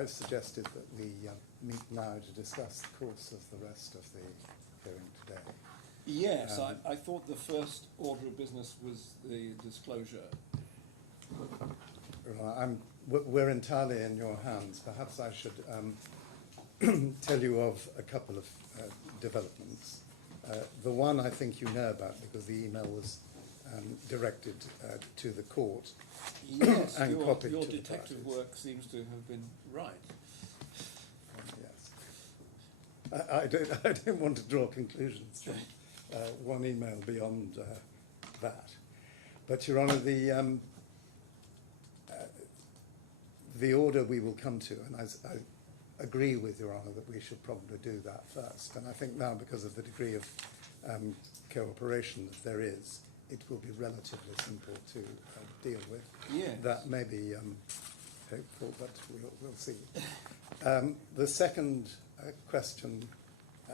I've suggested that we meet now to discuss the course of the rest of the hearing today. Yes, I thought the first order of business was the disclosure. We're entirely in your hands. Perhaps I should tell you of a couple of developments. The one I think you know about because the email was directed to the court. Yes, and your copied to detective the parties. work seems to have been right. Yes. I don't want to draw conclusions from one email beyond that. But, Your Honour, the order we will come to, and I agree with Your Honour that we should probably do that first. And I think now, because of the degree of cooperation that there is, it will be relatively simple to deal with. Yes. That may be hopeful, but we'll see. The second question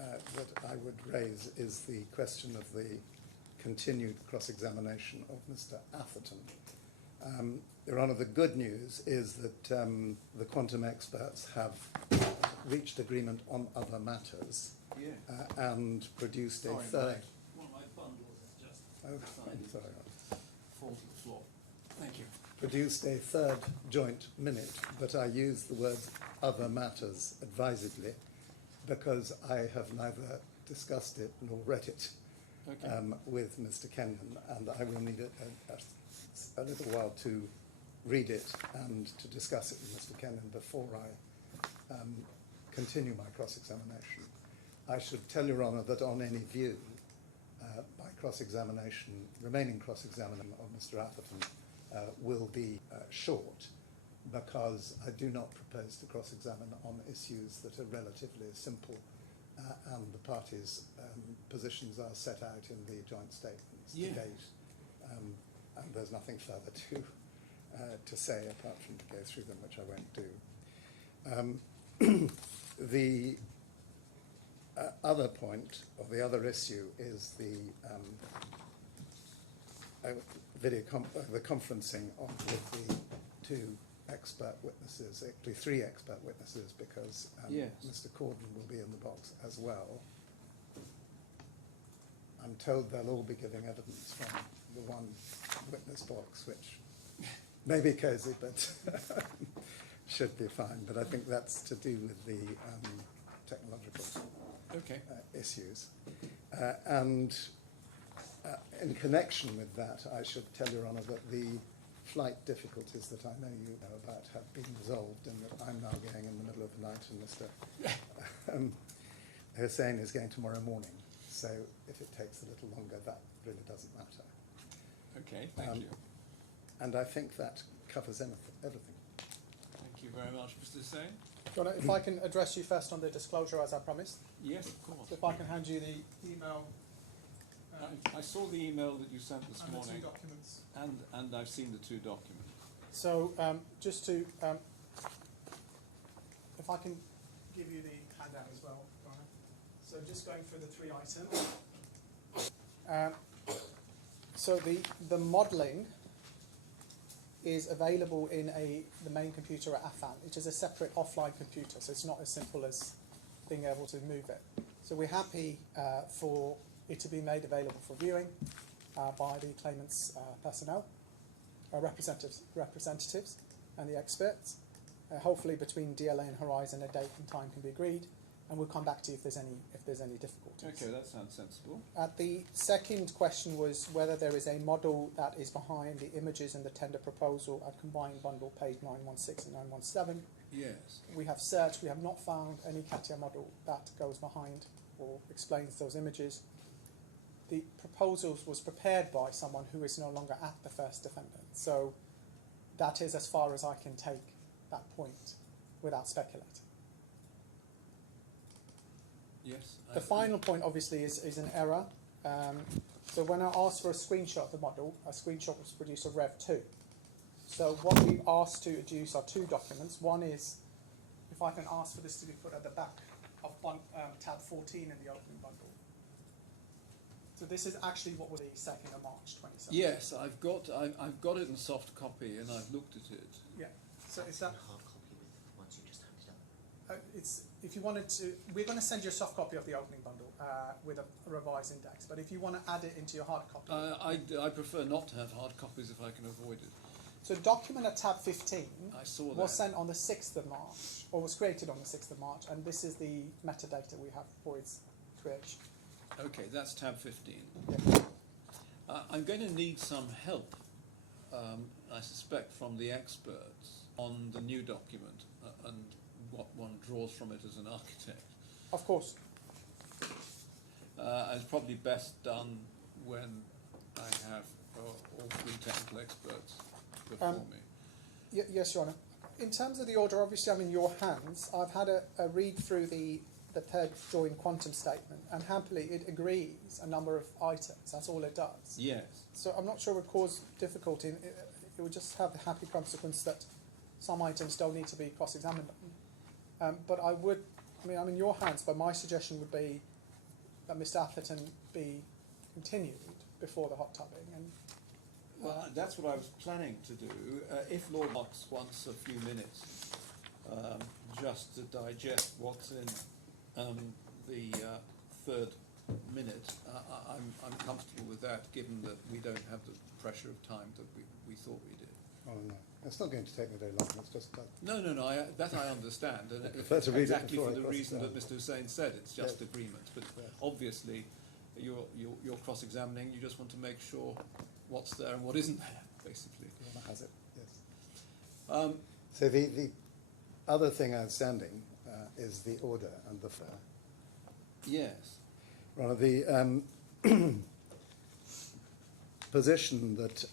that I would raise is the question of the continued cross-examination of Mr. Atherton. Your Honour, the good news is that the quantum experts have reached agreement on other matters and produced a third. One of my bundles has just I'm sorry. fallen to the floor. Thank you. Produced a third joint minute, but I use the word other matters advisedly because I have neither discussed it nor read it with Mr. Kenyon, and I will need a little while to read it and to discuss it with Mr. Kenyon before I continue my cross-examination. I should tell Your Honour that on any view, my cross-examination, remaining cross-examination of Mr. Atherton will be short, because I do not propose to cross-examine on issues that are relatively simple and the parties' positions are set out in the joint statements to date, and there's nothing further to say apart from to go through them, which I won't do. The other point, or the other issue, is the the conferencing with the two expert witnesses, actually three expert witnesses, because Mr. Corden will be in the box as well. I'm told they'll all be giving evidence from the one witness box, which may be cosy, but should be fine. But I think that's to do with the technological issues. And in connection with that, I should tell Your Honour that the flight difficulties that I know you know about have been resolved, and that I'm now going in the middle of the night, and Mr. Hussain is going tomorrow morning. So if it takes a little longer, that really doesn't matter. Okay, thank you. And I think that covers everything. Thank you very much, Mr. Hussain. Your Honour, if I can address you first on the disclosure, as I promised. Yes, of course. So if I can hand you the email. I saw the email that you sent this morning. The two documents. And I've seen the two documents. So just to, if I can give you the handout as well, Your Honour. So just going through the three items. So the modelling is available in the main computer at Affan, which is a separate offline computer, so it's not as simple as being able to move it. So we're happy for it to be made available for viewing by the claimant's personnel, representatives and the experts. Hopefully between DLA and Horizon a date and time can be agreed, and we'll come back to you if there's any difficulties. Okay, that sounds sensible. The second question was whether there is a model that is behind the images in the tender proposal at combined bundle page 916 and 917. Yes. We have searched, we have not found any CATIA model that goes behind or explains those images. The proposals was prepared by someone who is no longer at the first defendant. So that is as far as I can take that point without speculating. Yes. The final point, obviously, is an error. So when I asked for a screenshot of the model, a screenshot was produced of Rev 2. So what we asked to produce are two documents. One is, if I can ask for this to be put at the back of tab 14 in the opening bundle. So this is actually what was the 2nd of March 2017. Yes, I've got it in soft copy and I've looked at it. Yeah. So is that hard copy with the ones you just handed if you wanted to, we're going to send you a soft copy of the opening bundle with a revised index. But if you want to add it into your hard copy, I prefer not to have hard copies if I can avoid it. so document at tab 15 I saw that. was sent on the 6th of March, or was created on the 6th of March, and this is the metadata we have for its creation. Okay, that's tab 15. Yeah. I'm going to need some help, I suspect, from the experts on the new document and what one draws from it as an architect. Of course. It's probably best done when I have all three technical experts before me. Yes, Your Honour. In terms of the order, obviously I'm in your hands. I've had a read through the third joint quantum statement, and happily it agrees a number of items. That's all it does. Yes. So I'm not sure it would cause difficulty. It would just have the happy consequence that some items don't need to be cross-examined on. But I'm in your hands, but my suggestion would be that Mr. Atherton be continued before the hot tubbing. And Well, that's what I was planning to do. If Lord Knox wants a few minutes just to digest what's in the third minute, I'm comfortable with that, given that we don't have the pressure of time that we thought we did. Oh, no. It's not going to take me very long. It's just No, that I understand, and prefer to read it exactly before for I the cross it reason down. that Mr. Hussain said, it's just Yes. agreement. But Yes. obviously, you're cross-examining. You just want to make sure what's there and what isn't there, basically. Whoever has it, yes. Um, So the other thing outstanding is the order and the fair. yes. Rather, the position that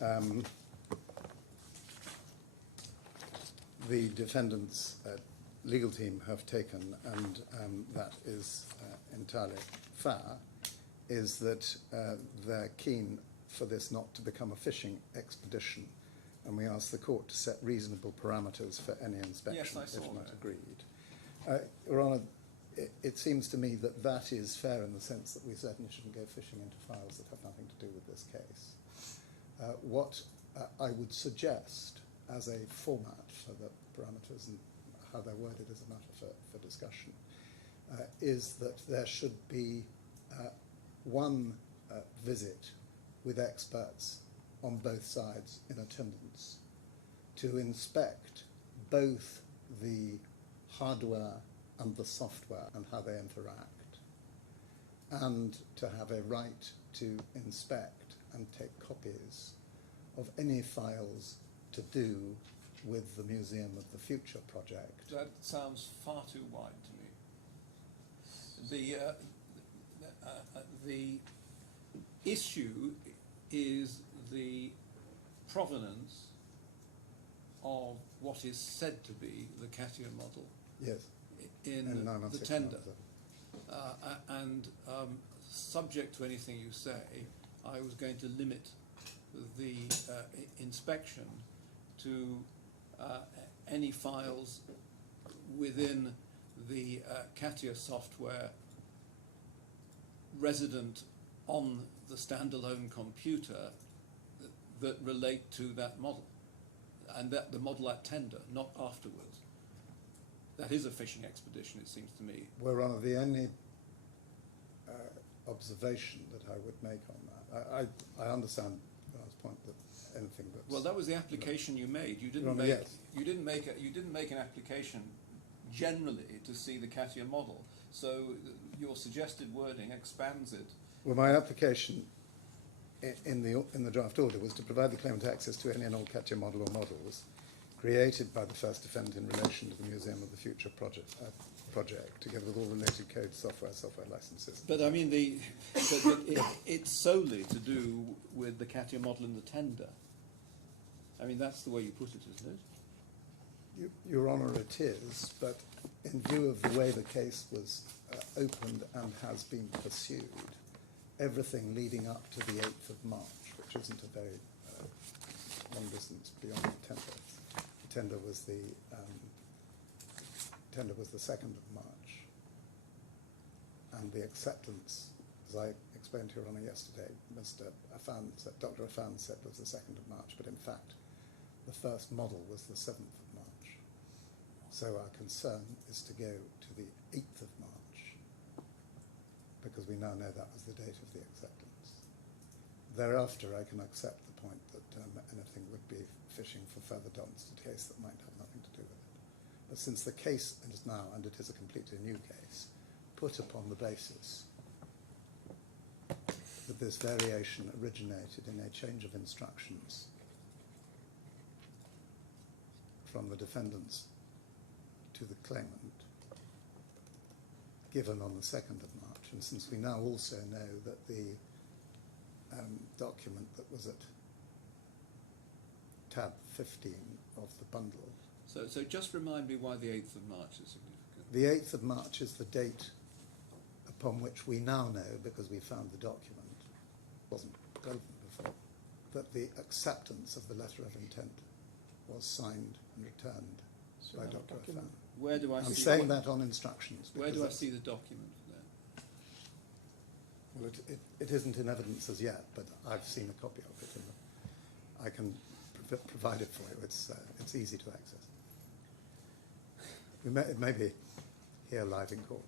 the defendants' legal team have taken, and that is entirely fair, is that they're keen for this not to become a fishing expedition, and we ask the court to set reasonable parameters for any inspection Yes, I saw if not that. agreed. Your Honour, it seems to me that that is fair in the sense that we certainly shouldn't go fishing into files that have nothing to do with this case. What I would suggest as a format for the parameters and how they're worded as a matter for discussion is that there should be one visit with experts on both sides in attendance to inspect both the hardware and the software and how they interact, and to have a right to inspect and take copies of any files to do with the Museum of the Future project. That sounds far too wide to me. The issue is the provenance of what is said to be the Katia model Yes. in And the 916 tender. also. And subject to anything you say, I was going to limit the inspection to any files within the Katia software resident on the standalone computer that relate to that model, and that the model at tender, not afterwards. That is a fishing expedition, it seems to me. Well, Your Honour, the only observation that I would make on that, I understand Your point that anything that's... Well, that was the application you made. You didn't Your Honour, make yes. you didn't make an application generally to see the Katia model. So your suggested wording expands it. Well, my application in the draft order was to provide the claimant access to any and all Katia model or models created by the first defendant in relation to the Museum of the Future project, together with all related codes, software licenses. But I mean, it's solely to do with the Katia model in the tender. I mean, that's the way you put it, isn't it? Your Honour, it is, but in view of the way the case was opened and has been pursued, everything leading up to the 8th of March, which isn't a very long distance beyond the tender. The tender was the 2nd of March, and the acceptance, as I explained to Your Honour yesterday, Dr. Affan said was the 2nd of March, but in fact the first model was the 7th of March. So our concern is to go to the 8th of March, because we now know that was the date of the acceptance. Thereafter, I can accept the point that anything would be fishing for further documents to a case that might have nothing to do with it. But since the case is now, and it is a completely new case, put upon the basis that this variation originated in a change of instructions from the defendants to the claimant, given on the 2nd of March, and since we now also know that the document that was at tab 15 of the bundle. So just remind me why the 8th of March is significant. The 8th of March is the date upon which we now know, because we found the document, wasn't relevant before, that the acceptance of the letter of intent was signed and returned by Dr. Affan. Where do I I'm see saying that on instructions. Where do I see the document for that? Well, it isn't in evidence as yet, but I've seen a copy of it, and I can provide it for you. It's easy to access. It may be here live in court.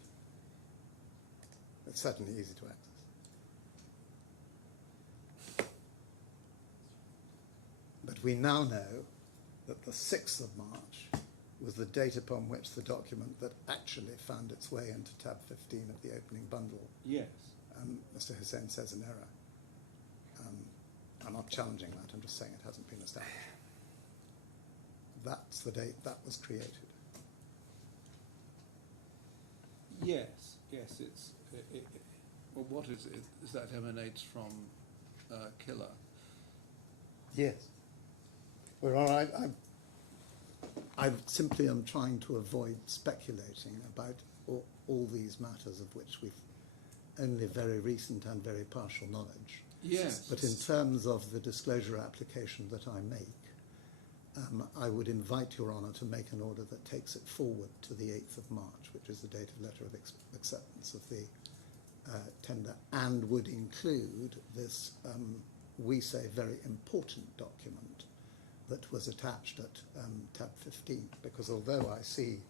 It's certainly easy to access. But we now know that the 6th of March was the date upon which the document that actually found its way into tab 15 of the opening bundle. Yes. Mr. Hussain says an error. I'm not challenging that, I'm just saying it hasn't been established. That's the date that was created. Yes, it's. Well, what is it? Is that emanates from Killer? Yes. Well, all right. I simply am trying to avoid speculating about all these matters of which we've only very recent and very partial knowledge. Yes. But in terms of the disclosure application that I make, I would invite Your Honour to make an order that takes it forward to the 8th of March, which is the date of letter of acceptance of the tender, and would include this, we say, very important document that was attached at tab 15, because although I see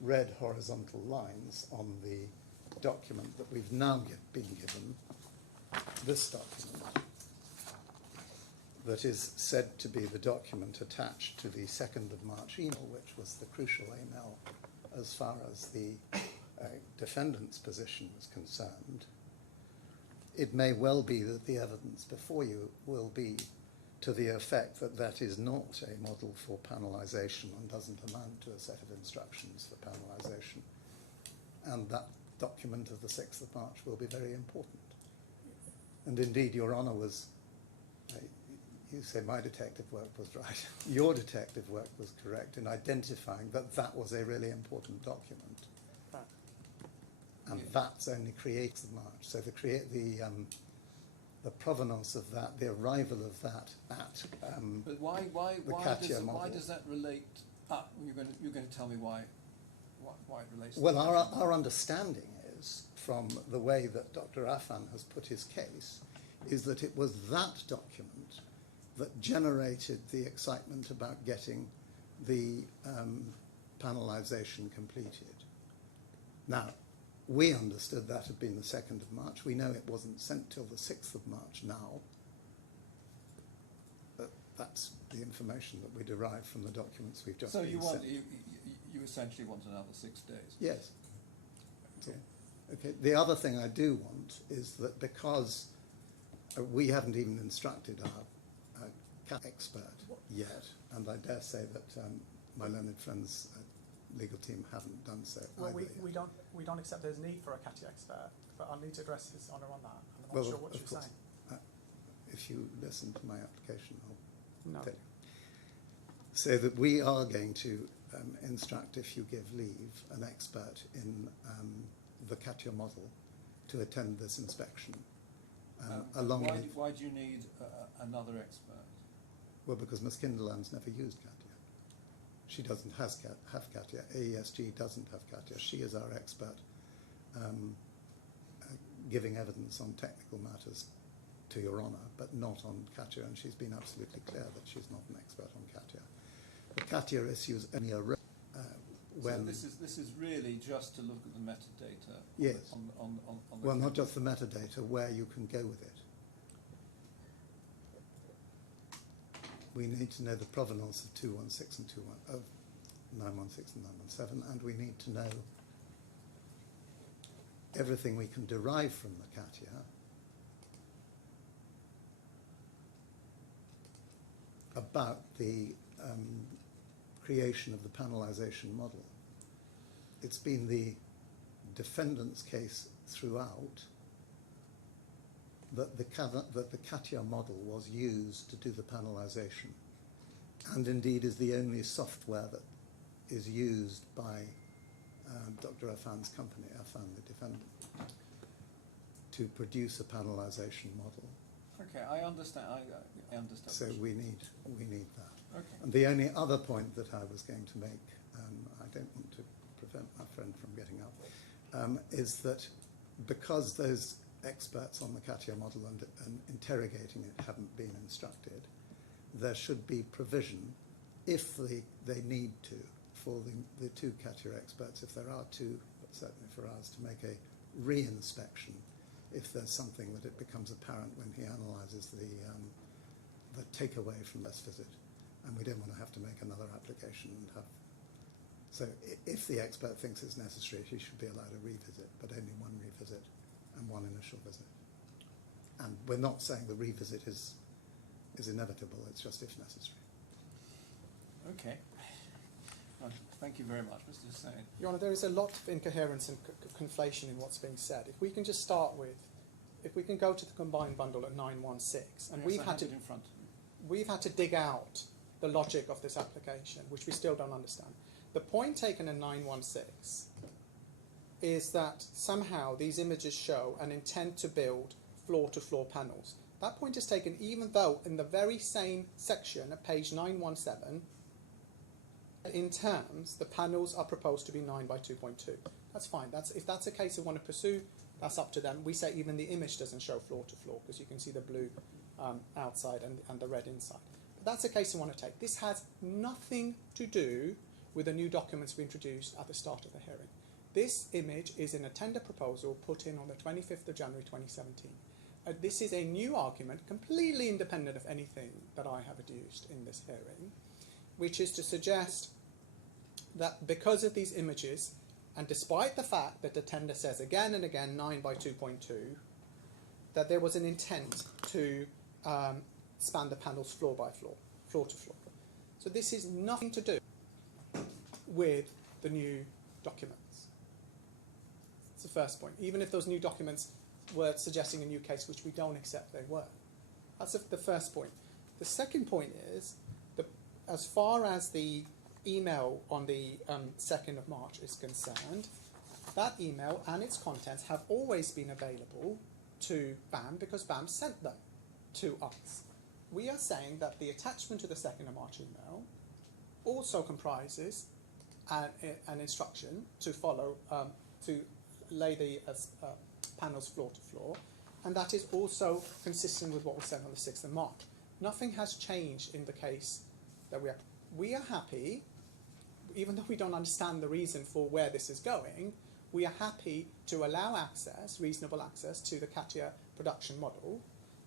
red horizontal lines on the document that we've now been given, this document that is said to be the document attached to the 2nd of March email, which was the crucial email as far as the defendant's position was concerned, it may well be that the evidence before you will be to the effect that that is not a model for panelization and doesn't amount to a set of instructions for panelization. And that document of the 6th of March will be very important. And indeed, Your Honour was, you say my detective work was right. Your detective work was correct in identifying that that was a really important document. Right. And that's only creates the March. So the provenance of that, the arrival of that at But why does that relate? You're going to tell me why it relates. Well, our understanding is, from the way that Dr. Affan has put his case, is that it was that document that generated the excitement about getting the panelization completed. Now, we understood that had been the 2nd of March. We know it wasn't sent till the 6th of March now. But that's the information that we derive from the documents we've just been sent. So you essentially want another 6 days? Yes. Okay. Okay. The other thing I do want is that because we haven't even instructed our expert yet, and I dare say that my learned friends' legal team haven't done so. Well, either we yet. don't accept there's need for a CATIA expert, but I'll need to address His Honour on that. I'm not Well, sure what of she's course. saying. If you listen to my application, I'll No. tell you. So that we are going to instruct, if you give leave, an expert in the CATIA model to attend this inspection. Along with, why do you need another expert? well, because Ms. Kinderland's never used CATIA. She doesn't have CATIA. AESG doesn't have CATIA. She is our expert giving evidence on technical matters to Your Honour, but not on CATIA, and she's been absolutely clear that she's not an expert on CATIA. The CATIA issues only when... So this is really just to look at the metadata. Yes. On the Well, not just the metadata, where you can go with it. We need to know the provenance of 216 and 916 and 917, and we need to know everything we can derive from the CATIA about the creation of the panelization model. It's been the defendant's case throughout that the CATIA model was used to do the panelization, and indeed is the only software that is used by Dr. Affan's company, Affan, the defendant, to produce a panelization model. Okay, I understand. I understand. So we need that. Okay. And the only other point that I was going to make, I don't want to prevent my friend from getting up, is that because those experts on the CATIA model and interrogating it haven't been instructed, there should be provision, if they need to, for the two CATIA experts, if there are two, but certainly for ours, to make a re-inspection if there's something that it becomes apparent when he analyses the takeaway from this visit. And we don't want to have to make another application and have... So if the expert thinks it's necessary, he should be allowed a revisit, but only one revisit and one initial visit. And we're not saying the revisit is inevitable, it's just if necessary. Okay. Thank you very much, Mr. Hussain. Your Honour, there is a lot of incoherence and conflation in what's being said. If we can just start with, if we can go to the combined bundle at 916, and Yes, we've I had have to it in front of me. we've had to dig out the logic of this application, which we still don't understand. The point taken in 916 is that somehow these images show an intent to build floor-to-floor panels. That point is taken even though in the very same section at page 917, in terms, the panels are proposed to be 9 by 2.2. That's fine. If that's a case they want to pursue, that's up to them. We say even the image doesn't show floor-to-floor because you can see the blue outside and the red inside. But that's a case they want to take. This has nothing to do with the new documents we introduced at the start of the hearing. This image is in a tender proposal put in on the 25th of January 2017. This is a new argument, completely independent of anything that I have adduced in this hearing, which is to suggest that because of these images, and despite the fact that the tender says again and again 9 by 2.2, that there was an intent to span the panels floor by floor, floor to floor. So this is nothing to do with the new documents. That's the first point. Even if those new documents were suggesting a new case, which we don't accept they were. That's the first point. The second point is that as far as the email on the 2nd of March is concerned, that email and its contents have always been available to BAM because BAM sent them to us. We are saying that the attachment to the 2nd of March email also comprises an instruction to follow, to lay the panels floor to floor, and that is also consistent with what was said on the 6th of March. Nothing has changed in the case that we are happy, even though we don't understand the reason for where this is going, we are happy to allow access, reasonable access, to the CATIA production model.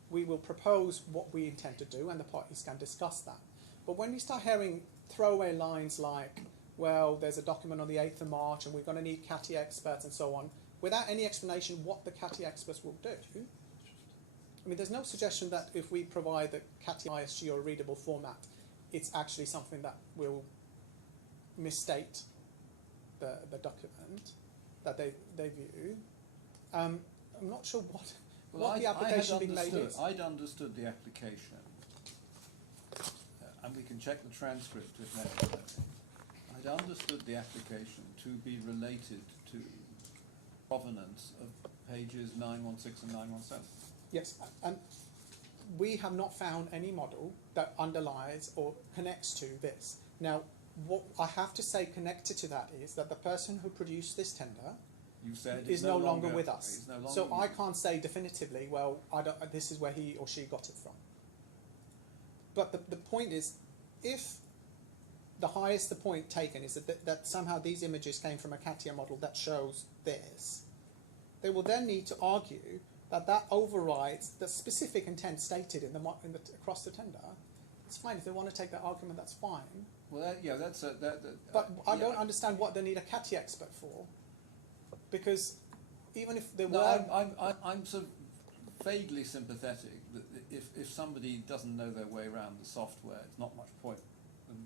We will propose what we intend to do, and the parties can discuss that. But when we start hearing throwaway lines like, well, there's a document on the 8th of March, and we're going to need CATIA experts and so on, without any explanation what the CATIA experts will do, I mean, there's no suggestion that if we provide the CATIA ISG or a readable format, it's actually something that will misstate the document that they view. I'm not sure what the application being made is. I'd understood the application, and we can check the transcript if necessary. I'd understood the application to be related to provenance of pages 916 and 917. Yes, and we have not found any model that underlies or connects to this. Now, what I have to say connected to that is that the person who produced this tender You said is no longer with us. He's no longer So I with can't say definitively, well, this is where he or she got it from. But the point is, if the highest the point taken is that somehow these images came from a CATIA model that shows this, they will then need to argue that overrides the specific intent stated in the across the tender. It's fine if they want to take that argument. That's fine. Well, yeah, that's a, that. But I yeah. don't understand what they need a CATIA expert for, because even if there No, were, I'm sort of vaguely sympathetic that if somebody doesn't know their way around the software, it's not much point in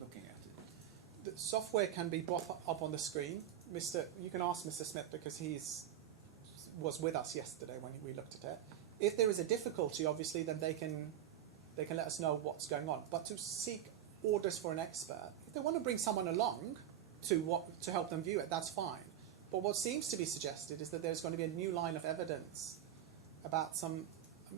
looking at it. the software can be brought up on the screen. You can ask Mr. Smith because was with us yesterday when we looked at it. If there is a difficulty, obviously, then they can let us know what's going on. But to seek orders for an expert, if they want to bring someone along to help them view it, that's fine. But what seems to be suggested is that there's going to be a new line of evidence about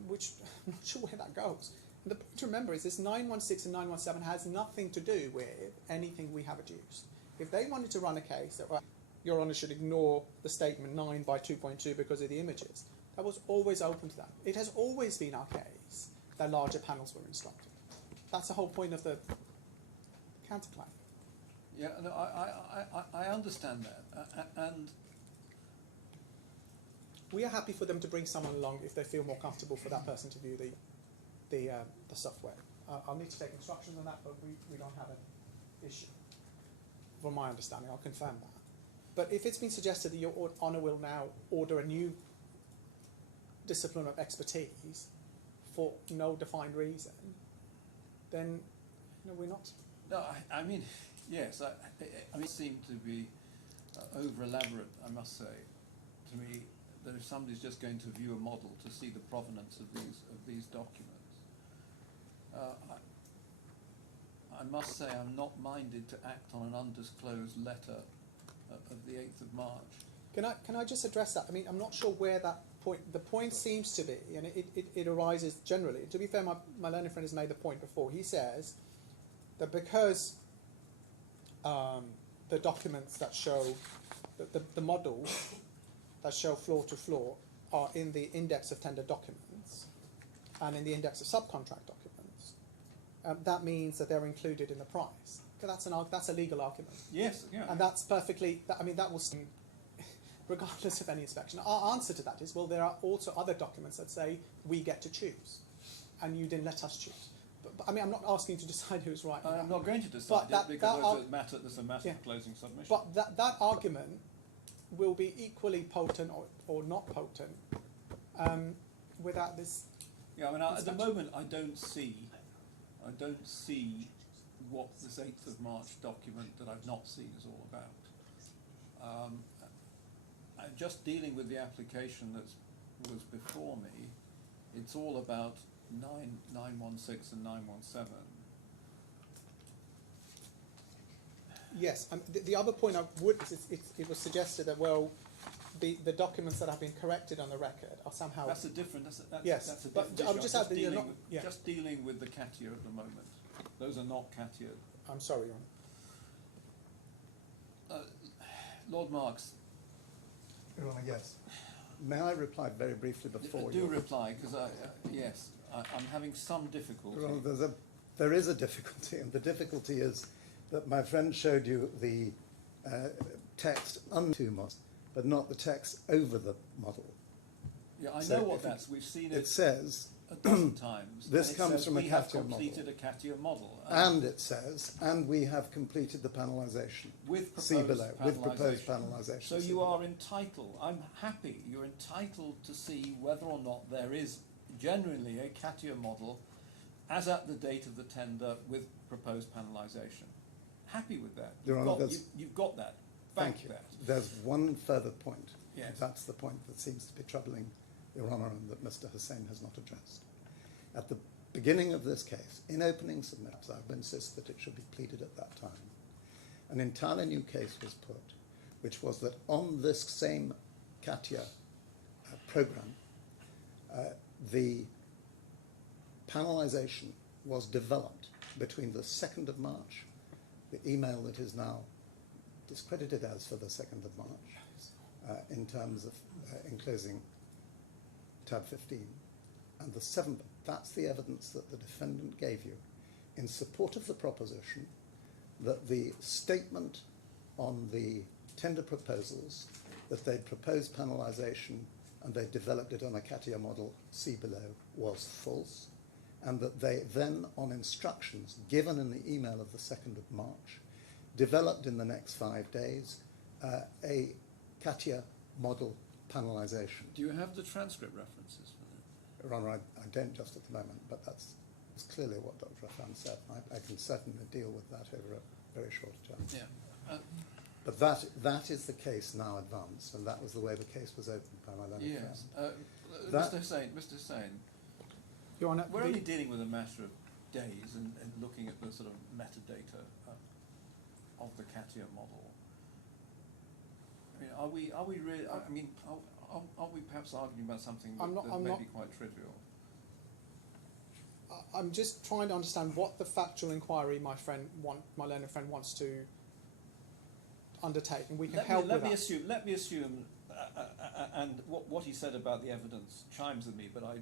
which I'm not sure where that goes. And the point to remember is this 916 and 917 has nothing to do with anything we have adduced. If they wanted to run a case that, Your Honour should ignore the statement 9 by 2.2 because of the images, that was always open to that. It has always been our case that larger panels were instructed. That's the whole point of the counterclaim. Yeah, no, I understand that, and we are happy for them to bring someone along if they feel more comfortable for that person to view the software. I'll need to take instructions on that, but we don't have an issue. From my understanding, I'll confirm that. But if it's been suggested that Your Honour will now order a new discipline of expertise for no defined reason, then we're not. no, I mean, yes, I mean, it seemed to be over elaborate, I must say, to me, that if somebody's just going to view a model to see the provenance of these documents, I must say I'm not minded to act on an undisclosed letter of the 8th of March. Can I just address that? I mean, I'm not sure where that point. The point seems to be, and it arises generally. To be fair, my learned friend has made the point before. He says that because the documents that show the models that show floor to floor are in the index of tender documents and in the index of subcontract documents, that means that they're included in the price. That's a legal argument. Yes, yeah. And that's perfectly, that will seem, regardless of any inspection. Our answer to that is, well, there are also other documents that say we get to choose, and you didn't let us choose. But I mean, I'm not asking you to decide who's right. I'm not going to decide it because there's a matter Yeah. of closing submission. But that argument will be equally potent or not potent without this. Yeah, I mean, at the moment, I don't see what this 8th of March document that I've not seen is all about. Just dealing with the application that was before me, it's all about 916 and 917. Yes, the other point I would is it was suggested that, well, the documents that have been corrected on the record are somehow. That's a different. Yes, that's a but different I'll issue. just add that you're not. Yeah. Just dealing with the CATIA at the moment. Those are not CATIA. I'm sorry, Your Honour. Lord Marks, Your Honour, yes. May I reply very briefly before do you? reply, because yes, I'm having some difficulty. Well, there is a difficulty, and the difficulty is that my friend showed you the text unto model, but not the text over the model. Yeah, I So know what if that's. We've seen It it says, a dozen times. this and it comes says from a we have CATIA model. completed a CATIA model. and it says, and we have completed the panelization. With See proposed below, with proposed panelisation. panelization. So See you below. are entitled, I'm happy, you're entitled to see whether or not there is genuinely a CATIA model as at the date of the tender with proposed panelisation. Happy with that. Your Honour, You've got that. Thank Back you. that. There's one further point. Yes. That's the point that seems to be troubling Your Honour and that Mr. Hussain has not addressed. At the beginning of this case, in opening submits, I would insist that it should be pleaded at that time. An entirely new case was put, which was that on this same CATIA programme, the panelisation was developed between the 2nd of March, the email that is now discredited as for the 2nd of March, in terms of enclosing tab 15, and the 7th. That's the evidence that the defendant gave you in support of the proposition that the statement on the tender proposals that they'd proposed panelization and they developed it on a CATIA model C below was false, and that they then, on instructions given in the email of the 2nd of March, developed in the next 5 days a CATIA model panelization. Do you have the transcript references for that? Your Honour, I don't just at the moment, but that's clearly what Dr. Affan said. I can certainly deal with that over a very short term. Yeah. But that is the case now advanced, and that was the way the case was opened by my learned Yes. friend. Mr. Hussain, Your Honour, we're only dealing with a matter of days and looking at the sort of metadata of the CATIA model. I mean, are we really? I mean, are we perhaps arguing about something that may be quite trivial? I'm just trying to understand what the factual inquiry my learned friend wants to undertake, and we can help with that. Let me assume, and what he said about the evidence chimes with me, but I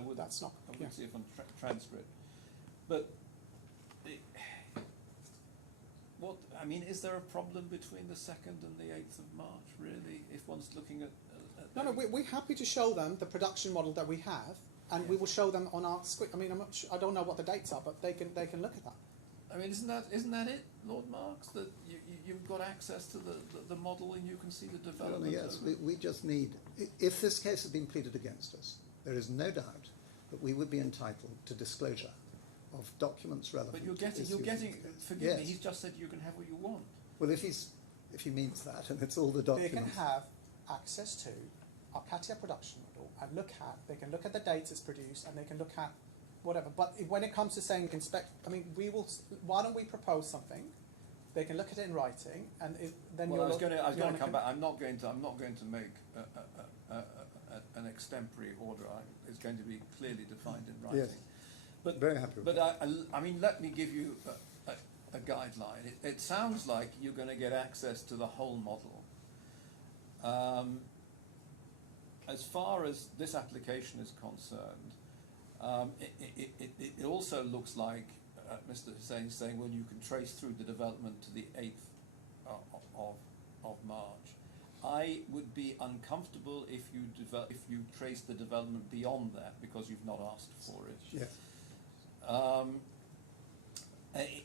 would. That's not. I would see it on transcript. But is there a problem between the 2nd and the 8th of March? Really, if one's looking at No, we're happy to show them the production model that we have, and we will show them on our screen. I mean, I don't know what the dates are, but they can look at that. I mean, isn't that it, Lord Marks? That you've got access to the model and you can see the development. Yes, we just need. If this case had been pleaded against us, there is no doubt that we would be entitled to disclosure of documents relevant. But you're getting. Forgive me. He's just said you can have what you want. Well, if he means that, and it's all the documents. They can have access to our CATIA production model and they can look at the dates it's produced, and they can look at whatever. But when it comes to saying why don't we propose something? They can look at it in writing, and then. Well, I was going to come back. I'm not going to make an extempore order. It's going to be clearly defined in writing. Yes. But very happy with that. I mean, let me give you a guideline. It sounds like you're going to get access to the whole model. As far as this application is concerned, it also looks like Mr. Hussain is saying, well, you can trace through the development to the 8th of March. I would be uncomfortable if you trace the development beyond that, because you've not asked for it. Yes.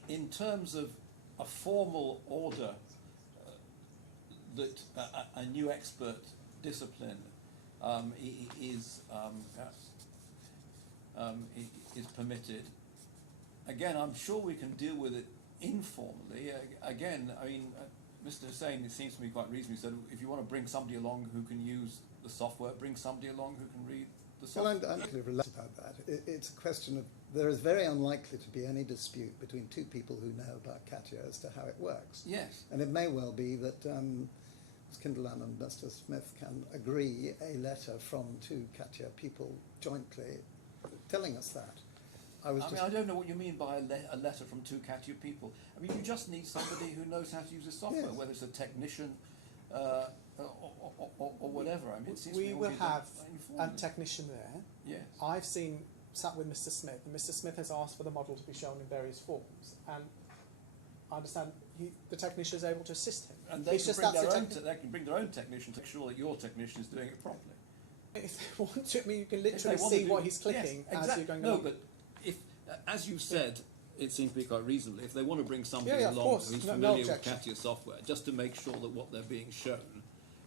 In terms of a formal order that a new expert discipline is permitted, again, I'm sure we can deal with it informally. Again, I mean, Mr. Hussain, it seems to me quite reasonable. He said, if you want to bring somebody along who can use the software, bring somebody along who can read the software. Well, I'm clearly relaxed about that. It's a question of, there is very unlikely to be any dispute between two people who know about CATIA as to how it works. Yes. And it may well be that Ms. Kinderland and Mr. Smith can agree a letter from two CATIA people jointly telling us that. I don't know what you mean by a letter from two CATIA people. I mean, you just need somebody who knows how to use the software, yes. whether it's a technician or whatever. I mean, it seems we will have a informally. technician there. Yes. I've sat with Mr. Smith, and Mr. Smith has asked for the model to be shown in various forms, and I understand the technician is able to assist him. And they can bring their own technician to make sure that your technician is doing it properly. If they want to, I mean, you can literally see what he's clicking as you're going along. No, but if, as you said, it seems to be quite reasonable. If they want to bring somebody along who's familiar with CATIA software, just to make sure that what they're being shown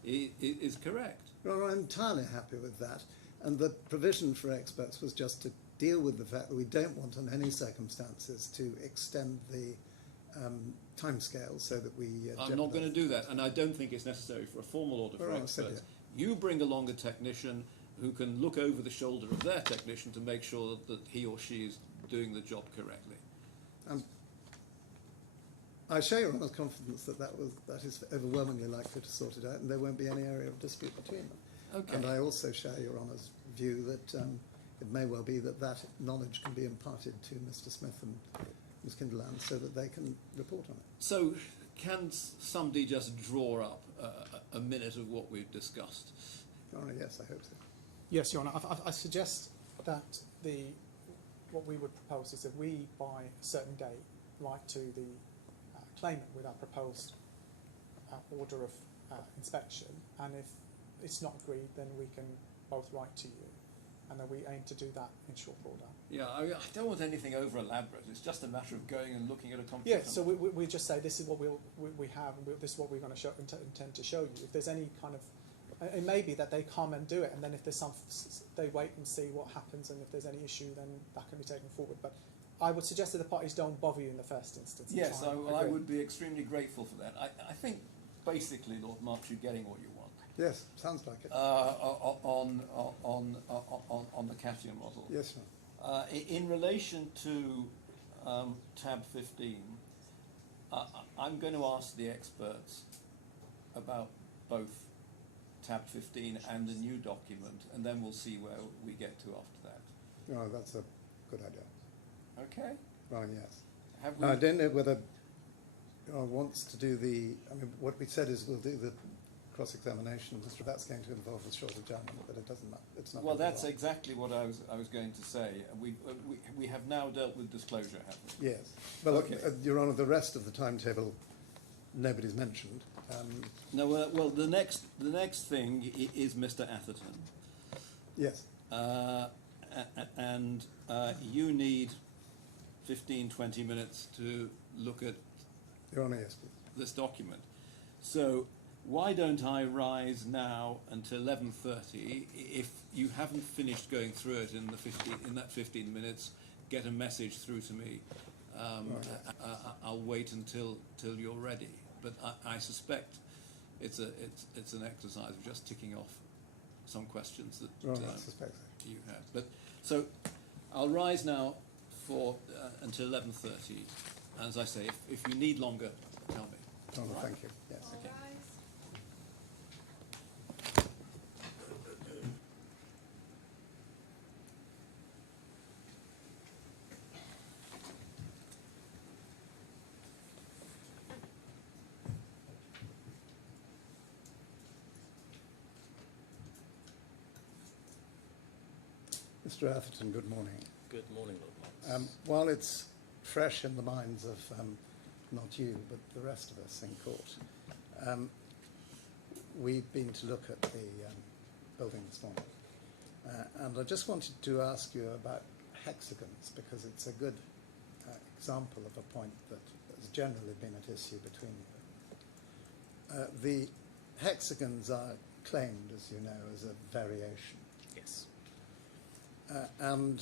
is correct. Well, I'm entirely happy with that. And the provision for experts was just to deal with the fact that we don't want, in any circumstances, to extend the timescale so that we. I'm not going to do that, and I don't think it's necessary for a formal order for experts. You bring along a technician who can look over the shoulder of their technician to make sure that he or she is doing the job correctly. I share Your Honour's confidence that is overwhelmingly likely to sort it out, and there won't be any area of dispute between them. Okay. And I also share Your Honour's view that it may well be that knowledge can be imparted to Mr. Smith and Ms. Kinderland so that they can report on it. So, can somebody just draw up a minute of what we've discussed? Your Honour, yes, I hope so. Yes, Your Honour. I suggest that what we would propose is that we, by a certain date, write to the claimant with our proposed order of inspection, and if it's not agreed, then we can both write to you, and then we aim to do that in short order. Yeah, I don't want anything over elaborate. It's just a matter of going and looking at a computer. Yeah, so we just say this is what we have, and this is what we're going to intend to show you. If there's any kind of, it may be that they come and do it, and then if there's some, they wait and see what happens, and if there's any issue, then that can be taken forward. But I would suggest that the parties don't bother you in the first instance. Yes, I would be extremely grateful for that. I think basically, Lord March, you're getting what you want. Yes, sounds like it. On the Cassia model. Yes, sir. In relation to tab 15, I'm going to ask the experts about both tab 15 and the new document, and then we'll see where we get to after that. Oh, that's a good idea. Okay. Right, yes. Have we? I don't know whether wants to do the, I mean, what we said is we'll do the cross-examination. That's going to involve a short adjournment, but it doesn't matter. It's not. Well, that's exactly what I was going to say. We have now dealt with disclosure, haven't we? Yes. Well, Okay. Your Honour, the rest of the timetable nobody's mentioned. No, well, the next thing is Mr. Atherton. Yes. And you need 15-20 minutes to look at Your Honour, yes, please. this document. So why don't I rise now until 11:30? If you haven't finished going through it in that 15 minutes, get a message through to me. I'll wait until you're ready. But I suspect it's an exercise of just ticking off some questions that I suspect so. you have. But so I'll rise now for until 11:30. As I say, if you need longer, tell me. Your Honour, All right? thank you. Yes. Okay. Mr. Atherton, good morning. Good morning, Lord Marks. While it's fresh in the minds of not you, but the rest of us in court, we've been to look at the building this morning. And I just wanted to ask you about hexagons, because it's a good example of a point that has generally been at issue between you. The hexagons are claimed, as you know, as a variation. Yes. And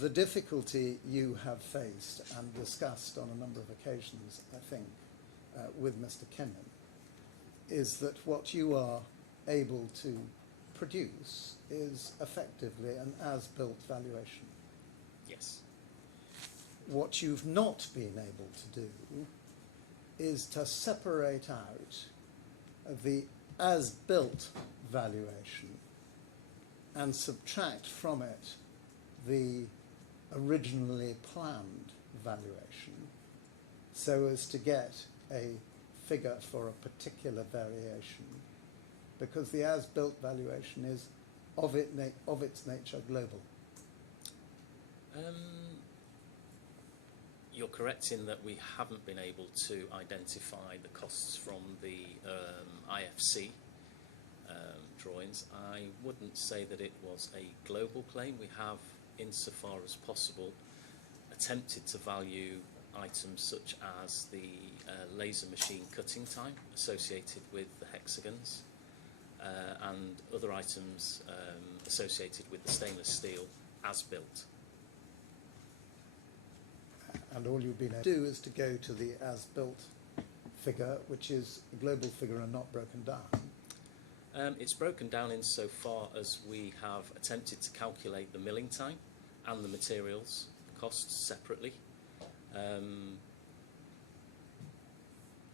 the difficulty you have faced and discussed on a number of occasions, I think, with Mr. Kenyon, is that what you are able to produce is effectively an as-built valuation. Yes. What you've not been able to do is to separate out the as-built valuation and subtract from it the originally planned valuation, so as to get a figure for a particular variation, because the as-built valuation is of its nature global. You're correct in that we haven't been able to identify the costs from the IFC drawings. I wouldn't say that it was a global claim. We have, insofar as possible, attempted to value items such as the laser machine cutting time associated with the hexagons and other items associated with the stainless steel as built. And all you've been able to do is to go to the as-built figure, which is a global figure and not broken down. It's broken down insofar as we have attempted to calculate the milling time and the materials costs separately.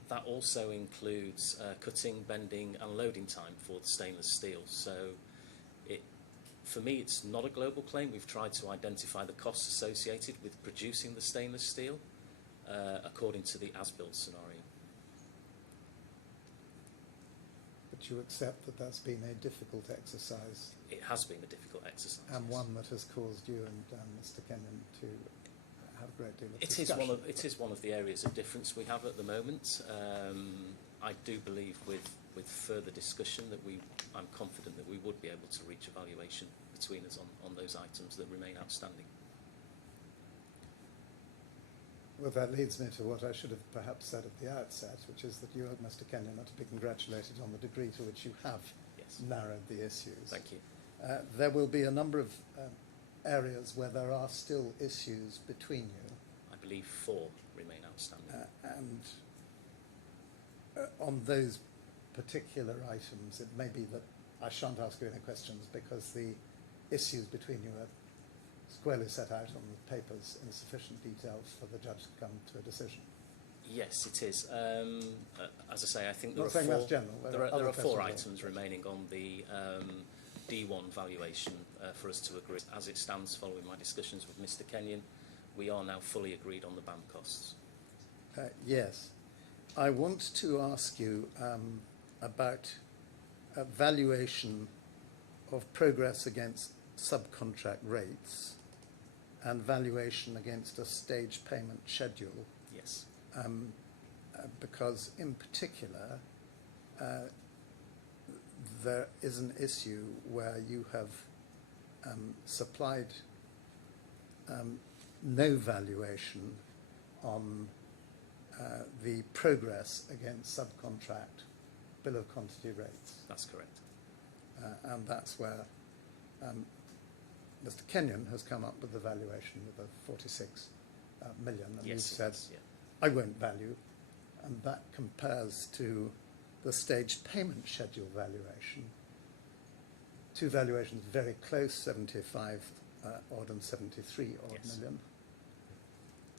That also includes cutting, bending and loading time for the stainless steel. So for me, it's not a global claim. We've tried to identify the costs associated with producing the stainless steel according to the as-built scenario. But you accept that that's been a difficult exercise. It has been a difficult exercise. And one that has caused you and Mr. Kenyon to have a great deal of It discussion. is one of the areas of difference we have at the moment. I do believe with further discussion that I'm confident that we would be able to reach a valuation between us on those items that remain outstanding. Well, that leads me to what I should have perhaps said at the outset, which is that you, Mr. Kenyon, are to be congratulated on the degree to which you have Yes. narrowed the issues. Thank you. There will be a number of areas where there are still issues between you, I believe 4 remain outstanding. and on those particular items, it may be that I shan't ask you any questions because the issues between you are squarely set out on the papers in sufficient detail for the judge to come to a decision. Yes, it is. As I say, I think Not there saying are that's general. there other are 4 questions. items remaining on the D1 valuation for us to agree. As it stands, following my discussions with Mr. Kenyon, we are now fully agreed on the BAM costs. Yes. I want to ask you about a valuation of progress against subcontract rates and valuation against a stage payment schedule, Yes. because in particular there is an issue where you have supplied no valuation on the progress against subcontract bill of quantity rates. That's correct. And that's where Mr. Kenyon has come up with the valuation of the 46 million, and you've Yes, said, yes, yeah. I won't value, and that compares to the staged payment schedule valuation. 2 valuations very close, 75 odd and 73 odd Yes. million.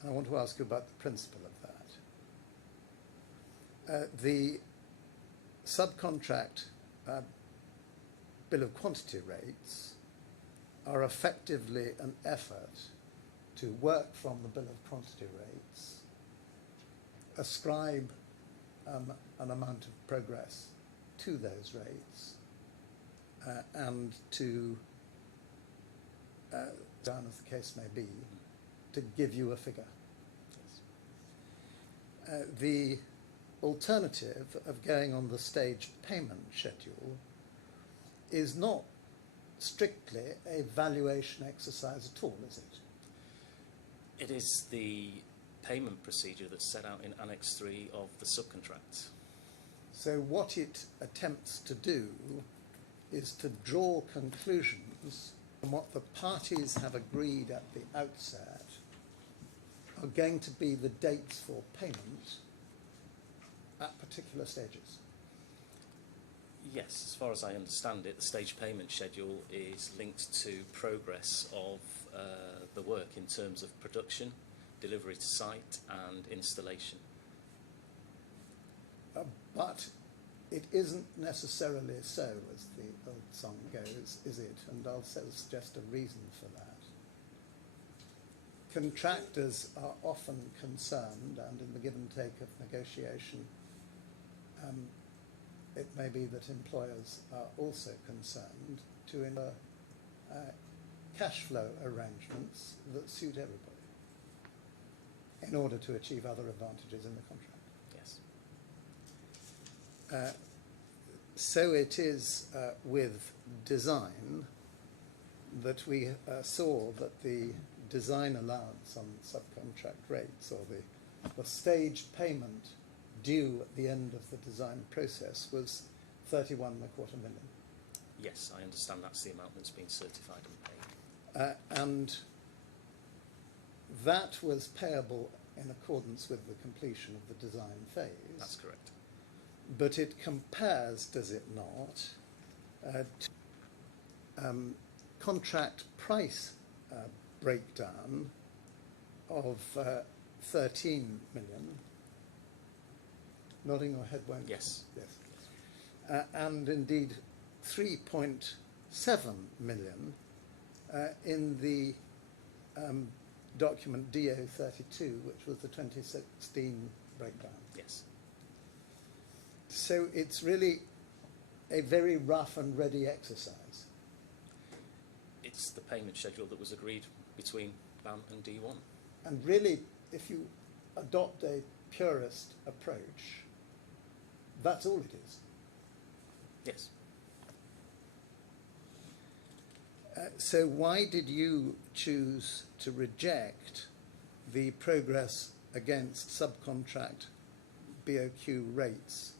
And I want to ask you about the principle of that. The subcontract bill of quantity rates are effectively an effort to work from the bill of quantity rates, ascribe an amount of progress to those rates, and to, down as the case may be, to give you a figure. Yes. The alternative of going on the staged payment schedule is not strictly a valuation exercise at all, is it? It is the payment procedure that's set out in Annex 3 of the subcontract. So what it attempts to do is to draw conclusions from what the parties have agreed at the outset are going to be the dates for payment at particular stages. Yes, as far as I understand it, the stage payment schedule is linked to progress of the work in terms of production, delivery to site and installation. But it isn't necessarily so, as the old song goes, is it? And I'll suggest a reason for that. Contractors are often concerned, and in the give and take of negotiation, it may be that employers are also concerned to ensure cash flow arrangements that suit everybody in order to achieve other advantages in the contract. Yes. So it is with design that we saw that the design allowance on subcontract rates, or the stage payment due at the end of the design process, was 31.25 million. Yes, I understand that's the amount that's been certified and paid. And that was payable in accordance with the completion of the design phase. That's correct. But it compares, does it not, to contract price breakdown of 13 million. Nodding your head won't. Yes. Yes. And indeed 3.7 million in the document DO32, which was the 2016 breakdown. Yes. So it's really a very rough and ready exercise. It's the payment schedule that was agreed between BAM and D1. And really, if you adopt a purist approach, that's all it is. Yes. So why did you choose to reject the progress against subcontract BOQ rates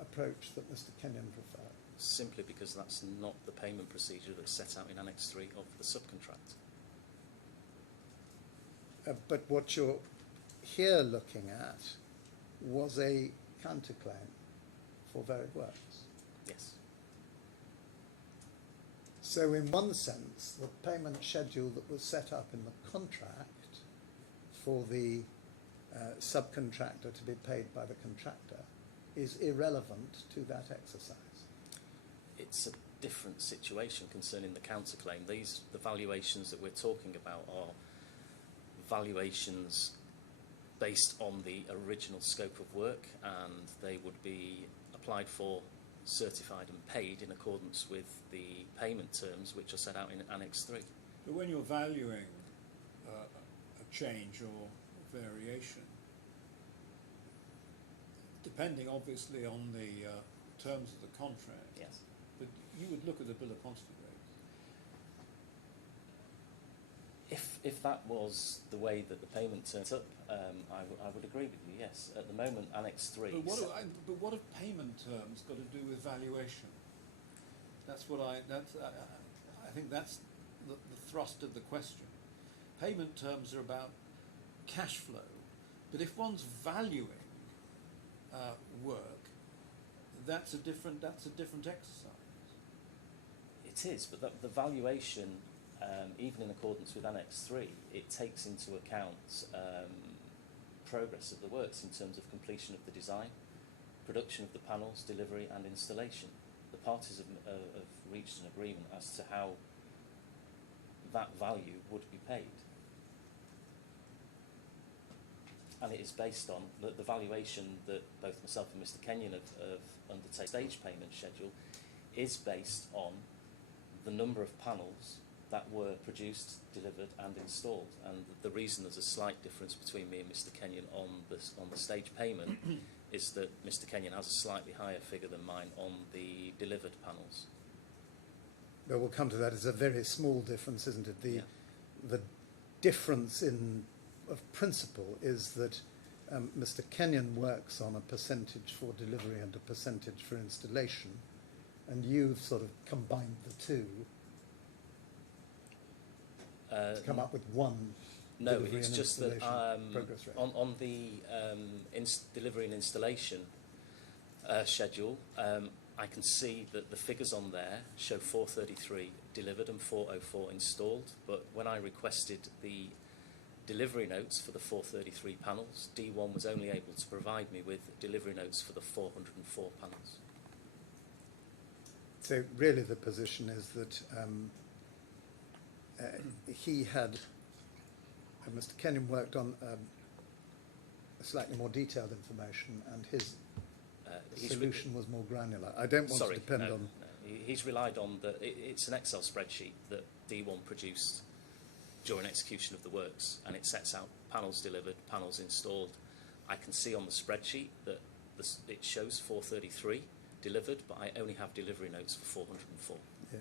approach that Mr. Kenyon preferred? Simply because that's not the payment procedure that's set out in Annex 3 of the subcontract. But what you're here looking at was a counterclaim for varied works. Yes. So in one sense, the payment schedule that was set up in the contract for the subcontractor to be paid by the contractor is irrelevant to that exercise. It's a different situation concerning the counterclaim. The valuations that we're talking about are valuations based on the original scope of work, and they would be applied for, certified and paid in accordance with the payment terms which are set out in Annex 3. But when you're valuing a change or variation, depending obviously on the terms of the contract, Yes. but you would look at the bill of quantity rate. If that was the way that the payment turns up, I would agree with you, yes. At the moment, Annex 3... But what have payment terms got to do with valuation? That's what I think that's the thrust of the question. Payment terms are about cash flow, but if one's valuing work, that's a different exercise. It is, but the valuation, even in accordance with Annex 3, it takes into account progress of the works in terms of completion of the design, production of the panels, delivery and installation. The parties have reached an agreement as to how that value would be paid. And it is based on the valuation that both myself and Mr. Kenyon have undertaken. Stage payment schedule is based on the number of panels that were produced, delivered and installed. And the reason there's a slight difference between me and Mr. Kenyon on the stage payment is that Mr. Kenyon has a slightly higher figure than mine on the delivered panels. But we'll come to that. It's a very small difference, isn't it? Yeah. The difference of principle is that Mr. Kenyon works on a percentage for delivery and a percentage for installation, and you've sort of combined the two to come up with one. No, delivery it's and just that progress rate. on the delivery and installation schedule, I can see that the figures on there show 433 delivered and 404 installed, but when I requested the delivery notes for the 433 panels, D1 was only able to provide me with delivery notes for the 404 panels. So really the position is that he had, Mr. Kenyon worked on slightly more detailed information, and his solution was more granular. I don't want to depend on... He's relied on it's an Excel spreadsheet that D1 produced during execution of the works, and it sets out panels delivered, panels installed. I can see on the spreadsheet that it shows 433 delivered, but I only have delivery notes for 404. Yeah.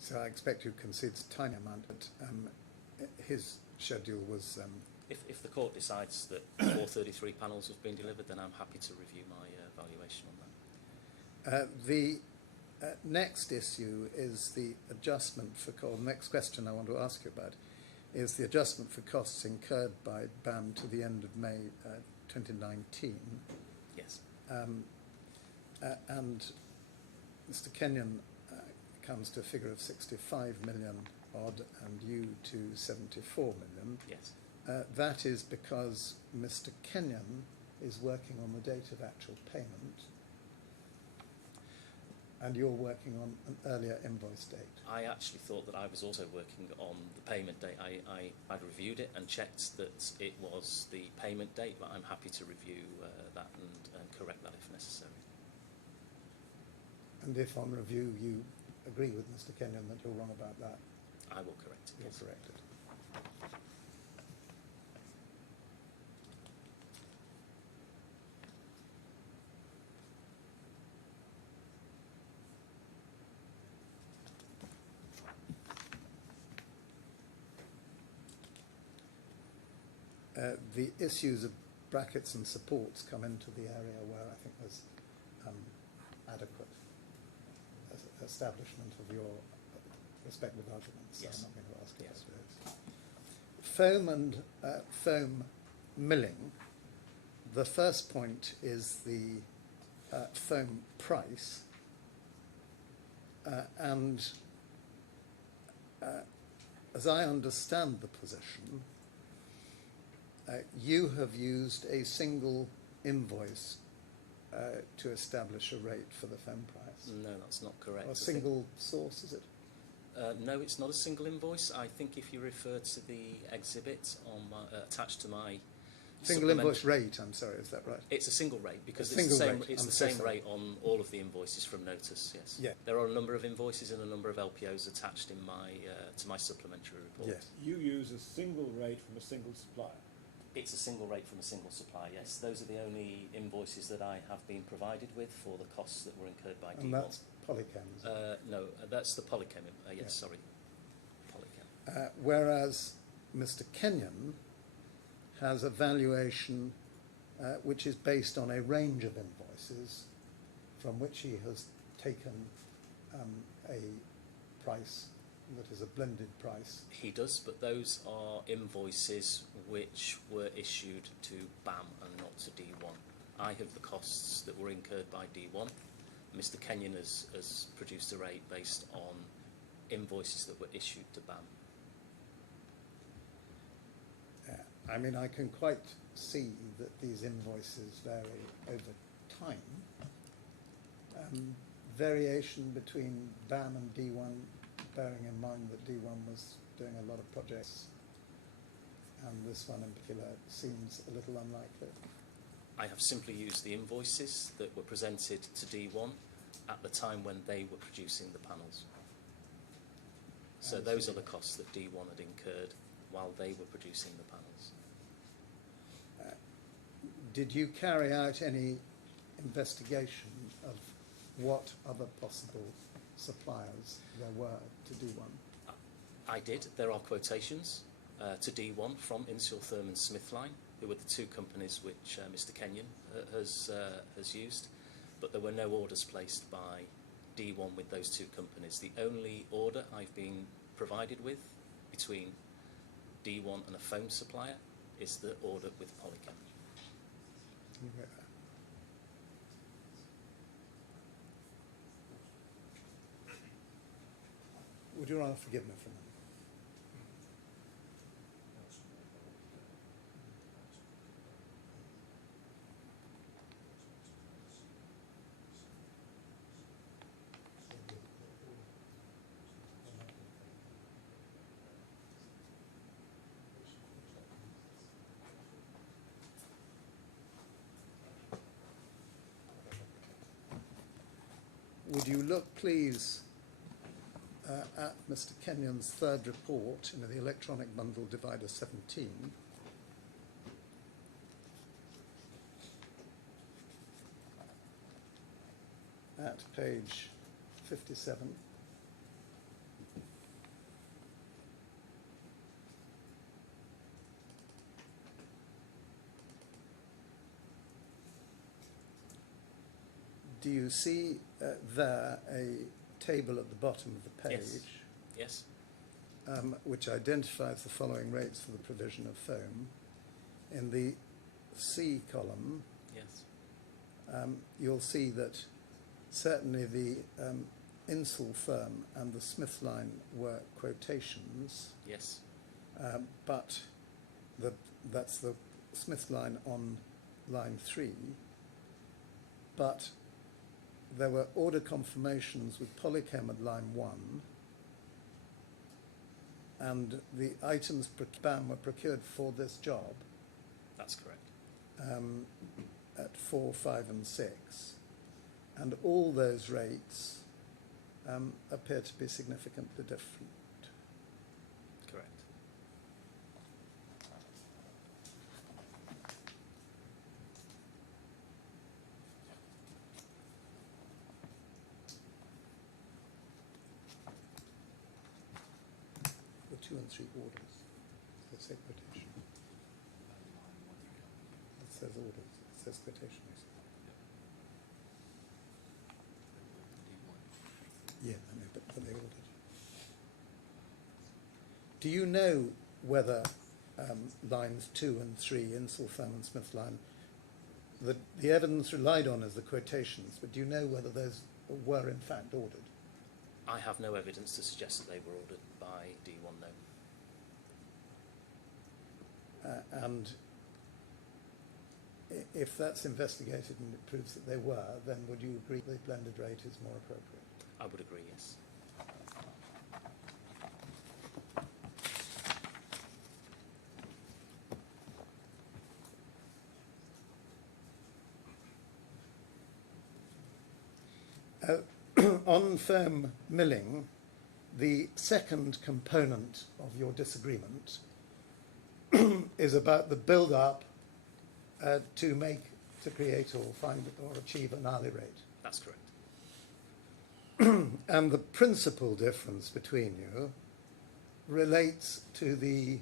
So I expect you concede a tiny amount, but his schedule was... If the court decides that 433 panels have been delivered, then I'm happy to review my valuation on that. The next issue is the adjustment for cost. The next question I want to ask you about is the adjustment for costs incurred by BAM to the end of May 2019. Yes. And Mr. Kenyon comes to a figure of 65 million odd and you to 74 million. Yes. That is because Mr. Kenyon is working on the date of actual payment, and you're working on an earlier invoice date. I actually thought that I was also working on the payment date. I'd reviewed it and checked that it was the payment date, but I'm happy to review that and correct that if necessary. And if on review you agree with Mr. Kenyon that you're wrong about that, I will correct it. you'll Yes. correct it. the issues of brackets and supports come into the area where I think there's adequate establishment of your respective arguments. So Yes. I'm not going to ask you Yes. about those. Foam and foam milling. The first point is the foam price, and as I understand the position, you have used a single invoice to establish a rate for the foam price. No, that's not correct. Or a single source, is it? No, it's not a single invoice. I think if you refer to the exhibit on my, attached to my Single invoice rate, I'm sorry, is that right? It's a single rate because A it's the single same. rate. It's I'm the so same sorry. rate on all of the invoices from Notice. Yes. Yeah. There are a number of invoices and a number of LPOs attached in my to my supplementary report. Yes. You use a single rate from a single supplier. It's a single rate from a single supplier. Yes, those are the only invoices that I have been provided with for the costs that were incurred by D1. And that's Polychem, is it? No, that's the Polychem. Yes, Yeah. sorry, Polychem. Whereas Mr. Kenyon has a valuation which is based on a range of invoices from which he has taken a price that is a blended price. He does, but those are invoices which were issued to BAM and not to D1. I have the costs that were incurred by D1. Mr. Kenyon has produced a rate based on invoices that were issued to BAM. I mean, I can quite see that these invoices vary over time. Variation between BAM and D1, bearing in mind that D1 was doing a lot of projects, and this one in particular seems a little unlikely. I have simply used the invoices that were presented to D1 at the time when they were producing the panels. So those are the costs that D1 had incurred while they were producing the panels. Did you carry out any investigation of what other possible suppliers there were to D1? I did. There are quotations to D1 from Insultherm and Smithline, who were the two companies which Mr. Kenyon has used, but there were no orders placed by D1 with those two companies. The only order I've been provided with between D1 and a foam supplier is the order with Polychem. Okay. Would you rather forgive me for a minute? Would you look, please, at Mr. Kenyon's third report, the electronic bundle divider 17. At page 57. Do you see there a table at the bottom of the page? Yes. Which identifies the following rates for the provision of foam. In the C column, Yes. you'll see that certainly the Insultherm and the Smithline were quotations, Yes. but that's the Smithline on line 3, but there were order confirmations with Polychem at line 1, and the items BAM were procured for this job That's correct. at 4, 5 and 6, and all those rates appear to be significantly different. Correct. The 2 and 3 orders, let's say quotation. says ordered. It says quotation. Yeah, I know, but they ordered. Do you know whether lines 2 and 3, Insel, Firm and Smith line, the evidence relied on as the quotations, but do you know whether those were in fact ordered? I have no evidence to suggest that they were ordered by D1, no. And if that's investigated and it proves that they were, then would you agree the blended rate is more appropriate? I would agree, yes. On firm milling, the second component of your disagreement is about the build-up to create or find or achieve an hourly rate. That's correct. And the principal difference between you relates to the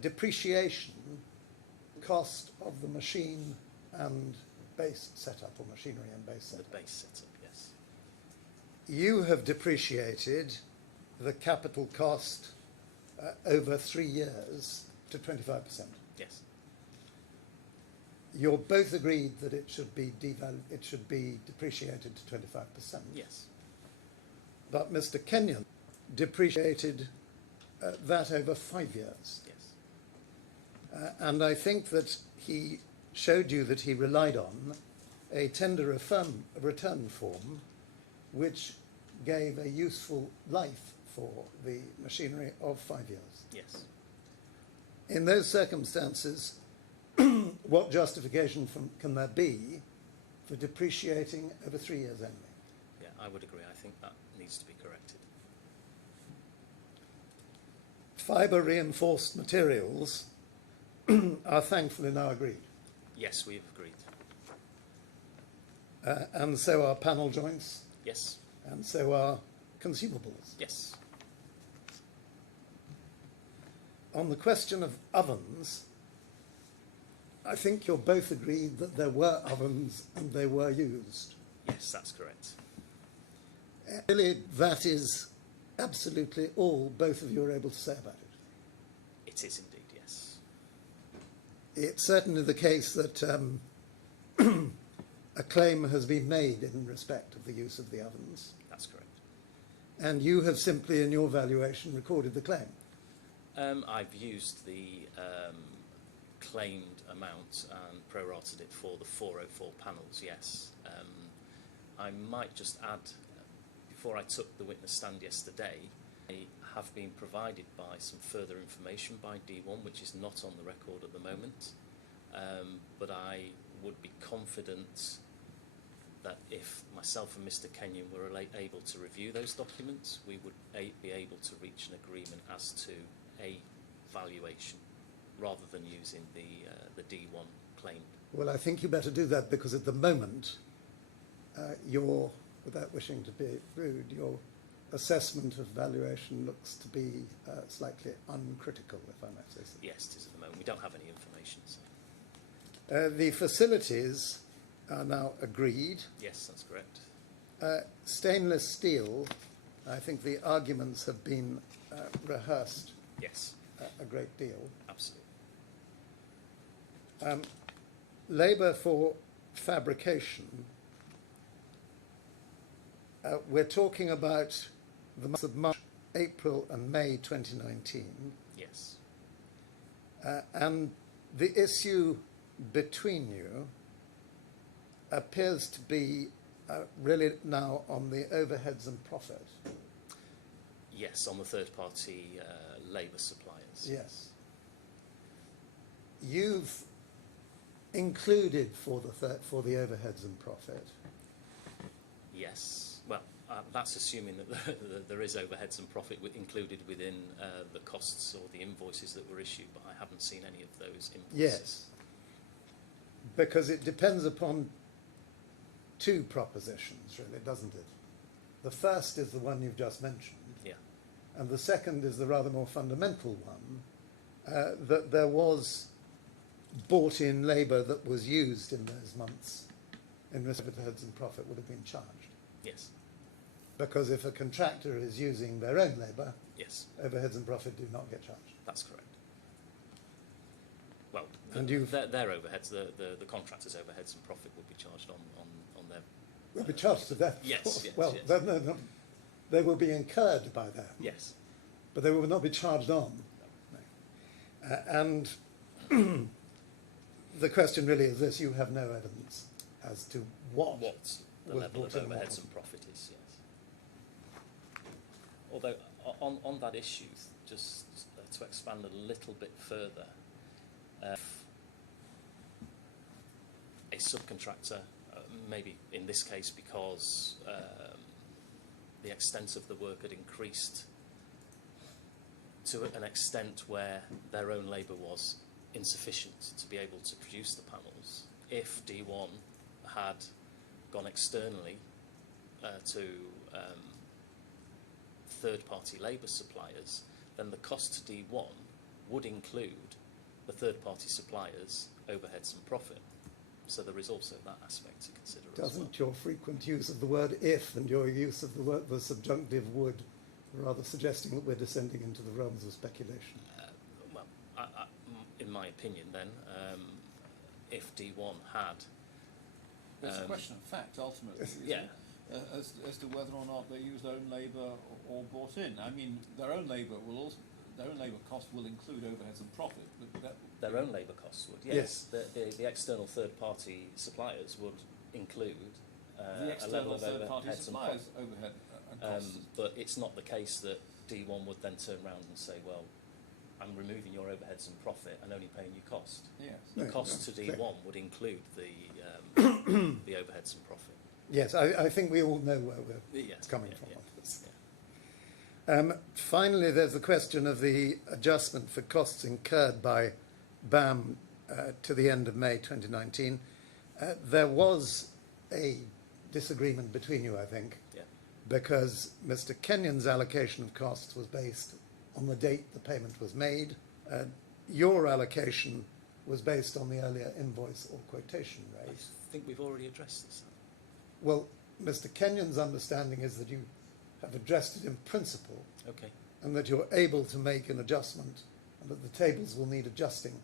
depreciation cost of the machine and base setup, or machinery and base setup. The base setup, yes. You have depreciated the capital cost over 3 years to 25%. Yes. You're both agreed that it should be depreciated to 25%. Yes. But Mr. Kenyon depreciated that over 5 years. Yes. And I think that he showed you that he relied on a tender return form which gave a useful life for the machinery of 5 years. Yes. In those circumstances, what justification can there be for depreciating over 3 years only? Yeah, I would agree. I think that needs to be corrected. Fibre reinforced materials are thankfully now agreed. Yes, we've agreed. And so are panel joints, Yes. and so are consumables. Yes. On the question of ovens, I think you're both agreed that there were ovens and they were used. Yes, that's correct. Really, that is absolutely all both of you are able to say about it. It is indeed, yes. It's certainly the case that a claim has been made in respect of the use of the ovens, That's correct. and you have simply, in your valuation, recorded the claim. I've used the claimed amount and prorated it for the 404 panels, yes. I might just add, before I took the witness stand yesterday, I have been provided by some further information by D1, which is not on the record at the moment, but I would be confident that if myself and Mr. Kenyon were able to review those documents, we would be able to reach an agreement as to a valuation, rather than using the D1 claim. Well, I think you better do that, because at the moment, your, without wishing to be rude, your assessment of valuation looks to be slightly uncritical, if I might say so. Yes, it is at the moment. We don't have any information. So. The facilities are now agreed. Yes, that's correct. Stainless steel, I think the arguments have been rehearsed Yes, a great deal. absolutely. Labour for fabrication, we're talking about the months of March, April and May 2019. Yes. And the issue between you appears to be really now on the overheads and profit. Yes, on the third-party labour suppliers. Yes. You've included for the overheads and profit. Yes. Well, that's assuming that there is overheads and profit included within the costs or the invoices that were issued, but I haven't seen any of those invoices. Yes. Because it depends upon two propositions, really, doesn't it? The first is the one you've just mentioned. Yeah. And the second is the rather more fundamental one, that there was bought-in labour that was used in those months in respect of overheads and profit would have been charged. Yes. Because if a contractor is using their own labour, Yes. overheads and profit do not get charged. That's correct. Well, And you've- their overheads, the contractor's overheads and profit would be charged on their. Will be charged to them. Yes, yes, Well, yes. no, they will be incurred by them, Yes. but they will not be charged on. No. And the question really is this: you have no evidence as to what What the was level of brought in and what overheads and profit is, yes. Although on that issue, just to expand a little bit further, a subcontractor, maybe in this case because the extent of the work had increased to an extent where their own labour was insufficient to be able to produce the panels. If D1 had gone externally to third-party labour suppliers, then the cost to D1 would include the third-party suppliers' overheads and profit. So there is also that aspect to consider as well. Doesn't your frequent use of the word if and your use of the subjunctive would rather suggesting that we're descending into the realms of speculation? Well, in my opinion then, if D1 had... It's a question of fact, ultimately. isn't Yeah. it? As to whether or not they used own labour or bought in. I mean, their own labour cost will include overheads and profit. But Their own labour costs would, yes. The external third-party suppliers would include the a level external of third-party overheads and suppliers' profit. overhead and costs. But it's not the case that D1 would then turn around and say, well, I'm removing your overheads and profit and only paying you cost. Yes. The No, cost to clear. D1 would include the overheads and profit. Yes, I think we all know where we're Yes, coming yeah, from yeah, on this. yeah. Finally, there's the question of the adjustment for costs incurred by BAM to the end of May 2019. There was a disagreement between you, I think, Yeah. because Mr. Kenyon's allocation of costs was based on the date the payment was made. Your allocation was based on the earlier invoice or quotation I rate. think we've already addressed this. Well, Mr. Kenyon's understanding is that you have addressed it in principle Okay. and that you're able to make an adjustment and that the tables will need adjusting.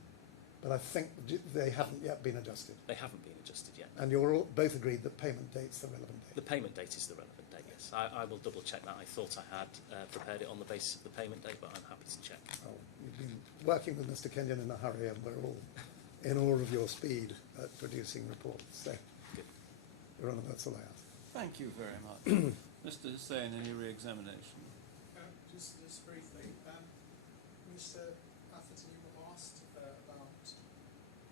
But I think they haven't yet been adjusted. They haven't been adjusted yet. And you're all both agreed that payment date's the relevant The date. payment date is the relevant date, yes. I will double check that. I thought I had prepared it on the basis of the payment date, but I'm happy to check. Well, you've been working with Mr. Kenyon in a hurry and we're all in awe of your speed at producing reports. So, Good. Your Honour, that's all I ask. Thank you very much. Mr. Hussain, any re-examination? Just briefly, Mr. Atherton, you were asked about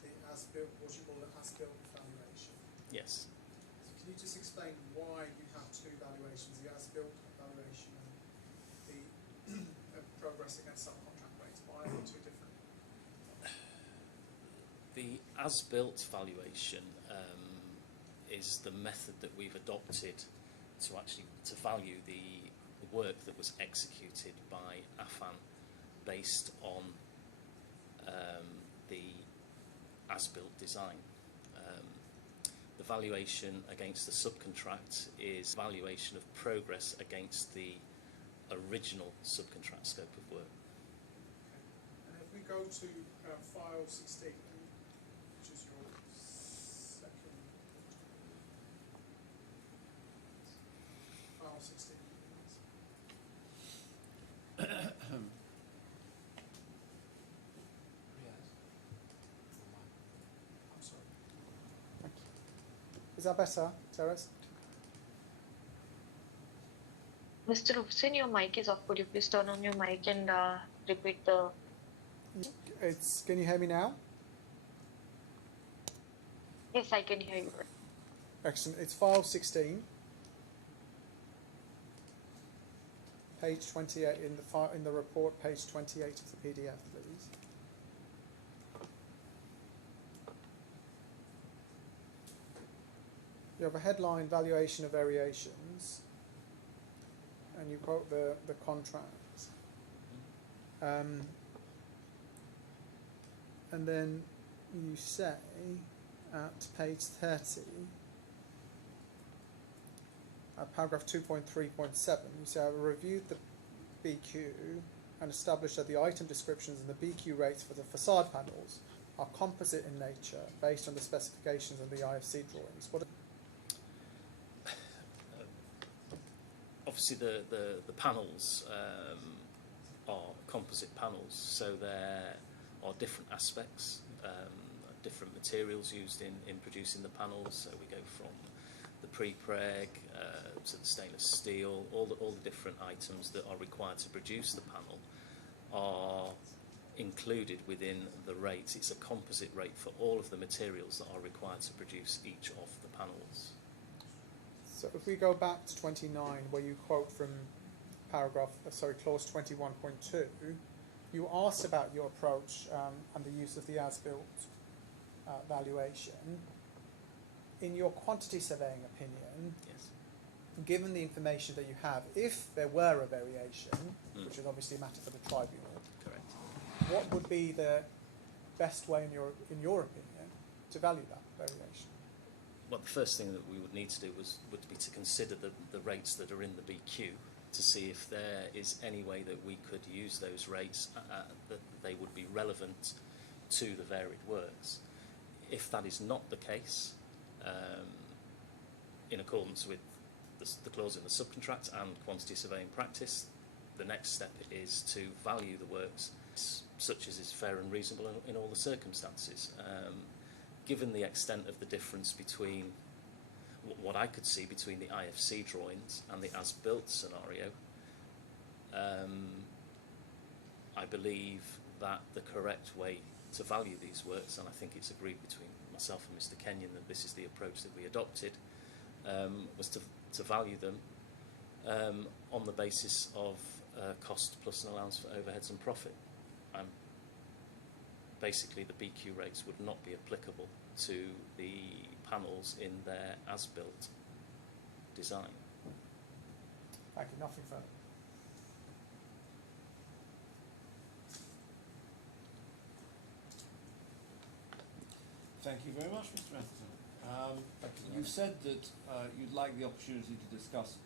the as-built, what you call the as-built valuation. Yes. So can you just explain why you have two valuations, the as-built valuation and the progress against subcontract rates? Why are they two different? The as-built valuation is the method that we've adopted to value the work that was executed by Affan based on the as-built design. The valuation against the subcontract is valuation of progress against the original subcontract scope of work. And if we go to file 16, which is your second file 16. I'm sorry. Thank you. Is that better, Terence? Mr. Hussain, your mic is off. Could you please turn on your mic and repeat the... Can you hear me now? Yes, I can hear you. Excellent. It's file 16, page 28 in the report, page 28 of the PDF, please. You have a headline, valuation of variations, and you quote the contract. And then you say at page 30, paragraph 2.3.7, you say, I reviewed the BQ and established that the item descriptions and the BQ rates for the facade panels are composite in nature based on the specifications of the IFC drawings. What Obviously, the panels are composite panels, so there are different aspects, different materials used in producing the panels. So we go from the pre-preg to the stainless steel, all the different items that are required to produce the panel are included within the rate. It's a composite rate for all of the materials that are required to produce each of the panels. So if we go back to 29, where you quote from clause 21.2, you asked about your approach and the use of the as-built valuation. In your quantity surveying opinion, Yes. given the information that you have, if there were a variation, which is obviously a matter for the tribunal, Correct. what would be the best way, in your opinion, to value that variation? Well, the first thing that we would need to do would be to consider the rates that are in the BQ to see if there is any way that we could use those rates that they would be relevant to the varied works. If that is not the case, in accordance with the clause in the subcontract and quantity surveying practice, the next step is to value the works such as is fair and reasonable in all the circumstances. Given the extent of the difference between what I could see between the IFC drawings and the as-built scenario, I believe that the correct way to value these works, and I think it's agreed between myself and Mr. Kenyon that this is the approach that we adopted, was to value them on the basis of cost plus an allowance for overheads and profit. Basically, the BQ rates would not be applicable to the panels in their as-built design. Thank you. Nothing further. Thank you very much, Mr. Atherton. You said that you'd like the opportunity to discuss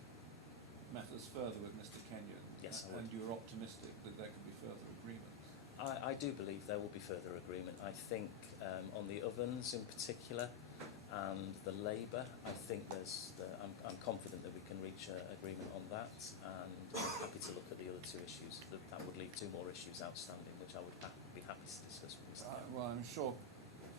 matters further with Mr. Kenyon. Yes, I would. And you're optimistic that there could be further agreements. I do believe there will be further agreement. I think on the ovens in particular and the labour, I think I'm confident that we can reach an agreement on that, and I'm happy to look at the other two issues. That would leave two more issues outstanding, which I would be happy to discuss with Mr. Kenyon. Well, I'm sure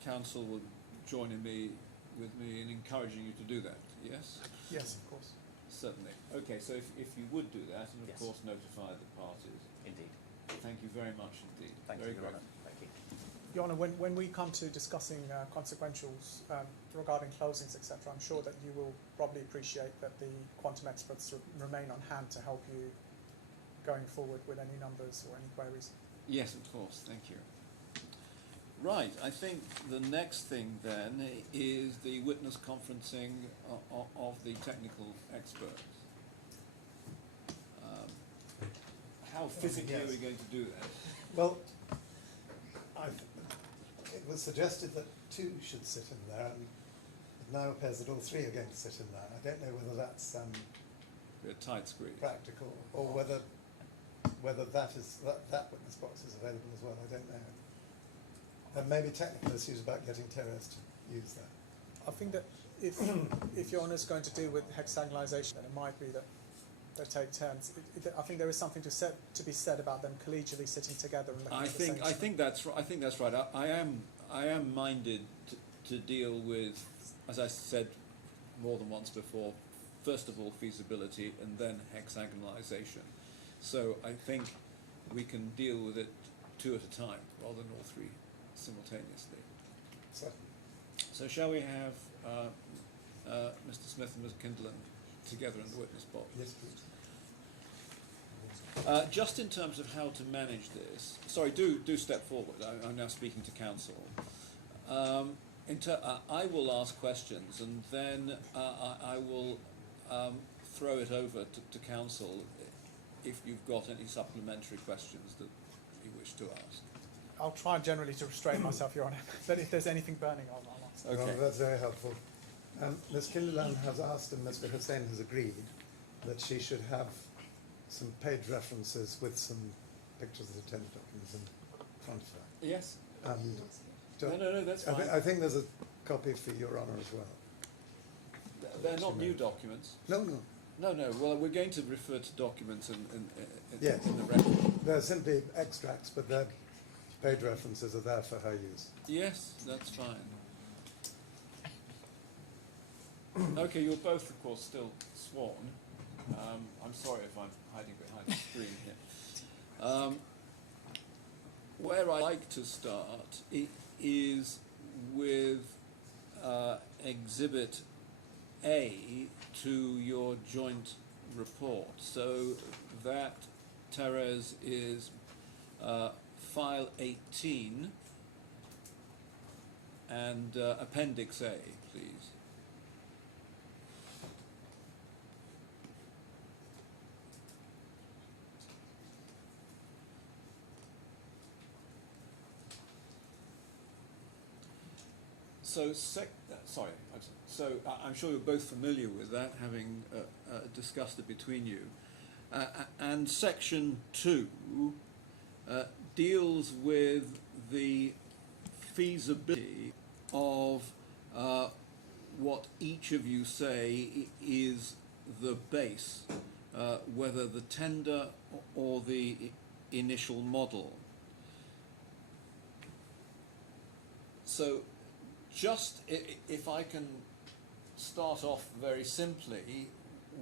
Council will join with me in encouraging you to do that, yes? Yes, of course. Certainly. Okay, so if you would do that, and of Yes. course notify the parties. Indeed. Thank you very much indeed. Thank very you, Your grateful. Honour. Thank you. Your Honour, when we come to discussing consequentials regarding closings, etc., I'm sure that you will probably appreciate that the quantum experts remain on hand to help you going forward with any numbers or any queries. Yes, of course. Thank you. Right, I think the next thing then is the witness conferencing of the technical experts. How physically are we going to do that? Well, it was suggested that two should sit in there, and it now appears that all three are going to sit in there. I don't know whether that's A tight squeeze. practical, or whether that witness box is available as well. I don't know. There may be technical issues about getting terrorists to use that. I think that if Your Honour is going to do with hexagonalisation, then it might be that they take turns. I think there is something to be said about them collegially sitting together and looking at the same I think that's right. I am minded to deal with, as I said more than once before, first of all feasibility and then hexagonalisation. So I think we can deal with it two at a time rather than all three simultaneously. So shall we have Mr. Smith and Ms. Kindlen together in the witness box? Yes, please. Just in terms of how to manage this, sorry, do step forward. I'm now speaking to council. I will ask questions, and then I will throw it over to council if you've got any supplementary questions that you wish to ask. I'll try generally to restrain myself, Your Honour. But if there's anything burning, I'll answer. Okay. Well, that's very helpful. Ms. Kinderland has asked, and Mr. Hussain has agreed, that she should have some page references with some pictures of the tender documents in front of her. Yes. And No, that's fine. I think there's a copy for Your Honour as well. They're not new documents. No. No. Well, we're going to refer to documents in Yes. the record. They're simply extracts, but their page references are there for her use. Yes, that's fine. Okay, you're both, of course, still sworn. I'm sorry if I'm hiding behind the screen here. Where I like to start is with Exhibit A to your joint report. So that, Therese, is File 18 and Appendix A, please. So I'm sure you're both familiar with that, having discussed it between you. And Section 2 deals with the feasibility of what each of you say is the base, whether the tender or the initial model. So just if I can start off very simply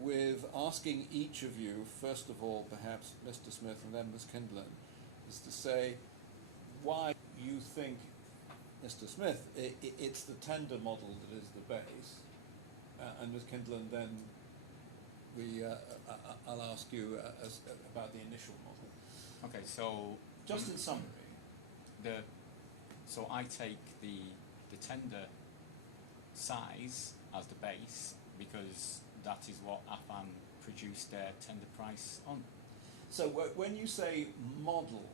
with asking each of you, first of all, perhaps Mr. Smith and then Ms. Kindlen, is to say why you think, Mr. Smith, it's the tender model that is the base, and Ms. Kindlen, then I'll ask you about the initial model. Okay, so Just in summary. So I take the tender size as the base because that is what Affan produced their tender price on. So when you say model,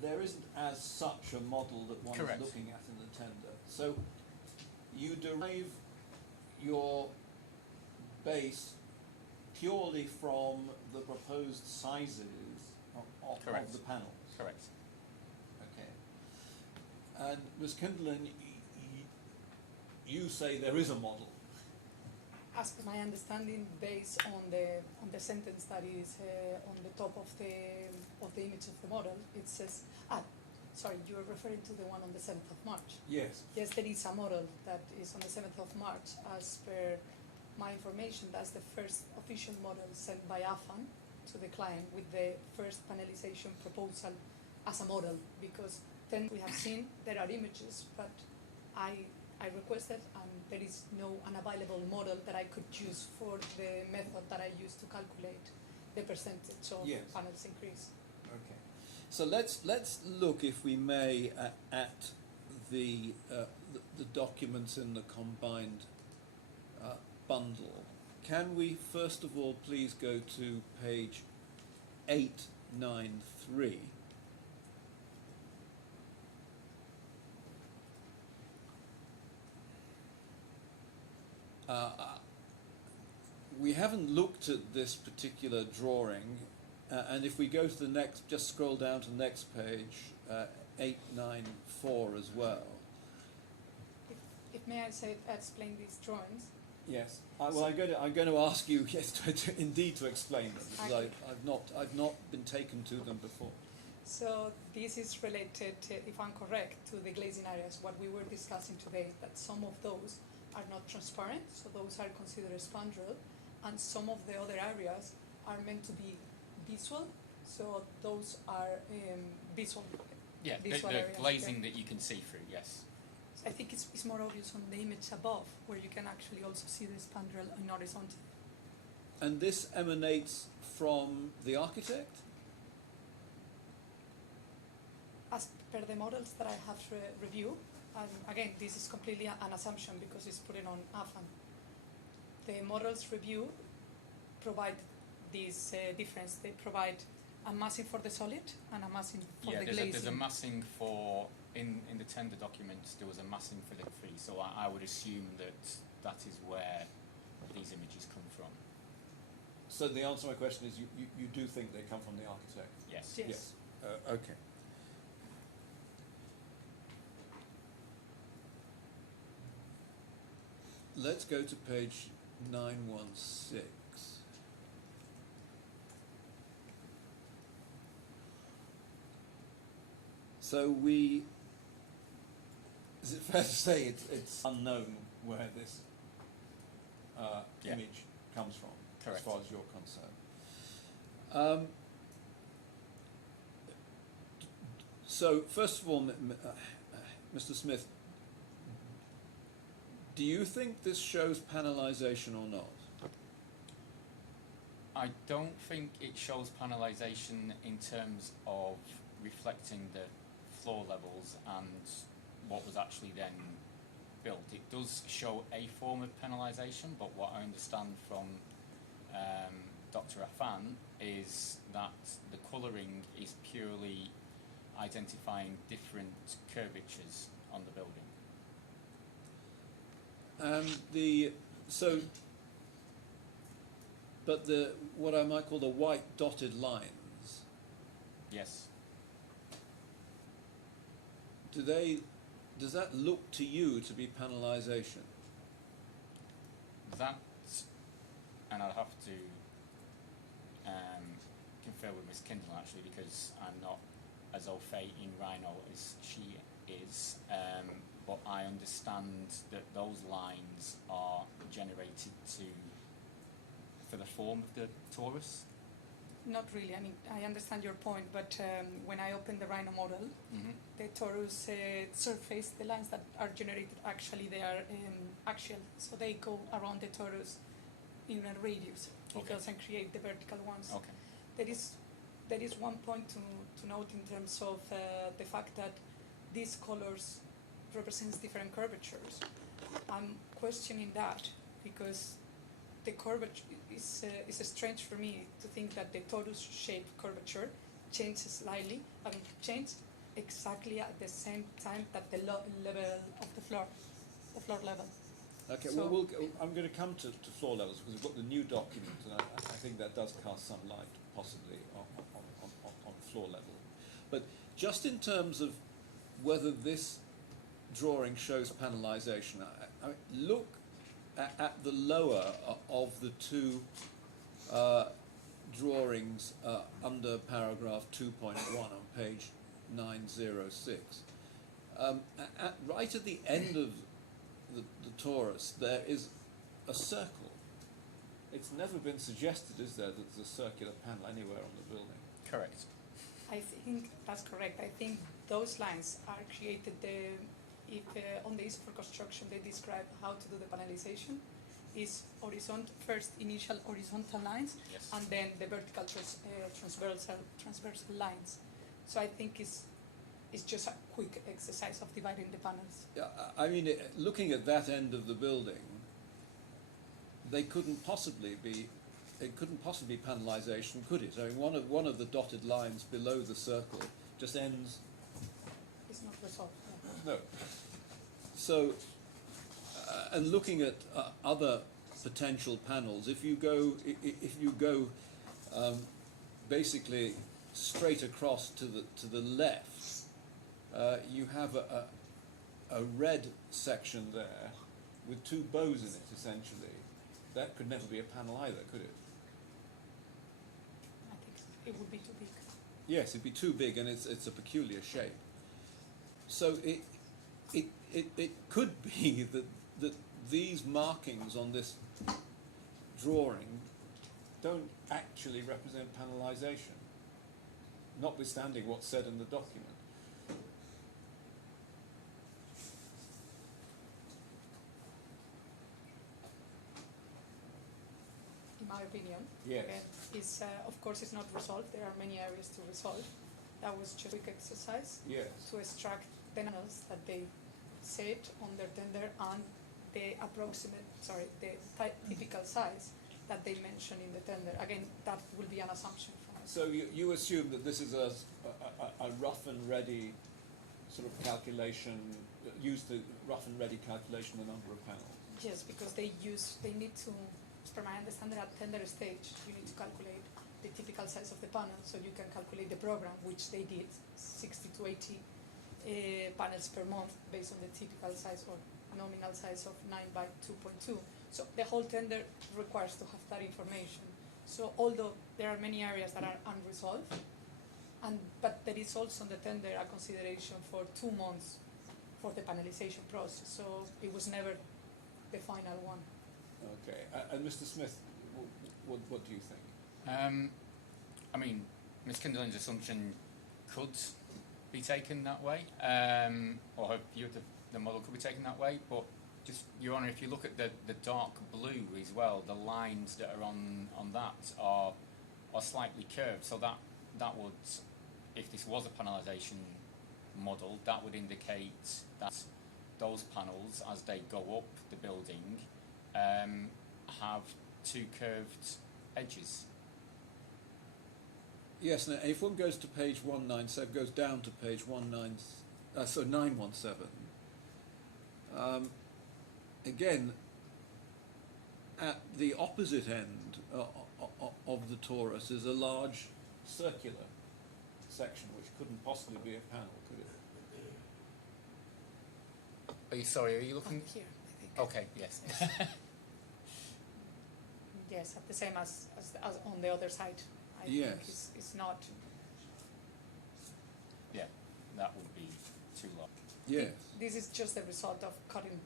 there isn't as such a model that one Correct. is looking at in the tender. So you derive your base purely from the proposed sizes of Correct. the panels. Correct. Okay. And Ms. Kindlen, you say there is a model. As per my understanding, based on the sentence that is on the top of the image of the model, it says, sorry, you are referring to the one on the 7th of March. Yes. Yes, there is a model that is on the 7th of March. As per my information, that's the first official model sent by Affan to the client with the first panelization proposal as a model, because then we have seen there are images, but I requested and there is no unavailable model that I could use for the method that I used to calculate the percentage of Yes. panels increase. Okay. So let's look, if we may, at the documents in the combined bundle. Can we first of all please go to page 893? We haven't looked at this particular drawing, and if we go to the next, just scroll down to the next page, 894 as well. If may I say, explain these drawings? Yes. Well, I'm going to ask you, yes, to indeed to explain them, because I've not been taken to them before. So this is related, if I'm correct, to the glazing areas. What we were discussing today, that some of those are not transparent, so those are considered spandrel, and some of the other areas are meant to be visual, so those are visual. Yeah, Visual the areas, glazing yeah. that you can see through, yes. I think it's more obvious on the image above, where you can actually also see the spandrel in horizontal. And this emanates from the architect? As per the models that I have reviewed, and again, this is completely an assumption because it's put it on Affan. The models review provide this difference. They provide a massing for the solid and a massing for the there's glazing. there's a massing for, in the tender documents, there was a massing for the free, so I would assume that is where these images come from. So the answer to my question is you do think they come from the architect? Yes. Yes. Okay. Let's go to page 916. So is it fair to say it's unknown where this Yeah. image comes from, Correct. as far as you're concerned? So first of all, Mr. Smith, do you think this shows panelisation or not? I don't think it shows panelisation in terms of reflecting the floor levels and what was actually then built. It does show a form of panelisation, but what I understand from Dr. Affan is that the colouring is purely identifying different curvatures on the building. But what I might call the white dotted lines, Yes. does that look to you to be panelisation? That, and I'll have to confer with Ms. Kindle actually, because I'm not as au fait in Rhino as she is, but I understand that those lines are generated for the form of the torus. Not really. I mean, I understand your point, but when I open the Rhino model, the torus surface, the lines that are generated, actually they are axial, so they go around the torus in a radius. It Okay. doesn't create the vertical ones. Okay. There is one point to note in terms of the fact that these colors represents different curvatures. I'm questioning that because the curvature is strange for me to think that the torus shape curvature changes slightly and changed exactly at the same time that the level of the floor level. Okay, So- well, I'm going to come to floor levels because we've got the new document, and I think that does cast some light, possibly, on floor level. But just in terms of whether this drawing shows panelisation, I mean, look at the lower of the two drawings under paragraph 2.1 on page 906. Right at the end of the torus, there is a circle. It's never been suggested, is there, that there's a circular panel anywhere on the building? Correct. I think that's correct. I think those lines are created if on the ISO for construction they describe how to do the panelization. Is first initial horizontal lines, Yes. and then the vertical transversal lines. So I think it's just a quick exercise of dividing the panels. Yeah, I mean, looking at that end of the building, it couldn't possibly be panelisation, could it? I mean, one of the dotted lines below the circle just ends. It's not resolved. No. So, and looking at other potential panels, if you go basically straight across to the left, you have a red section there with two bows in it, essentially. That could never be a panel either, could it? I think it would be too big. Yes, it'd be too big, and it's a peculiar shape. So it could be that these markings on this drawing don't actually represent panelisation, notwithstanding what's said in the document. In my opinion, Yes. again, of course it's not resolved. There are many areas to resolve. That was just a quick exercise Yes. to extract the panels that they said on their tender and the typical size that they mentioned in the tender. Again, that will be an assumption from So you assume that this is a rough and ready sort of calculation, use the rough and ready calculation of the number of panels? Yes, because they need to, as per my understanding, at tender stage, you need to calculate the typical size of the panel, so you can calculate the program, which they did, 60 to 80 panels per month, based on the typical size or nominal size of 9 by 2.2. So the whole tender requires to have that information. So although there are many areas that are unresolved, but there is also in the tender a consideration for 2 months for the panelization process. So it was never the final one. Okay, and Mr. Smith, what do you think? I mean, Ms. Kinderlin's assumption could be taken that way, or her view of the model could be taken that way, but just, Your Honour, if you look at the dark blue as well, the lines that are on that are slightly curved, so that would, if this was a panelisation model, that would indicate that those panels, as they go up the building, have 2 curved edges. Yes, now if one goes to page 197, goes down to page 917, again, at the opposite end of the torus is a large circular section, which couldn't possibly be a panel, could it? Are you looking? Here, I think. Okay, yes. Yes. Yes, the same as on the other side. I Yes. think it's not. Yeah, that would be too long. Yes. This is just the result of cutting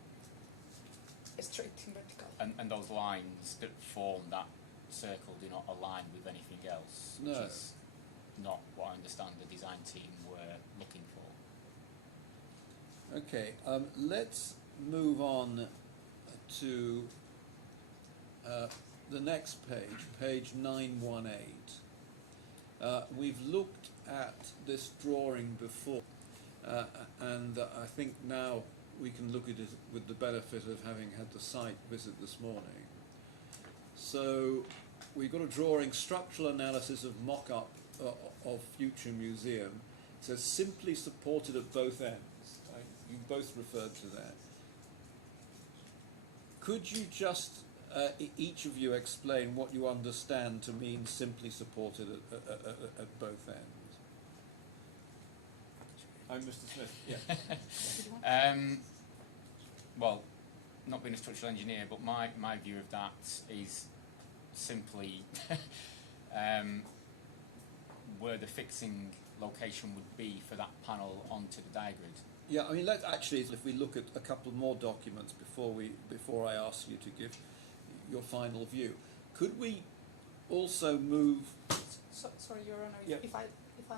straight in vertical. And those lines that form that circle do not align with anything else, No. which is not what I understand the design team were looking for. Okay, let's move on to the next page, page 918. We've looked at this drawing before, and I think now we can look at it with the benefit of having had the site visit this morning. So we've got a drawing, structural analysis of mock-up of future museum. It says simply supported at both ends. You both referred to that. Could you just, each of you, explain what you understand to mean simply supported at both ends? I'm Mr. Smith. Yeah. Well, not being a structural engineer, but my view of that is simply where the fixing location would be for that panel onto the diagrid. Yeah, I mean, let's actually, if we look at a couple more documents before I ask you to give your final view, could we also move? Sorry, Your Honor, Yeah. if I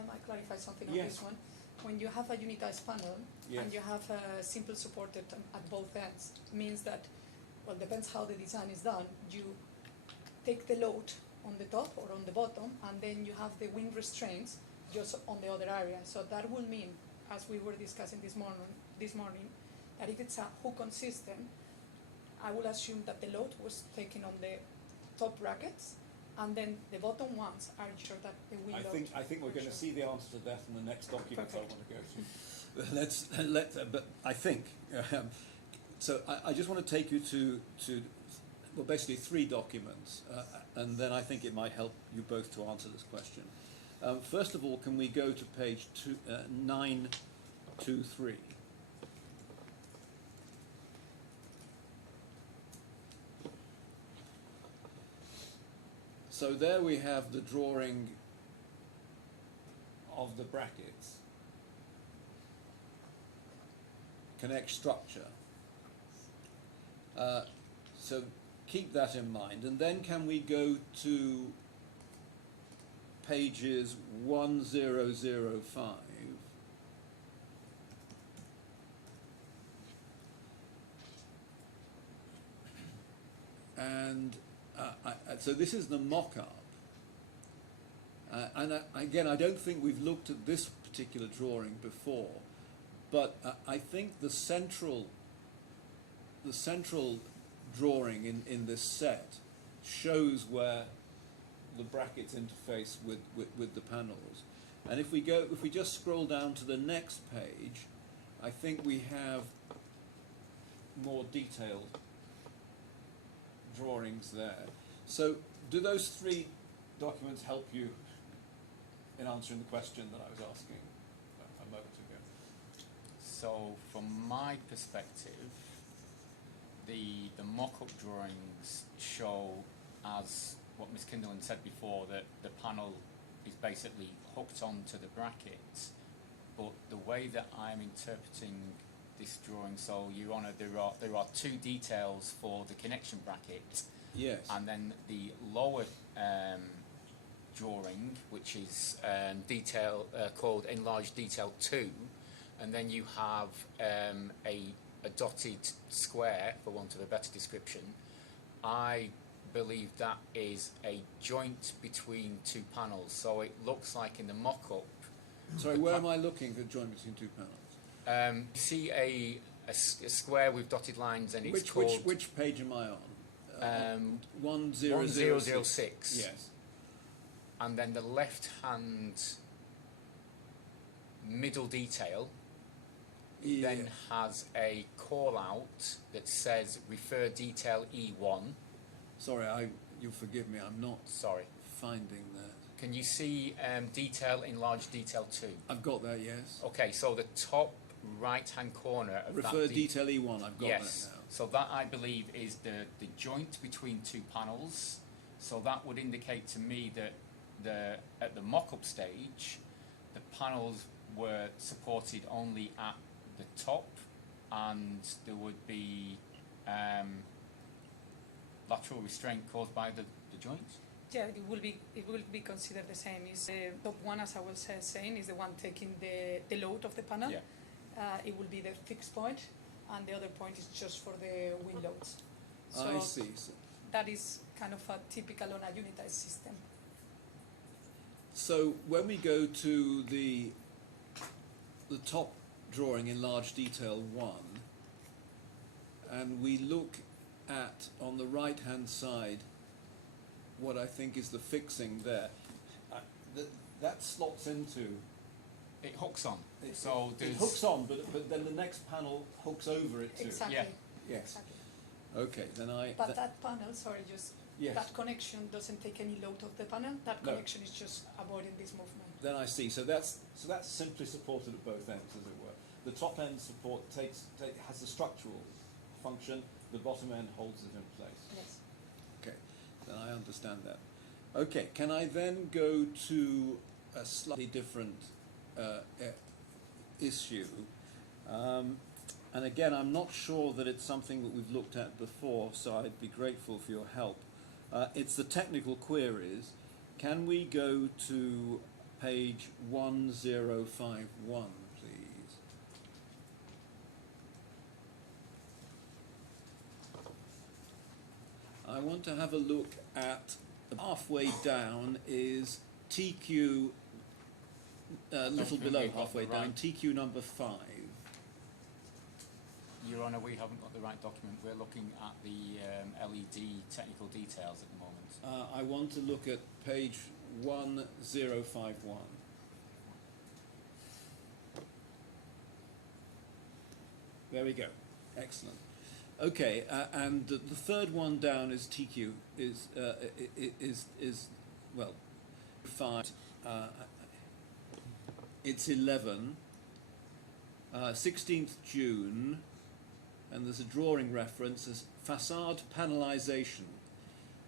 might clarify something on Yes. this one. When you have a unitized panel Yes. and you have a simple supported at both ends, means that, well, depends how the design is done, you take the load on the top or on the bottom, and then you have the wind restraints just on the other area. So that will mean, as we were discussing this morning, that if it's a hook-on system, I will assume that the load was taken on the top brackets, and then the bottom ones are sure that the wind load. I think we're going to see the answer to that in the next document I Perfect. want to go to. But I think so. I just want to take you to well, basically 3 documents, and then I think it might help you both to answer this question. First of all, can we go to page 923? So there we have the drawing of the brackets. Connect structure. So keep that in mind. And then can we go to pages 1005? And so this is the mock-up. Again, I don't think we've looked at this particular drawing before, but I think the central drawing in this set shows where the brackets interface with the panels. And if we just scroll down to the next page, I think we have more detailed drawings there. So do those three documents help you in answering the question that I was asking a moment ago? So from my perspective, the mock-up drawings show, as what Ms. Kinderland said before, that the panel is basically hooked onto the brackets. But the way that I'm interpreting this drawing, so Your Honour, there are two details for the connection bracket. Yes. And then the lower drawing, which is called Enlarged Detail 2, and then you have a dotted square, for want of a better description. I believe that is a joint between two panels, so it looks like in the mock-up. Sorry, where am I looking for joint between two panels? See a square with dotted lines, and it's called... Which page am I on? 1006. Yes. And then the left-hand middle detail then has a call-out that says refer detail E1. Sorry, you'll forgive me, I'm not finding that. Can you see detail enlarged detail 2? I've got that, yes. Okay, so the top right-hand corner of refer detail E1, I've got that now. So that, I believe, is the joint between two panels. So that would indicate to me that at the mock-up stage, the panels were supported only at the top, and there would be lateral restraint caused by the joint. Yeah, it will be considered the same. Is the top one, as I was saying, is the one taking the load of the panel. Yeah. It will be the fixed point, and the other point is just for the wind loads. So I see. that is kind of a typical on a unitized system. So when we go to the top drawing in large detail 1, and we look at, on the right hand side, what I think is the fixing there, that slots into... It hooks on. It there's... hooks on, but then the next panel hooks over it too. Exactly. Yeah. Yes. Exactly. Okay, then But that panel, yes. that connection doesn't take any load of the panel. That No. connection is just avoiding this movement. Then I see. So that's simply supported at both ends, as it were. The top end support has the structural function. The bottom end holds it in place. Yes. Okay, then I understand that. Okay, can I then go to a slightly different issue? And again, I'm not sure that it's something that we've looked at before, so I'd be grateful for your help. It's the technical queries. Can we go to page 1051, please? I want to have a look at, halfway down is TQ, little below halfway down, TQ number 5. Your Honour, we haven't got the right document. We're looking at the LED technical details at the moment. I want to look at page 1051. There we go. Excellent. Okay, and the third one down is TQ, is well, 5. It's 11. 16th June, and there's a drawing reference as facade panelization.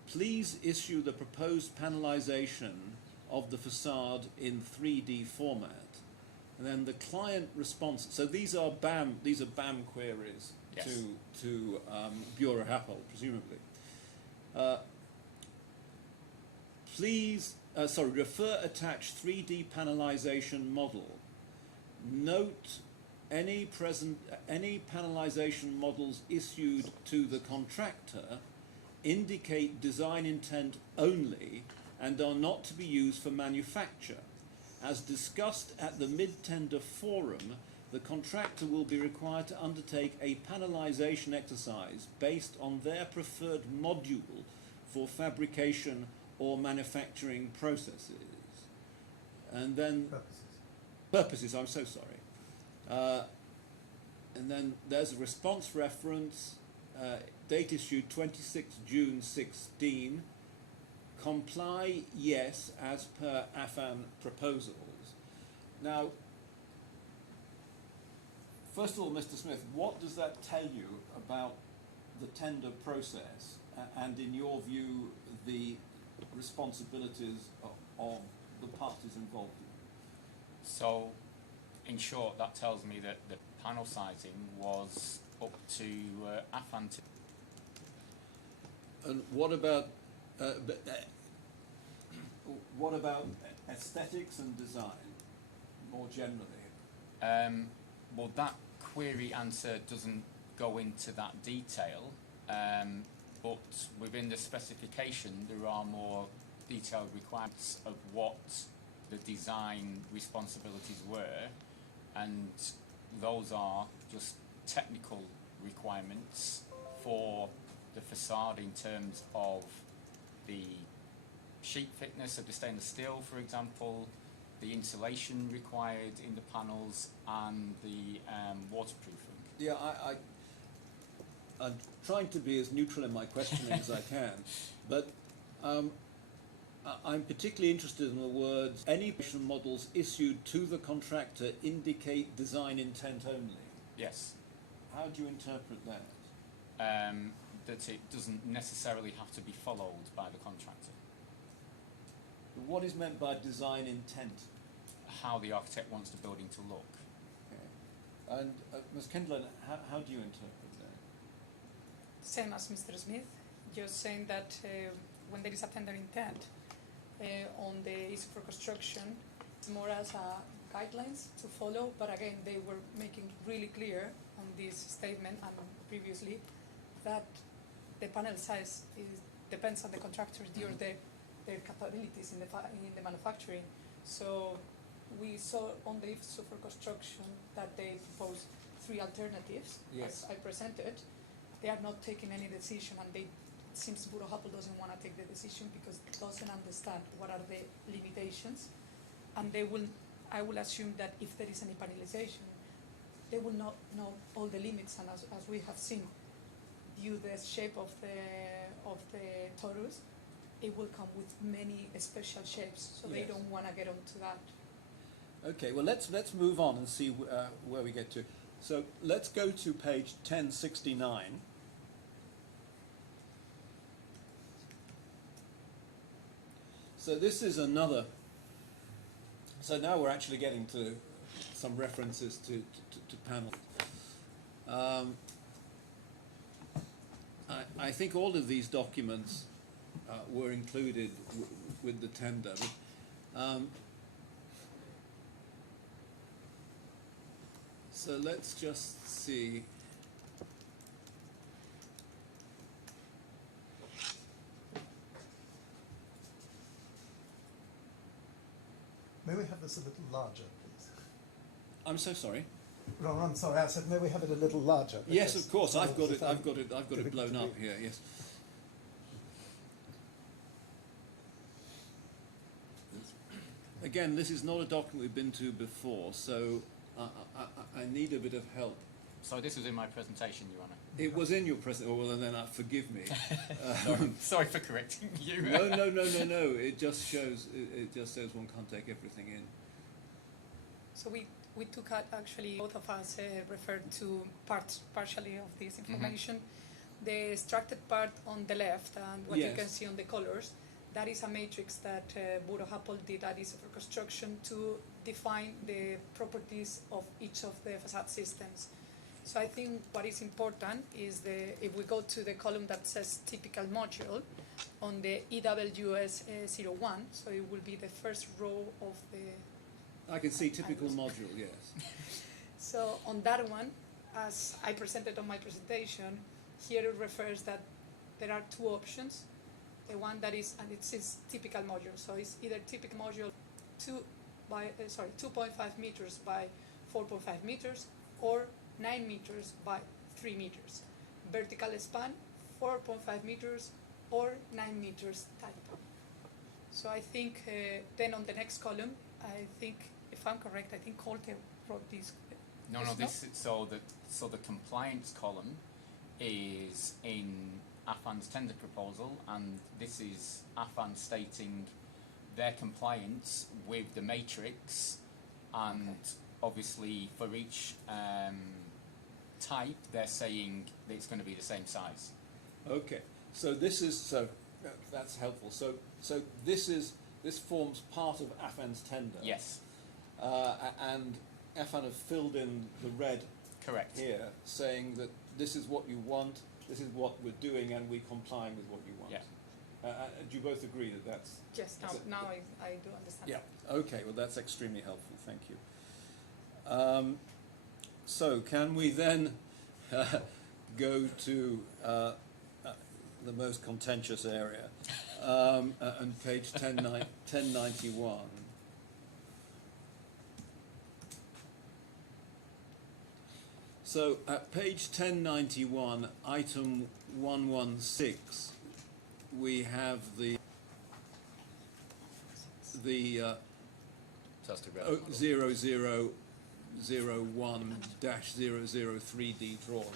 Please issue the proposed panelization of the facade in 3D format. And then the client response. So these are BAM queries. Yes. to Bureau Happold, presumably. Please, refer attached 3D panelization model. Note any panelization models issued to the contractor indicate design intent only and are not to be used for manufacture. As discussed at the mid-tender forum, the contractor will be required to undertake a panelization exercise based on their preferred module for fabrication or manufacturing processes. And then purposes, I'm so sorry. And then there's a response reference, date issued 26 June 16. Comply, yes, as per Affan proposals. Now, first of all, Mr. Smith, what does that tell you about the tender process and, in your view, the responsibilities of the parties involved? So, in short, that tells me that the panel sizing was up to Affan. And what about aesthetics and design, more generally? Well, that query answer doesn't go into that detail, but within the specification there are more detailed requirements of what the design responsibilities were, and those are just technical requirements for the facade in terms of the sheet thickness of the stainless steel, for example, the insulation required in the panels, and the waterproofing. Yeah, I'm trying to be as neutral in my questioning as I can, but I'm particularly interested in the words, any models issued to the contractor indicate design intent only. Yes. How do you interpret that? That it doesn't necessarily have to be followed by the contractor. What is meant by design intent? How the architect wants the building to look. Okay. And Ms. Kendall, how do you interpret that? Same as Mr. Smith, just saying that when there is a tender intent on the issue for construction, it's more as a guidelines to follow, but again, they were making really clear on this statement and previously that the panel size depends on the contractors, their capabilities in the manufacturing. So we saw on the issue for construction that they proposed 3 alternatives, yes, as I presented. They are not taking any decision, and it seems Buro Happold doesn't want to take the decision because it doesn't understand what are the limitations, and I will assume that if there is any panelization, they will not know all the limits, and as we have seen, due the shape of the torus, it will come with many special shapes, so they don't want to get onto that. Okay, well let's move on and see where we get to. So let's go to page 1069. So this is another. So now we're actually getting to some references to panels. I think all of these documents were included with the tender. So let's just see. May we have this a little larger, please? I'm so sorry. No, I'm sorry. I said, may we have it a little larger? Yes, of course. I've got because it blown up here. Yes. Again, this is not a document we've been to before, so I need a bit of help. So this was in my presentation, Your Honour. It was in your presentation. Oh, well, then forgive me. Sorry for correcting you. No. It just shows one can't take everything in. So we took out, actually, both of us referred to partially of this information. Mm-hmm. The extracted part on the left, and what you can see on the colors, that is a matrix that Buro Happold did at issue for construction to define the properties of each of the facade systems. So I think what is important is if we go to the column that says typical module on the EWS 01, so it will be the first row of the... I can see typical module, yes. So on that one, as I presented on my presentation, here it refers that there are 2 options. The one that is, and it says typical module, so it's either typical module 2.5 meters by 4.5 meters or 9 meters by 3 meters. Vertical span 4.5 meters or 9 meters type. So I think then on the next column, I think, if I'm correct, I think Colte wrote this. No, this so the compliance column is in Affan's tender proposal, and this is Affan stating their compliance with the matrix, and obviously for each type they're saying that it's going to be the same size. Okay, so this is that's helpful. So this forms part of Affan's tender. Yes, and Affan have filled in the red correct. here, saying that this is what you want, this is what we're doing, and we're complying with what you want. Yeah. Do you both agree that that's? Yes, now I do understand. Yeah. Okay. Well, that's extremely helpful. Thank you. So, can we then go to the most contentious area, on page 1091. So, at page 1091, item 116, we have the Just to 0001-003D drawing.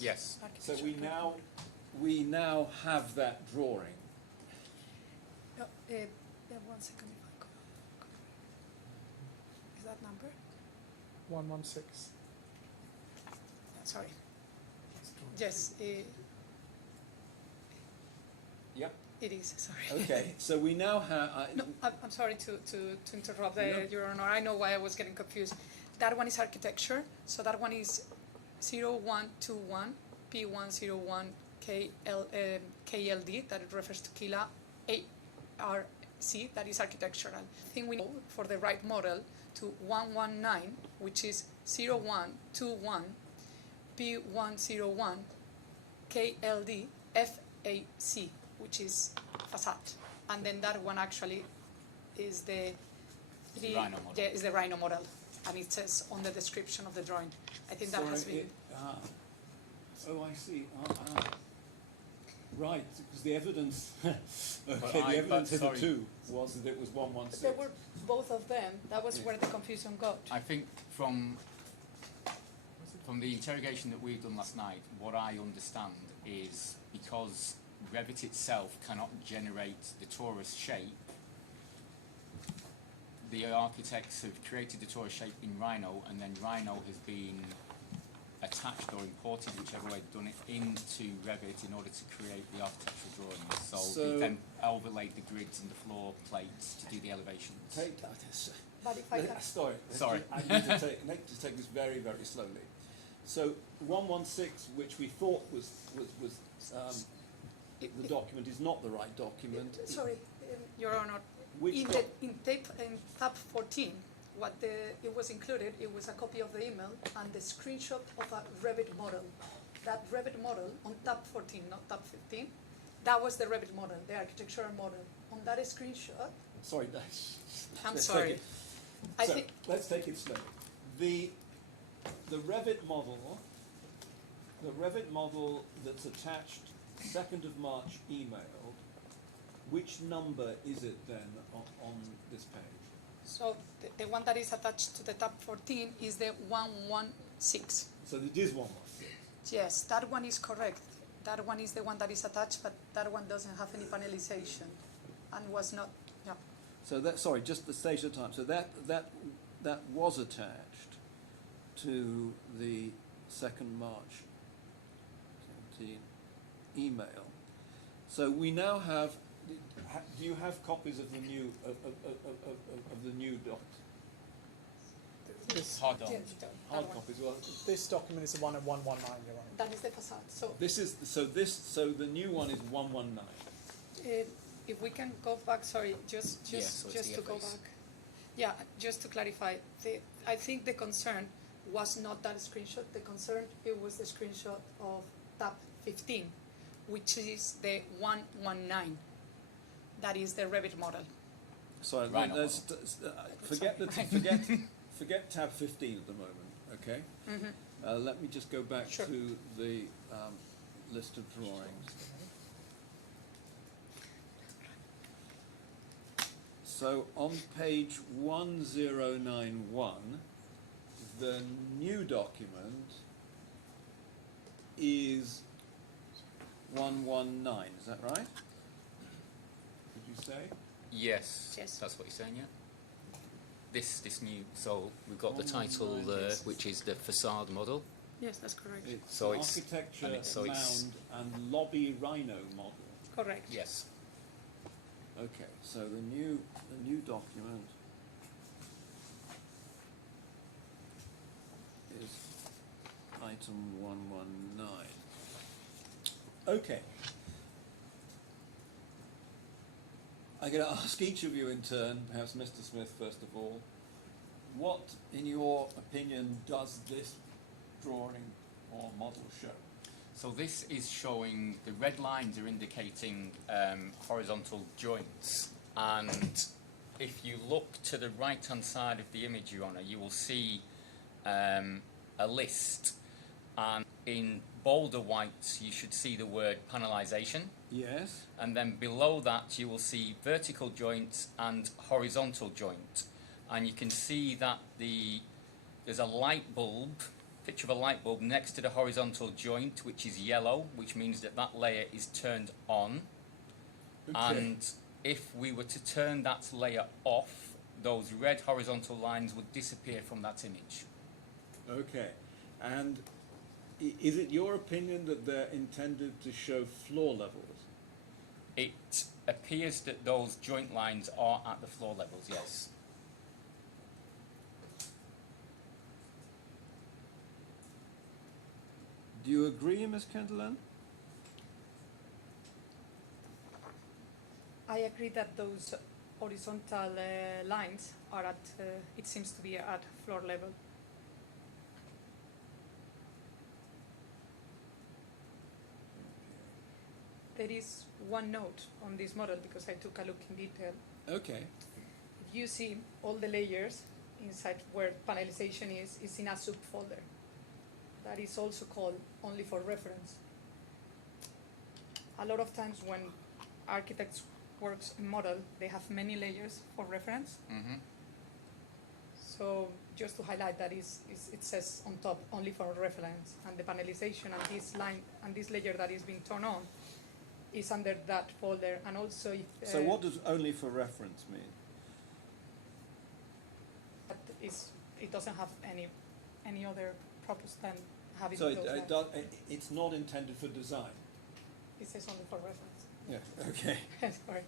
Yes. So we now have that drawing. Yeah, 1 second. If I go. Is that number? 116. Sorry. Yes, Yep. it is. Sorry. Okay. So we now have. No, I'm sorry to interrupt, No. Your Honor. I know why I was getting confused. That one is architecture, so that one is 0121 P101 KLD, that it refers to Kila ARC, that is architectural. I think we know for the right model to 119, which is 0121 P101 KLD FAC, which is facade. And then that one actually is the Rhino model. Yeah, is the Rhino model, and it says on the description of the drawing. I think that has been. Oh, I see. Right, because the evidence. Okay, But the evidence but sorry. hitherto was that it was 116. There were both of them. That was where the confusion got. I think from the interrogation that we've done last night, what I understand is because Revit itself cannot generate the torus shape, the architects have created the torus shape in Rhino, and then Rhino has been attached or imported, whichever way they've done it, into Revit in order to create the architectural drawings. So they then overlaid the grids and the floor plates to do the elevations. Take that. But if I can, Sorry. I need to take this very, very slowly. So 116, which we thought was the document, is not the right document. sorry, Your Honor. Which In tab 14, it was included, it was a copy of the email and the screenshot of a Revit model. That Revit model on tab 14, not tab 15, that was the Revit model, the architectural model. On that screenshot, Sorry, I'm let's sorry. take it- I so think let's take it slowly. The Revit model that's attached 2nd of March emailed, which number is it then on this page? so. The one that is attached to the tab 14 is the 116. So it is 116. Yes, that one is correct. That one is the one that is attached, but that one doesn't have any panelization and was not. Yeah. So that, sorry, just the stage of time. So that was attached to the 2nd March 17 email. So we now have. Do you have copies of the new of the new doc? This, Hard on. Yes, Hard that one. copies. Well, this document is the one at 119, Your Honor. That is the facade. So this is so the new one is 119. if we can go back, sorry, just Yeah, so it's just to go DFAs. back. Yeah, just to clarify, I think the concern was not that screenshot. The concern, it was the screenshot of tab 15, which is the 119. That is the Revit model. Sorry, Right, let's forget forget tab 15 at the moment. Okay. Let me just go back Sure. to the list of drawings. So on page 1091, the new document is 119, is that right? Did you say? Yes, Yes. that's what you're saying, yeah. This new, so we've got the Oh, title right, there, yes. which is the facade model. Yes, that's correct. It's So it's- architecture, and so it's- mound and lobby rhino model. Correct. Yes. Okay, so the new document is item 119. Okay. I'm going to ask each of you in turn, perhaps Mr. Smith first of all, what, in your opinion, does this drawing or model show? So this is showing, the red lines are indicating horizontal joints, and if you look to the right hand side of the image, Your Honour, you will see a list, and in bolder white you should see the word panelisation, Yes. and then below that you will see vertical joint and horizontal joint, and you can see that there's a light bulb, picture of a light bulb next to the horizontal joint, which is yellow, which means that that layer is turned on. Okay. And if we were to turn that layer off, those red horizontal lines would disappear from that image. Okay, and is it your opinion that they're intended to show floor levels? It appears that those joint lines are at the floor levels, yes. Do you agree, Ms. Kendall? I agree that those horizontal lines are at, it seems to be at floor level. There is one note on this model because I took a look in detail. Okay, If you see all the layers inside where panelization is in a subfolder. That is also called only for reference. A lot of times when architects works in model, they have many layers for reference. Mm-hmm. So just to highlight that it says on top only for reference, and the panelization and this line and this layer that is being turned on is under that folder. And also if so what does only for reference mean? that is, it doesn't have any other purpose than having So those lines. it's not intended for design? It says only for reference. Yeah, okay. Sorry.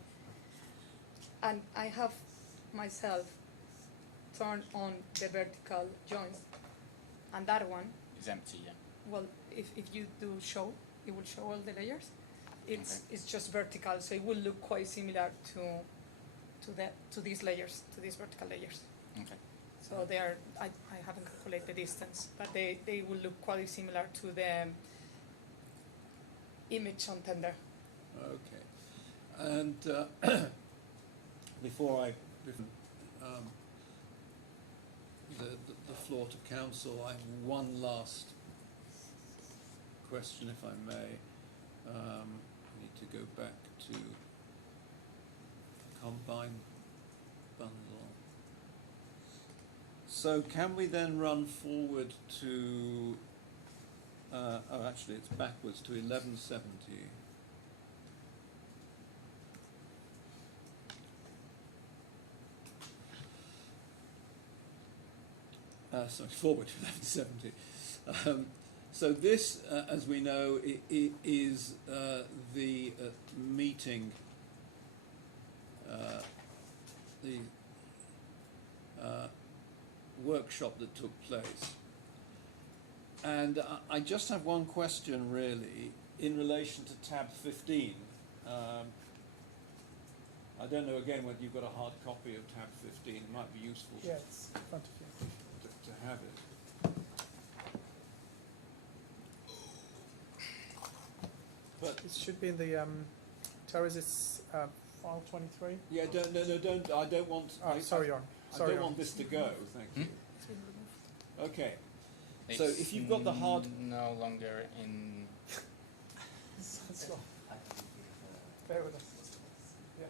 And I have myself turned on the vertical joints, and that one, It's empty, yeah. well, if you do show, it will show all the layers. It's Okay. it's just vertical, so it will look quite similar to these layers, to these vertical layers. Okay. So they are, I haven't calculated the distance, but they will look quite similar to the image on tender. Okay. And before I give the floor to council, I have one last question, if I may. I need to go back to combined bundle. So can we then run forward to, oh actually it's backwards to 1170. Sorry, forward to 1170. So this, as we know, is the meeting, the workshop that took place. And I just have one question, really, in relation to tab 15. I don't know, again, whether you've got a hard copy of tab 15. It might be useful Yeah, it's in front of you. to have it. But It should be in the Terrace, it's file 23. yeah, don't. I don't want. Oh, sorry, Ron. I Sorry, don't Ron. want this to go. Thank you. It's been removed. Okay. So if you've got the hard, no longer in, It's not. Bear with us. Yeah.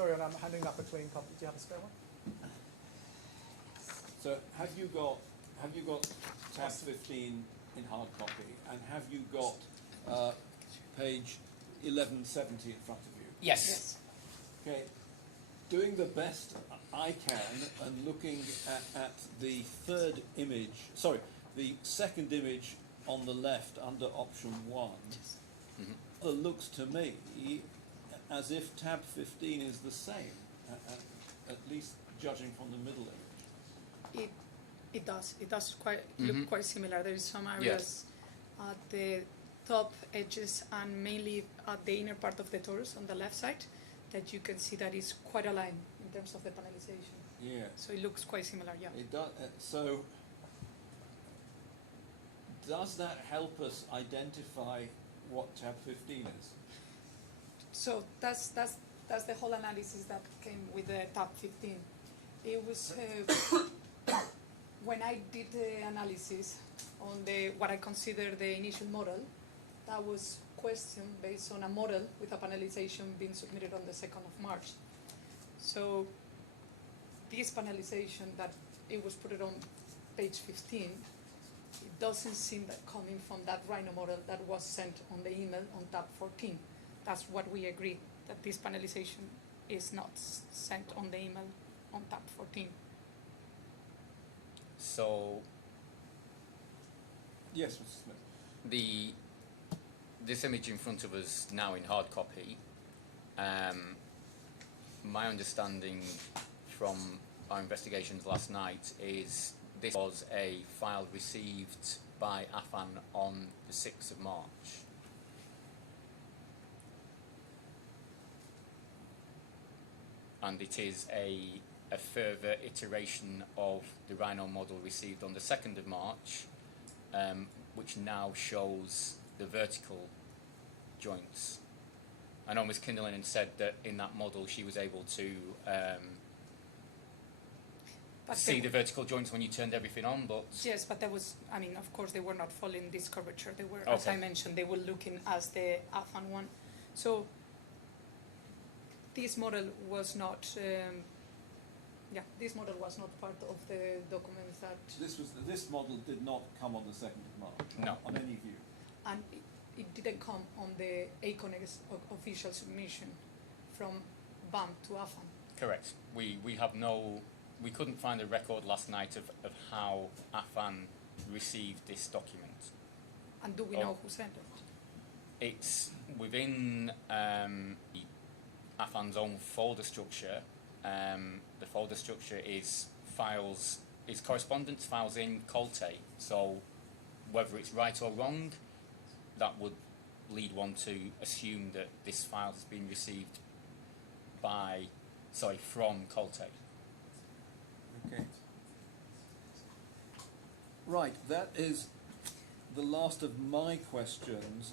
Sorry, I'm handing up a clean copy. Do you have a spare one? So have you got tab 15 in hard copy, and have you got page 1170 in front of you? Yes. Okay, doing the best I can and looking at the third image, sorry, the second image on the left under option 1, it looks to me as if tab 15 is the same, at least judging from the middle image. It does. It does look quite similar. There is some areas at the top edges and mainly at the inner part of the torus on the left side that you can see that is quite aligned in terms of the panelization. Yeah. So it looks quite similar, yeah. It does. So, does that help us identify what tab 15 is? So that's the whole analysis that came with the tab 15. It was when I did the analysis on what I consider the initial model, that was questioned based on a model with a panelization being submitted on the 2nd of March. So this panelization that it was put on page 15, it doesn't seem that coming from that Rhino model that was sent on the email on tab 14. That's what we agreed, that this panelization is not sent on the email on tab 14. So Yes, Mr. Smith. This image in front of us now in hard copy, my understanding from our investigations last night is this was a file received by Affan on the 6th of March. And it is a further iteration of the Rhino model received on the 2nd of March, which now shows the vertical joints. I know Ms. Kinderlin said that in that model she was able to see the vertical joints when you turned everything on, but... Yes, but that was, I mean, of course they were not following this curvature. They were, as I mentioned, they were looking as the Affan one. So this model was not, this model was not part of the documents that... This model did not come on the 2nd of March, no. on any view. And it didn't come on the ACONEX official submission from BAM to Affan. Correct. We have no... We couldn't find a record last night of how Affan received this document. And do we know who sent it? It's within Affan's own folder structure. The folder structure is files, is correspondence files in Colte. So whether it's right or wrong, that would lead one to assume that this file has been received from Colte. Okay. Right, that is the last of my questions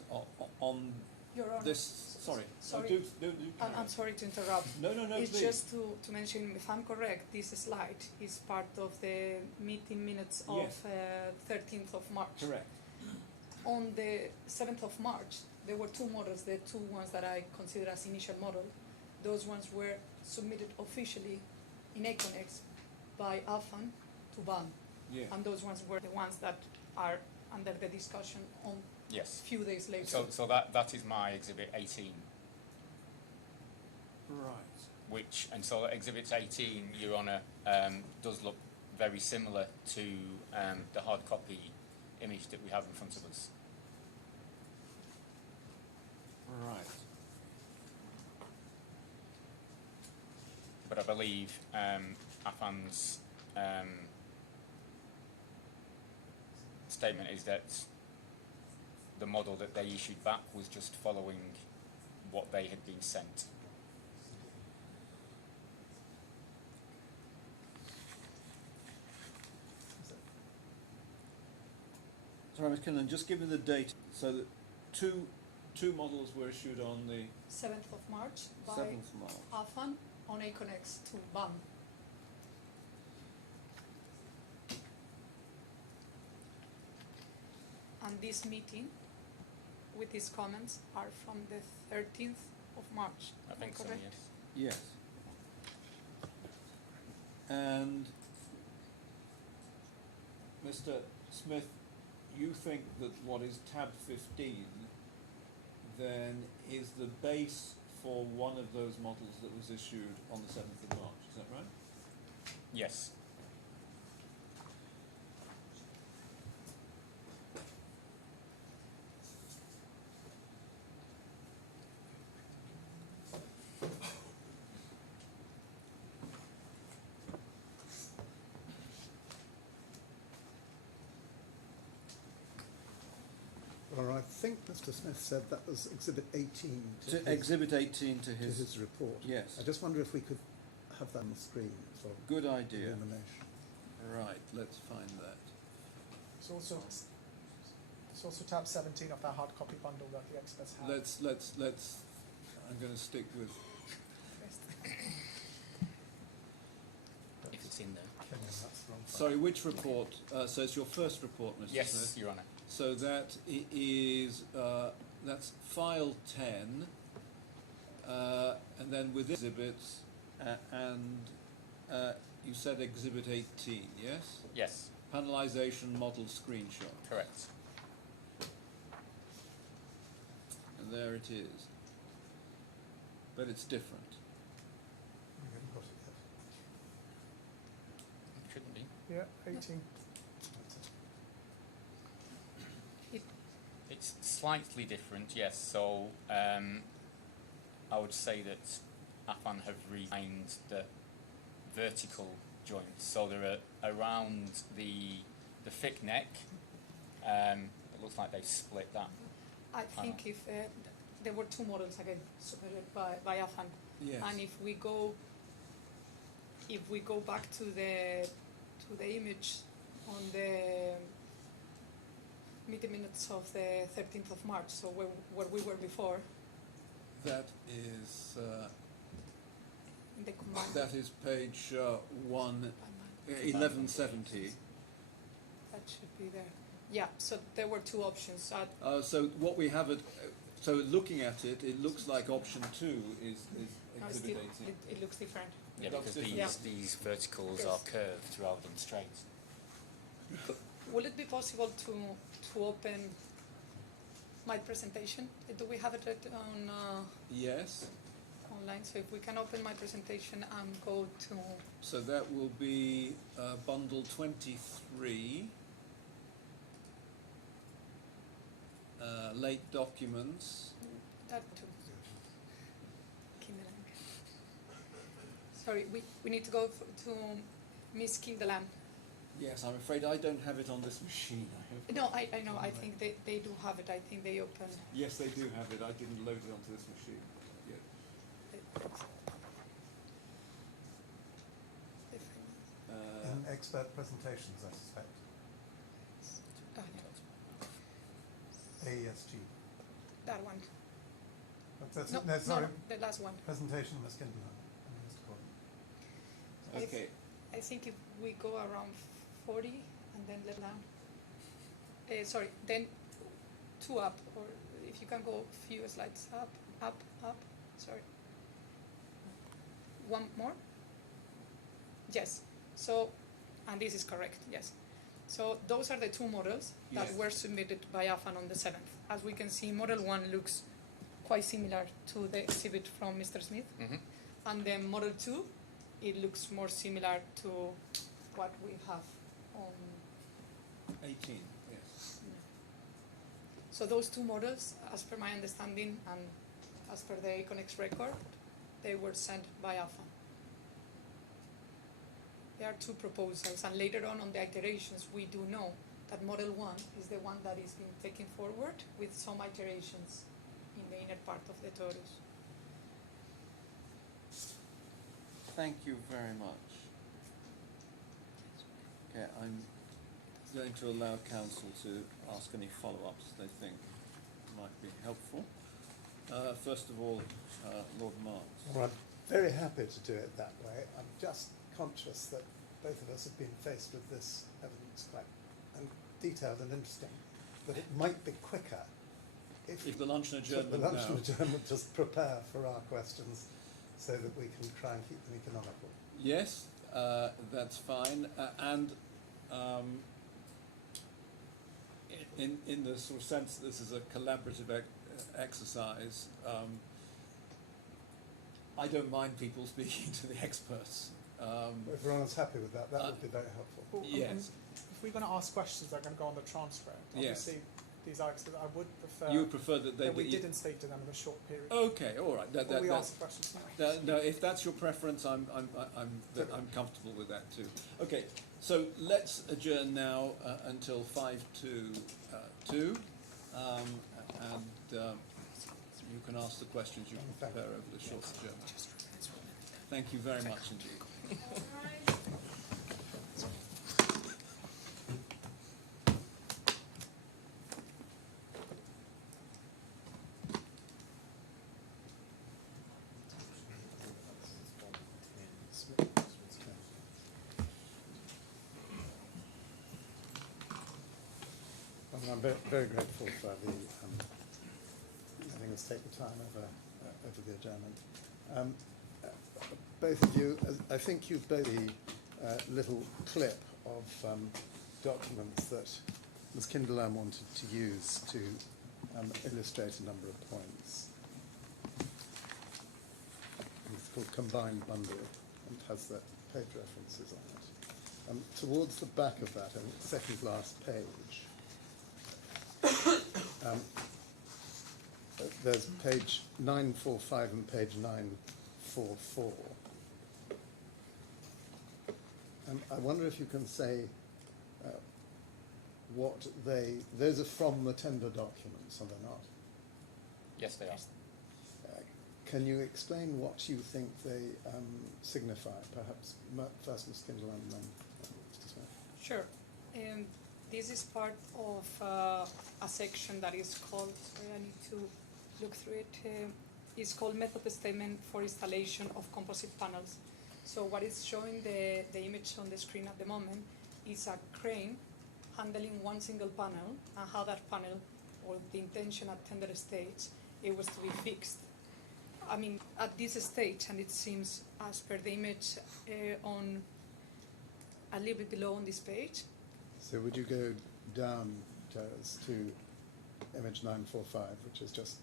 on Your Honor, this. Sorry. sorry. Do I'm sorry to interrupt. No, It's please. just to mention, if I'm correct, this slide is part of the meeting minutes of Yes. 13th of March. Correct. On the 7th of March, there were two models, the two ones that I consider as initial model. Those ones were submitted officially in ACONEX by Affan to BAM. Yeah. And those ones were the ones that are under the discussion on Yes. a few days later. So that is my Exhibit 18. Right. So Exhibit 18, Your Honour, does look very similar to the hard copy image that we have in front of us. Right. But I believe Affan's statement is that the model that they issued back was just following what they had been sent. Sorry, Ms. Kinlan, just give me the date. So that two models were issued on the 7th of March by 7th of March. Affan on ACONEX to BAM. And this meeting with these comments are from the 13th of March. I think so, correct? yes. Yes. And Mr. Smith, you think that what is tab 15 then is the base for one of those models that was issued on the 7th of March, is that right? Yes. Or I think Mr. Smith said that was Exhibit 18 To Exhibit 18 to to his... his report. Yes. I just wonder if we could have that on the screen for Good idea. illumination. Right, let's find that. It's also tab 17 of that hard copy bundle that the experts have. Let's. I'm going to stick with. If it's in there. Okay, that's the wrong Sorry, which report? So it's your first report, Mr. Yes, Smith. Your Honour. So that is that's file 10, and then with exhibits, and you said exhibit 18, yes? Yes, Panelization model screenshot, correct. and there it is. But it's different. We haven't got it yet. It shouldn't be. Yeah, 18. It's slightly different, yes. So I would say that Affan have refined the vertical joints, so they're around the thick neck. It looks like they've split that. I think if there were two models again submitted by Affan, Yes. and if we go back to the image on the meeting minutes of the 13th of March, so where we were before, That is in the command. that is page 1170. That should be there. Yeah, so there were two options. So what we have so looking at it, it looks like option 2 is No, exhibit still, 18. it looks different. Yeah, because That's these verticals Yes. are curved rather than straight. Will it be possible to open my presentation? Do we have it on Yes. online? So if we can open my presentation and go to So that will be bundle 23, late documents. that too. Kinderland. Sorry, we need to go to Miss Kinderland. Yes, I'm afraid I don't have it on this machine. No, I know. I think they do have it. I think they open. Yes, they do have it. I didn't load it onto this machine yet. In expert presentations, I suspect. AESG. That one. That's No, no, sorry. no, the last one. Presentation, Ms. Kinderland. Okay. I think if we go around 40 and then let down. Sorry, then 2 up, or if you can go a few slides up, sorry. 1 more? Yes, so, and this is correct, yes. So those are the 2 models that Yes. were submitted by Affan on the 7th. As we can see, model 1 looks quite similar to the exhibit from Mr. Smith. Mm-hmm. And then model 2, it looks more similar to what we have on. 18, yes. So those 2 models, as per my understanding and as per the Econex record, they were sent by Affan. There are 2 proposals, and later on the iterations, we do know that model 1 is the one that is being taken forward with some iterations in the inner part of the torus. Thank you very much. Okay, I'm going to allow council to ask any follow-ups they think might be helpful. First of all, Lord Marks. Well, I'm very happy to do it that way. I'm just conscious that both of us have been faced with this evidence quite detailed and interesting, that it might be quicker if the lunch and the adjournment lunch now. and adjournment just prepare for our questions so that we can try and keep them economical. Yes, That's fine. And in the sort of sense that this is a collaborative exercise, I don't mind people speaking to the experts. If everyone's happy with that, that would be very helpful. Well, Yes. If we're going to ask questions, they're going to go on the transcript. Yes. Obviously, these answers, I would prefer You prefer that that we didn't speak to them in a short period. Okay, all right. But we ask questions now. No, if that's your preference, I'm comfortable with that too. Okay, so let's adjourn now until 5 to 2, and you can ask the questions you can prepare over the short adjournment. Thank you very much indeed. I'm very grateful for the letting us take the time over the adjournment. Both of you, I think you've both a little clip of documents that Ms. Kinderlam wanted to use to illustrate a number of points. It's called Combined Bundle and has the page references on it. Towards the back of that, and second last page, there's page 945 and page 944. I wonder if you can say what those are from the tender documents, are they not? Yes, they are. Can you explain what you think they signify? Perhaps first Ms. Kindle and then Mr. Smith. Sure. This is part of a section that is called, sorry, I need to look through it. It's called Method Statement for Installation of Composite Panels. So what is showing the image on the screen at the moment is a crane handling one single panel, and how that panel, or the intention at tender stage, it was to be fixed. I mean, at this stage, and it seems as per the image on a little bit below on this page. So would you go down, Terrace, to image 945, which is just...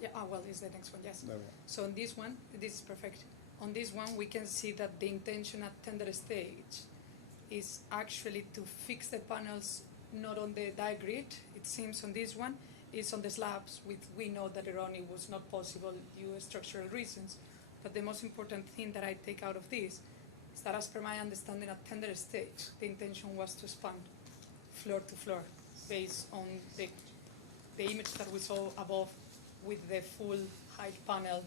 Yeah, well, is the next one, yes. No. So on this one, this is perfect. On this one, we can see that the intention at tender stage is actually to fix the panels not on the die-grid. It seems on this one, it's on the slabs, which we know that it was not possible due to structural reasons. But the most important thing that I take out of this is that, as per my understanding, at tender stage, the intention was to span floor to floor based on the image that we saw above with the full height panel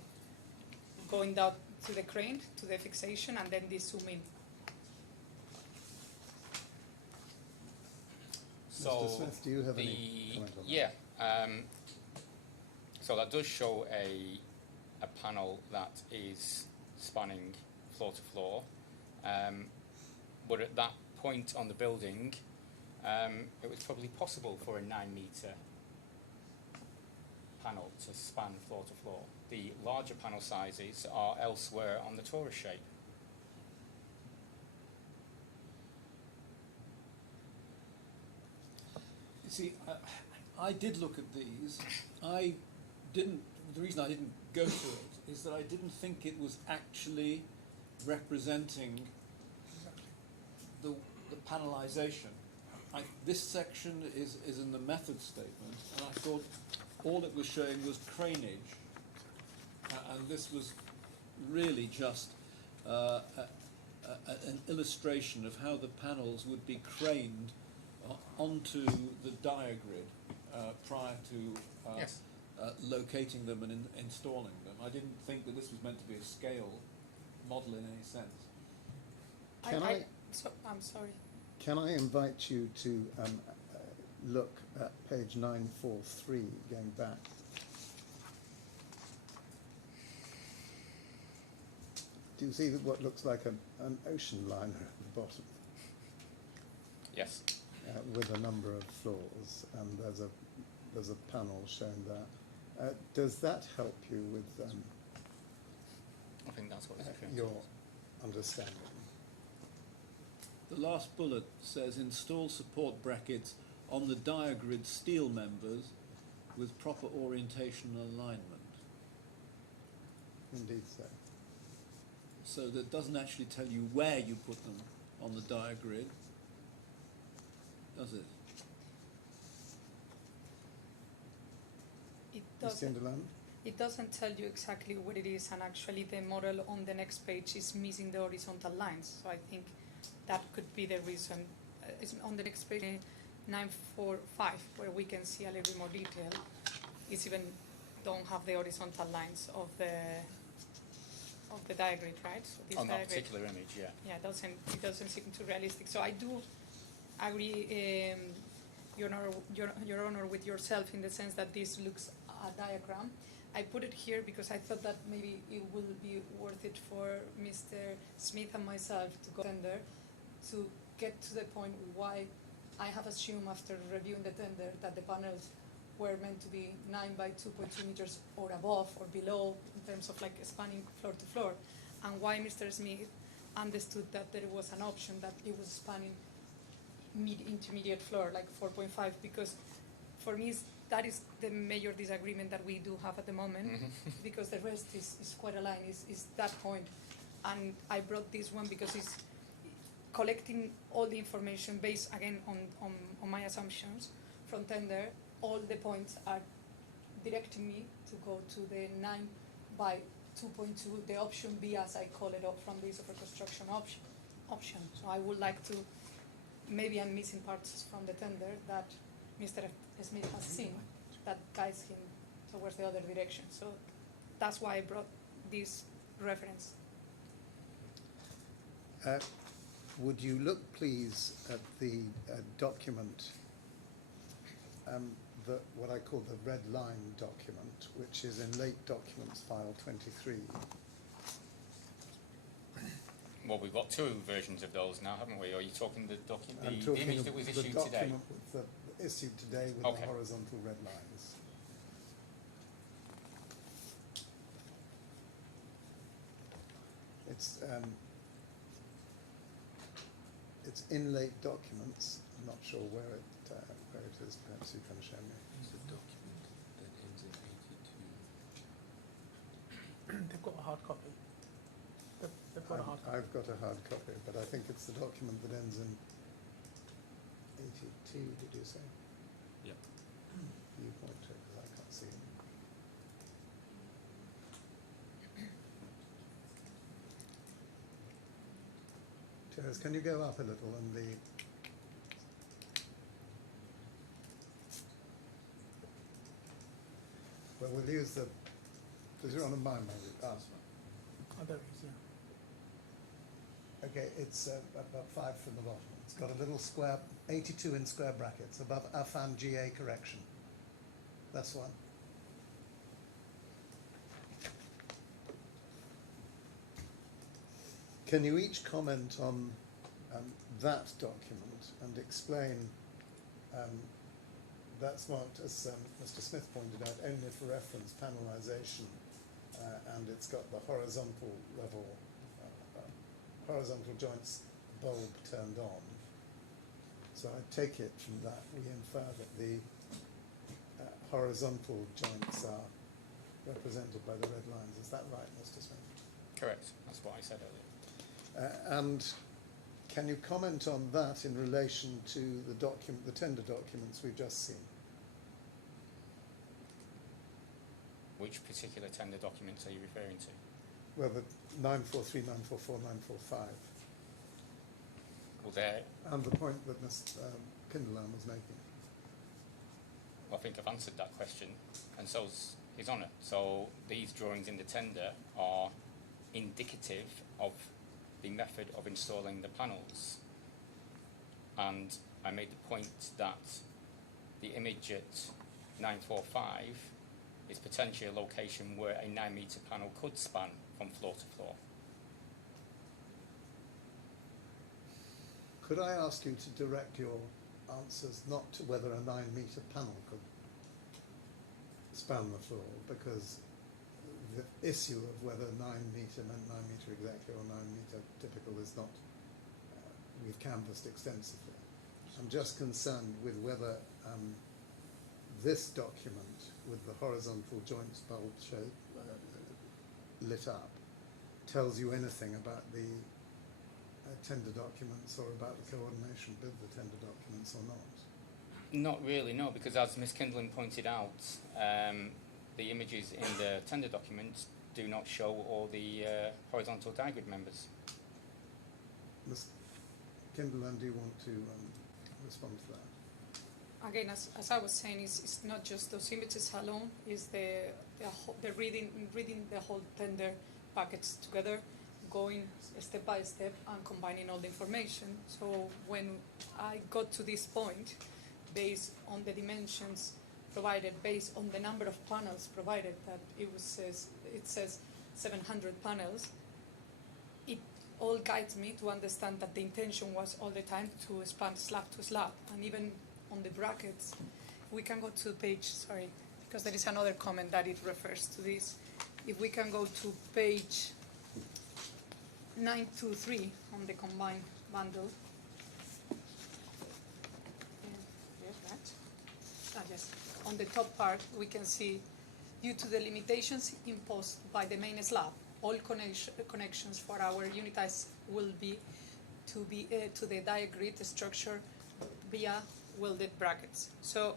going down to the crane, to the fixation, and then this zoom in. So Mr. Smith, do you have any comment on that? Yeah. So that does show a panel that is spanning floor to floor. But at that point on the building, it was probably possible for a 9-metre panel to span floor to floor. The larger panel sizes are elsewhere on the torus shape. You see, I did look at these. The reason I didn't go to it is that I didn't think it was actually representing the panelization. This section is in the method statement, and I thought all it was showing was craneage, and this was really just an illustration of how the panels would be craned onto the diagrid prior to Yes. locating them and installing them. I didn't think that this was meant to be a scale model in any sense. I'm sorry. Can I invite you to look at page 943, going back? Do you see what looks like an ocean liner at the bottom? Yes. With a number of floors, and there's a panel showing there. Does that help you with I think that's what it's referring your to. understanding. The last bullet says install support brackets on the diagrid steel members with proper orientation and alignment. Indeed so. So that doesn't actually tell you where you put them on the diagrid, does it? It Mr. doesn't. Deland? It doesn't tell you exactly what it is, and actually the model on the next page is missing the horizontal lines. So I think that could be the reason. It's on the next page, 945, where we can see a little bit more detail. It's even don't have the horizontal lines of the diagram, right? So this On that diagram- particular image, yeah. Yeah, it doesn't seem too realistic. So I do agree, Your Honor, with yourself in the sense that this looks a diagram. I put it here because I thought that maybe it will be worth it for Mr. Smith and myself to go tender to get to the point why I have assumed after reviewing the tender that the panels were meant to be 9 by 2.2 meters or above or below in terms of like spanning floor to floor, and why Mr. Smith understood that there was an option that it was spanning mid-intermediate floor, like 4.5, because for me that is the major disagreement that we do have at the moment, because the rest is quite aligned, is that point. And I brought this one because it's collecting all the information based again on my assumptions from tender. All the points are directing me to go to the 9 by 2.2, the option B as I call it, from this of a construction option. So I would like to, maybe I'm missing parts from the tender that Mr. Smith has seen that guides him towards the other direction. So that's why I brought this reference. Would you look, please, at the document, what I call the red line document, which is in late documents file 23. Well, we've got two versions of those now, haven't we? Or are you talking the document, I'm the talking image of that was the issued today? document issued today with Okay. the horizontal red lines. It's in late documents. I'm not sure where it is. Perhaps you can show me. It's a document that ends in 82. They've got a hard copy. They've got a hard copy. I've got a hard copy, but I think it's the document that ends in 82. Did you say? Yep. You point to it because I can't see it. Cheers. Can you go up a little and the well, we'll use the. Does it on a mine maybe? Ah. Oh, there it is, yeah. Okay, it's about 5 from the bottom. It's got a little square, 82 in square brackets above Affan GA correction. That's one. Can you each comment on that document and explain? That's marked, as Mr. Smith pointed out, only for reference panelization, and it's got the horizontal level, horizontal joints bulb turned on. So I take it from that we infer that the horizontal joints are represented by the red lines. Is that right, Mr. Smith? Correct. That's what I said earlier. And can you comment on that in relation to the tender documents we've just seen? Which particular tender documents are you referring to? Well, the 943, 944, 945. Well, there, And the point that Ms. Kinderland was making. I think I've answered that question, and so's His Honour. So these drawings in the tender are indicative of the method of installing the panels. And I made the point that the image at 945 is potentially a location where a 9 metre panel could span from floor to floor. Could I ask you to direct your answers not to whether a 9 metre panel could span the floor, because the issue of whether 9 metre meant 9 metre exactly or 9 metre typical is not, we've canvassed extensively. I'm just concerned with whether this document with the horizontal joints bulb lit up tells you anything about the tender documents or about the coordination with the tender documents or not. Not really, no, because as Ms Kindlin pointed out, the images in the tender documents do not show all the horizontal diagrid members. Ms. Kimberland, do you want to respond to that? Again, as I was saying, it's not just those images alone, it's the reading the whole tender packets together, going step by step and combining all the information. So when I got to this point, based on the dimensions provided, based on the number of panels provided, that it says 700 panels, it all guides me to understand that the intention was all the time to span slab to slab. And even on the brackets, we can go to page, sorry, because there is another comment that it refers to this. If we can go to page 923 on the combined bundle. Yes. On the top part, we can see, due to the limitations imposed by the main slab, all connections for our unitized will be to the diagrid structure via welded brackets. So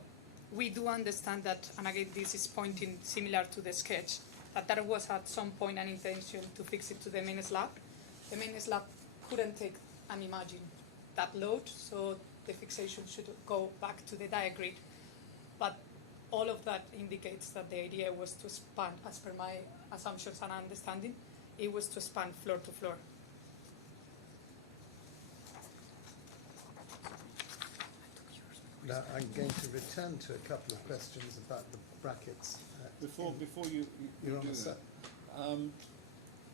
we do understand that, and again, this is pointing similar to the sketch, that there was at some point an intention to fix it to the main slab. The main slab couldn't take and imagine that load, so the fixation should go back to the diagrid. But all of that indicates that the idea was to span, as per my assumptions and understanding, it was to span floor to floor. Now, I'm going to return to a couple of questions about the brackets. Before you You're on do the set. that,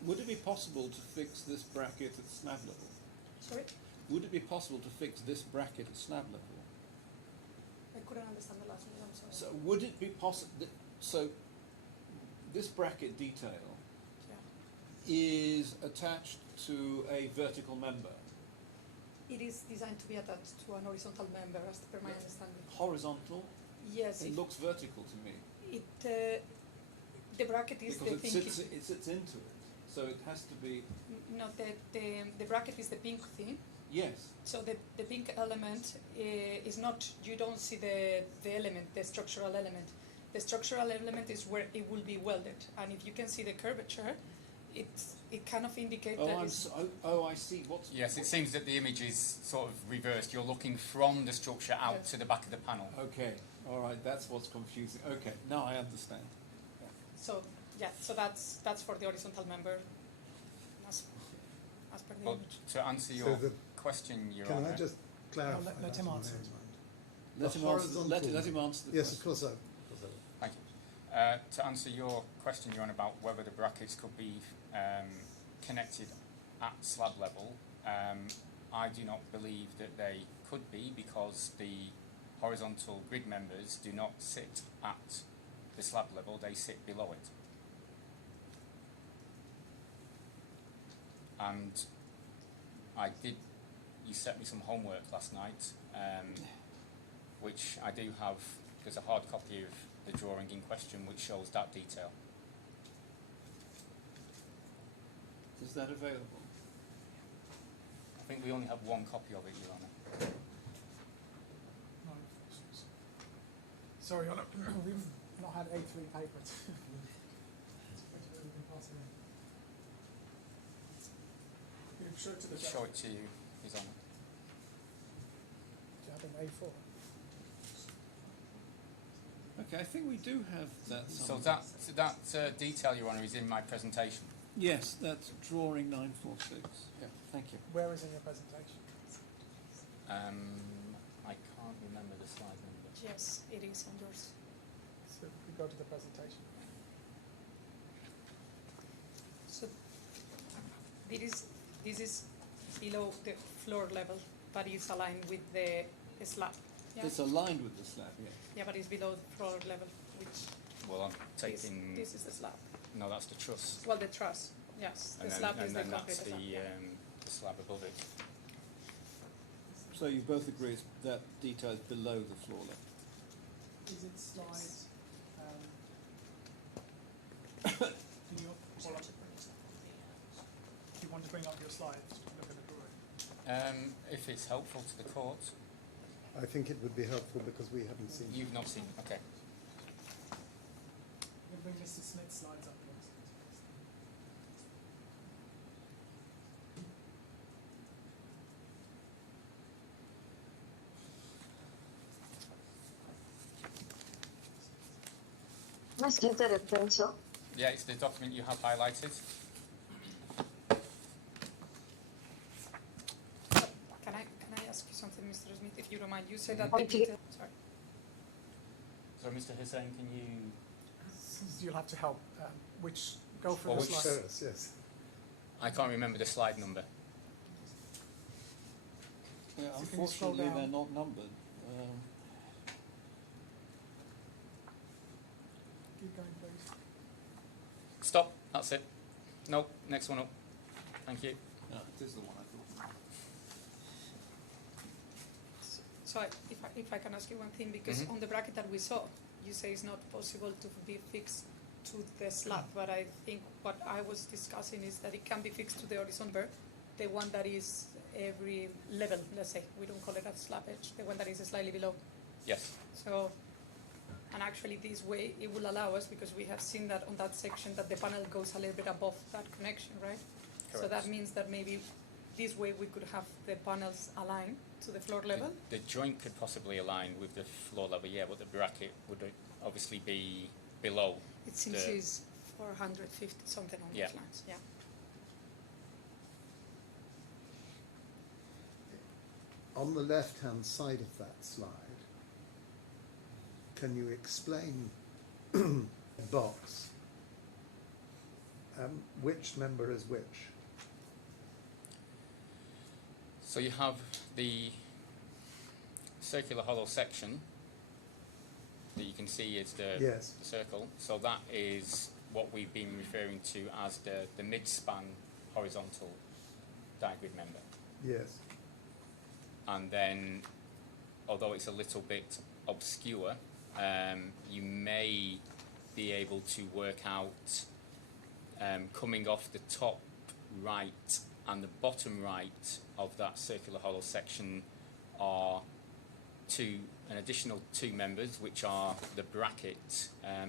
would it be possible to fix this bracket at slab level? Sorry? Would it be possible to fix this bracket at slab level? I couldn't understand the last one, I'm sorry. So would it be possible? So this bracket detail Yeah. is attached to a vertical member. It is designed to be attached to an horizontal member, as per my understanding. Horizontal. Yes, It looks vertical to me the bracket is because the it pink. sits into it. So it has to be. No, the bracket is the pink thing. Yes. So the pink element is not, you don't see the element, the structural element. The structural element is where it will be welded. And if you can see the curvature, it kind of indicates that it's... I see. Yes, it seems that the image is sort of reversed. You're looking from the structure out Yes. to the back of the panel. Okay, all right, that's what's confusing. Okay, now I understand. So, yeah, so that's for the horizontal member, as per the But image. to answer So your the- question, Your Can Honour, I just clarify? let that him in answer. my mind? Let The him answer. Let horizontal- him answer the Yes, question. of course I will. thank you. To answer your question, Your Honour, about whether the brackets could be connected at slab level, I do not believe that they could be, because the horizontal grid members do not sit at the slab level, they sit below it. And you set me some homework last night, which I do have. There's a hard copy of the drawing in question which shows that detail. Is that available? I think we only have one copy of it, Your Honour. Sorry, we've not had A3 papers. Show it to the Show it to you, His Honour. Do you have an A4? Okay, I think we do have that. So somewhere. that detail, Your Honour, is in my presentation. Yes, that's drawing 946. Yeah, thank you. Where is in your presentation? I can't remember the slide number. Yes, it is on yours. So we go to the presentation. So this is below the floor level, but it's aligned with the slab. Yeah, It's aligned with the slab, yeah. yeah, but it's below the floor level, which Well, I'm taking this is the slab. No, that's the truss. Well, the truss, yes. The And then, slab and is the then concrete. that's the slab above it. So you both agree that detail is below the floor level? Is it slide? Can you, well, if you want to bring up your slides, look at the drawing. If it's helpful to the court, I think it would be helpful because we haven't seen it. you've not seen. Okay. You can bring Mr. Smith's slides up, please. Must give the reference, sir. Yeah, it's the document you have highlighted. Can I ask you something, Mr. Smith, if you don't mind? You said that Okay. the detail, sorry. So, Mr. Hussain, can you? You'll have to help. Go through Or the which slides. Terrace, yes. I can't remember the slide number. Yeah, So can you scroll unfortunately, they're down? not numbered. Keep going, please. Stop. That's it. No, next one up. Thank you. No, it is the one I thought. So if I can ask you one thing, because Mhm. on the bracket that we saw, you say it's not possible to be fixed to the slab, but I think what I was discussing is that it can be fixed to the horizontal bar, the one that is every level, let's say. We don't call it a slab edge, the one that is slightly below. Yes. So, and actually this way it will allow us, because we have seen that on that section that the panel goes a little bit above that connection, right? So Correct. that means that maybe this way we could have the panels aligned to the floor level. The joint could possibly align with the floor level, yeah, but the bracket would obviously be below. It seems the- it's 450 something on Yeah. those lines, yeah. On the left-hand side of that slide, can you explain box which member is which? So you have the circular hollow section that you can see is the Yes. circle. So that is what we've been referring to as the mid-span horizontal digrid member. Yes. And then, although it's a little bit obscure, you may be able to work out coming off the top right and the bottom right of that circular hollow section are an additional two members, which are the bracket,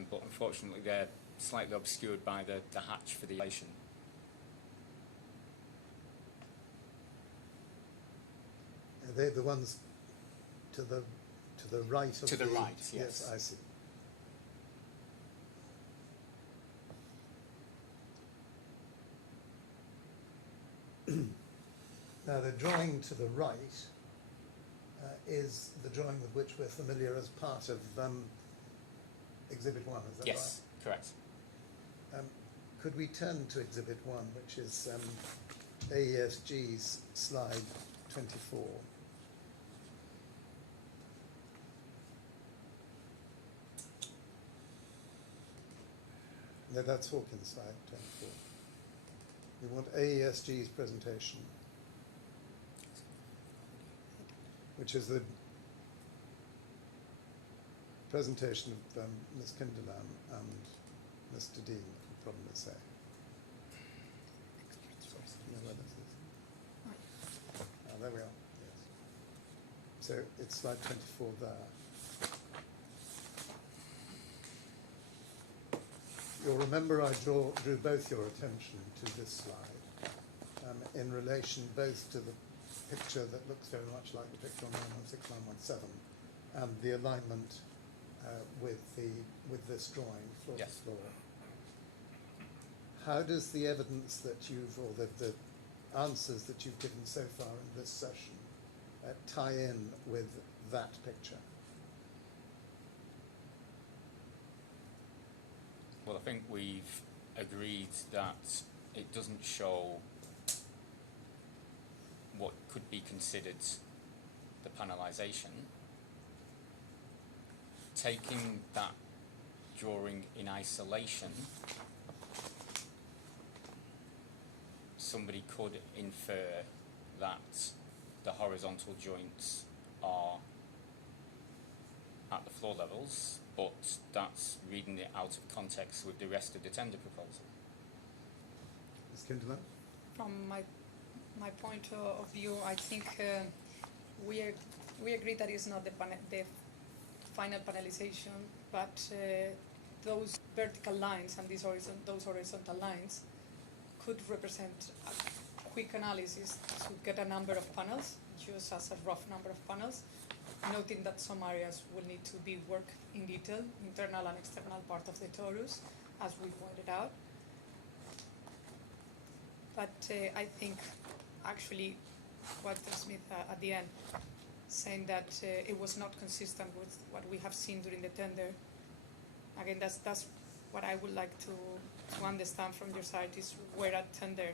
but unfortunately they're slightly obscured by the hatch for the elevation. Are they the ones to the right of To the right, yes. I see. Now the drawing to the right is the drawing with which we're familiar as part of Exhibit 1, is that Yes, correct. right? Could we turn to Exhibit 1, which is AESG's slide 24? No, that's Hawkins' slide 24. We want AESG's presentation, which is the presentation of Ms. Kinderlam and Mr. Dean, the problem is say. No, where this is. Ah, there we are, yes. So it's slide 24 there. You'll remember I drew both your attention to this slide in relation both to the picture that looks very much like the picture on 916, 917 and the alignment with this drawing, floor Yes. to floor. How does the evidence that or the answers that you've given so far in this session tie in with that picture? Well, I think we've agreed that it doesn't show what could be considered the panelisation. Taking that drawing in isolation, somebody could infer that the horizontal joints are at the floor levels, but that's reading it out of context with the rest of the tender proposal. Ms. Kinderman? From my point of view, I think we agree that it's not the final panelization, but those vertical lines and those horizontal lines could represent a quick analysis to get a number of panels, just as a rough number of panels, noting that some areas will need to be worked in detail, internal and external part of the torus, as we pointed out. But I think actually Walter Smith at the end saying that it was not consistent with what we have seen during the tender. Again, that's what I would like to understand from your side, is where at tender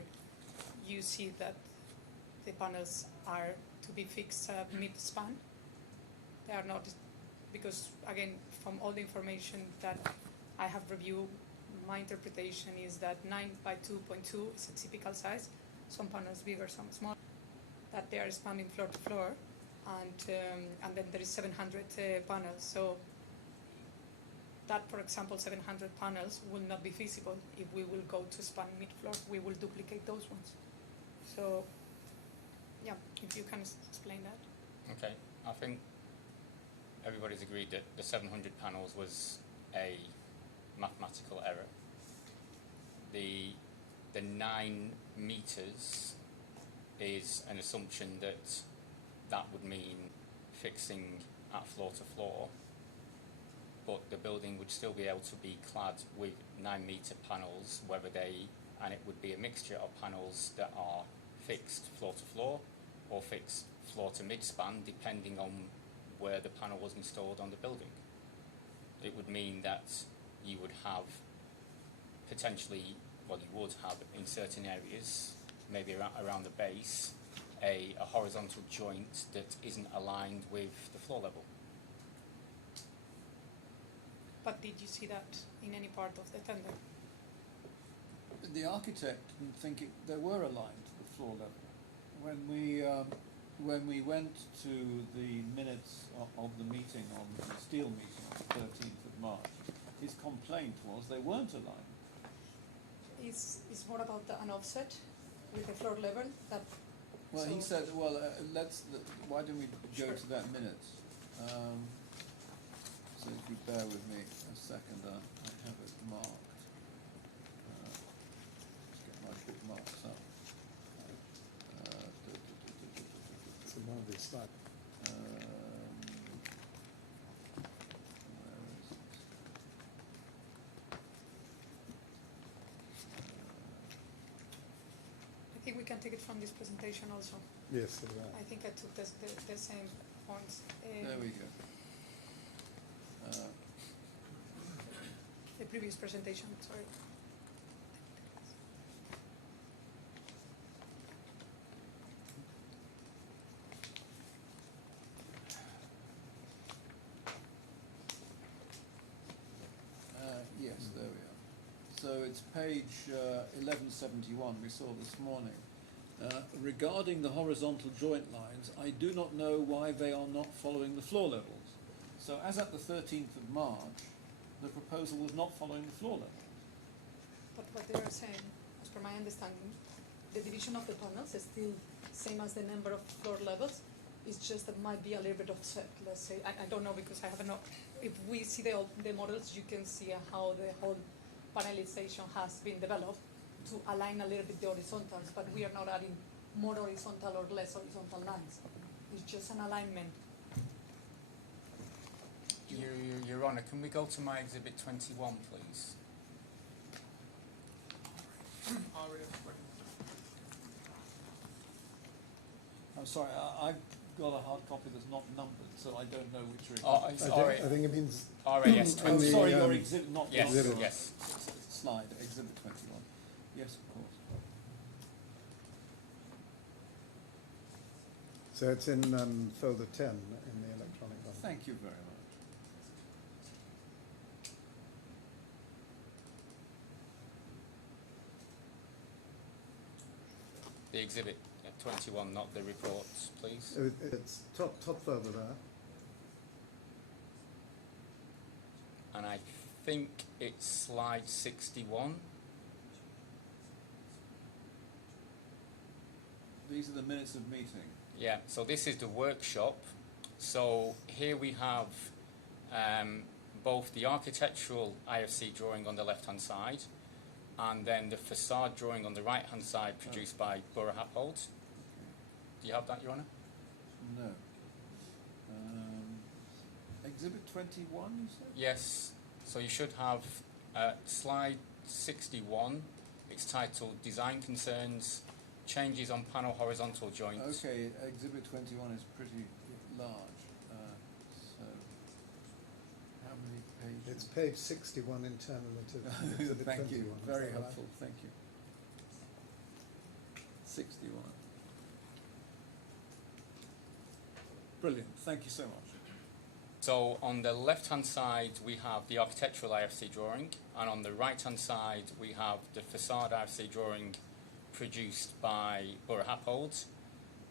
you see that the panels are to be fixed mid-span. They are not, because again, from all the information that I have reviewed, my interpretation is that 9 by 2.2 is a typical size. Some panels bigger, some small. That they are spanning floor to floor, and then there is 700 panels. So that, for example, 700 panels will not be feasible if we will go to span mid-floor. We will duplicate those ones. So, yeah, if you can explain that. Okay, I think everybody's agreed that the 700 panels was a mathematical error. The 9 meters is an assumption that would mean fixing at floor to floor, but the building would still be able to be clad with 9 meter panels, and it would be a mixture of panels that are fixed floor to floor or fixed floor to mid-span, depending on where the panel was installed on the building. It would mean that you would have potentially, well, you would have in certain areas, maybe around the base, a horizontal joint that isn't aligned with the floor level. But did you see that in any part of the tender? The architect didn't think they were aligned to the floor level. When we went to the minutes of the meeting, on the steel meeting on the 13th of March, his complaint was they weren't aligned. It's more about an offset with the floor level. Well, he said, well, why don't we go Sure. to that minute? So if you bear with me a second, I have it marked. Let's get my bookmarks up. It's a marvellous slide. Where is it? I think we can take it from this presentation also. Yes, there are. I think I took the same points. There we go. The previous presentation, sorry. Yes, there we are. So it's page 1171 we saw this morning. Regarding the horizontal joint lines, I do not know why they are not following the floor levels. So as at the 13th of March, the proposal was not following the floor levels. But what they are saying, as per my understanding, the division of the panels is still same as the number of floor levels. It's just that might be a little bit offset, let's say. I don't know, because I haven't know. If we see the models, you can see how the whole panelization has been developed to align a little bit the horizontals, but we are not adding more horizontal or less horizontal lines. It's just an alignment. Your Honour, can we go to my exhibit 21, please? I'm sorry, I've got a hard copy that's not numbered, so I don't know which are. Oh, it's I think it means RAS I'm 20. sorry, your exhibit, not Yes, your yes. slide, exhibit 21. Yes, of course. so. It's in folder 10 in the electronic one. Thank you very much. The exhibit 21, not the report, please. It's top further there. And I think it's slide 61. These are the minutes of meeting. Yeah, so this is the workshop. So here we have both the architectural IFC drawing on the left-hand side and then the facade drawing on the right-hand side produced by Borough Happold. Do you have that, Your Honour? No. Exhibit 21, you said? Yes, so you should have slide 61. It's titled Design Concerns, Changes on Panel Horizontal Joints. Okay, Exhibit 21 is pretty large. So, how many pages? It's page 61 internally to exhibit Thank 21. you, is very that right? helpful, thank you. 61. Brilliant, thank you so much. So on the left-hand side we have the architectural IFC drawing, and on the right-hand side we have the facade IFC drawing produced by Borough Happold.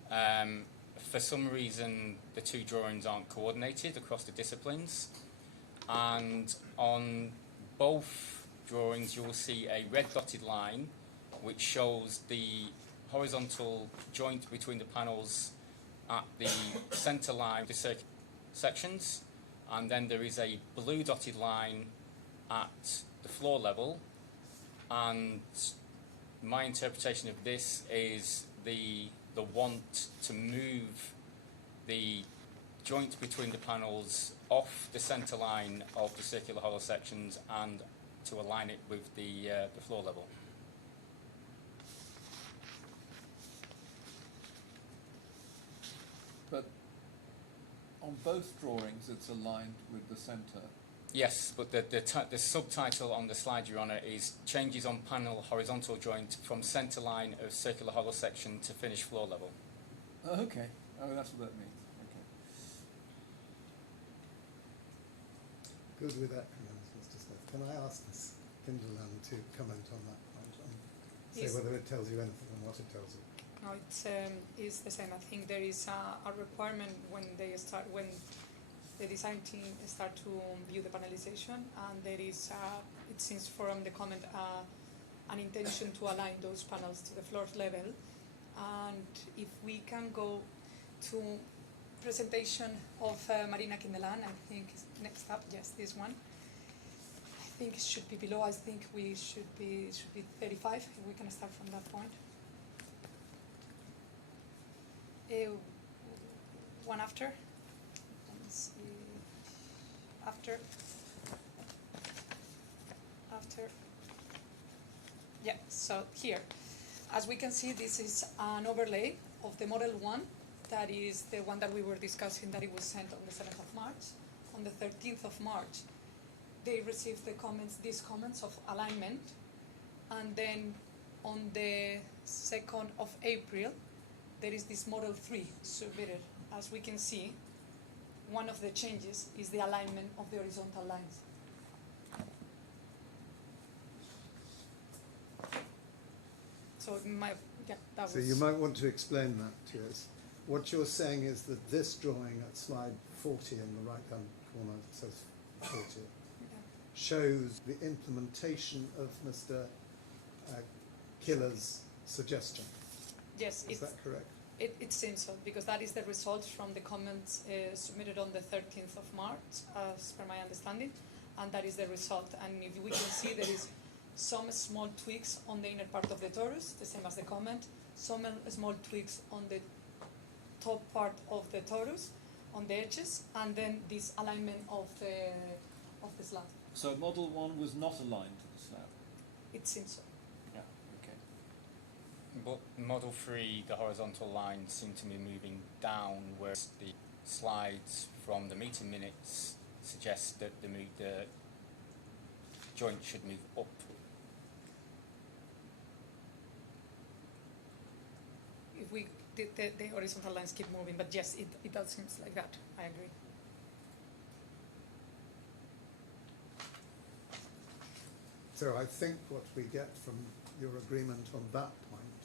For some reason the two drawings aren't coordinated across the disciplines, and on both drawings you will see a red dotted line which shows the horizontal joint between the panels at the centre line of the circular sections, and then there is a blue dotted line at the floor level, and my interpretation of this is the want to move the joint between the panels off the centre line of the circular hollow sections and to align it with the floor level. But on both drawings it's aligned with the centre. Yes, but the subtitle on the slide, Your Honour, is Changes on Panel Horizontal Joint from Centre Line of Circular Hollow Section to Finished Floor Level. Oh, okay, oh that's what that means, okay. Good with that, Mr. Smith. Can I ask Ms. Kinderland to comment on that point and say Yes. whether it tells you anything and what it tells you? No, it's the same. I think there is a requirement when the design team start to view the panelization, and there is, it seems from the comment, an intention to align those panels to the floor level. And if we can go to presentation of Marina Kindelan, I think is next up, yes, this one. I think it should be below. I think we should be 35. If we can start from that point. One after. Let's see. After. Yeah, so here. As we can see, this is an overlay of the Model 1. That is the one that we were discussing, that it was sent on the 7th of March. On the 13th of March, they received these comments of alignment. And then on the 2nd of April, there is this Model 3 submitted. As we can see, one of the changes is the alignment of the horizontal lines. So that was... So you might want to explain that to us. What you're saying is that this drawing at slide 40 in the right-hand corner, it says 40, shows the implementation of Mr. Killer's suggestion. Yes, Is that correct? It seems so, because that is the result from the comments submitted on the 13th of March, as per my understanding, and that is the result. And if we can see, there is some small tweaks on the inner part of the torus, the same as the comment, some small tweaks on the top part of the torus, on the edges, and then this alignment of the slab. So Model 1 was not aligned to the slab? It seems so. Yeah, okay. But Model 3, the horizontal lines seem to be moving down, whereas the slides from the meeting minutes suggest that the joint should move up. If we the horizontal lines keep moving, but yes, it does seem like that. I agree. So I think what we get from your agreement on that point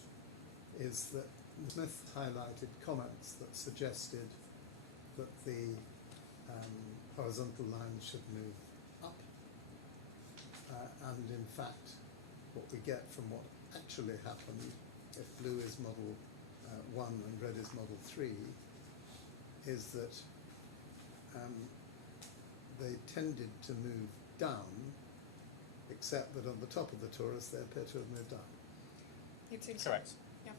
is that Smith highlighted comments that suggested that the horizontal lines should move up, and in fact what we get from what actually happened, if blue is model 1 and red is model 3, is that they tended to move down, except that on the top of the torus they appear to have moved up. It seems Correct. Yeah.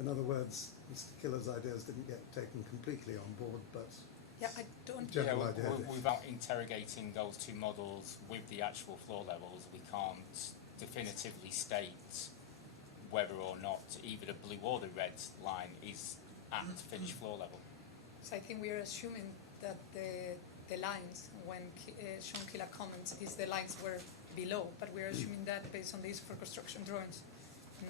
In other words, Mr. Killer's ideas didn't get taken completely on board, but Yeah, I don't. General idea. Without interrogating those two models with the actual floor levels, we can't definitively state whether or not either the blue or the red line is at finished floor level. So I think we are assuming that the lines, when Sean Killer comments, is the lines were below, but we're assuming that based on these for construction drawings,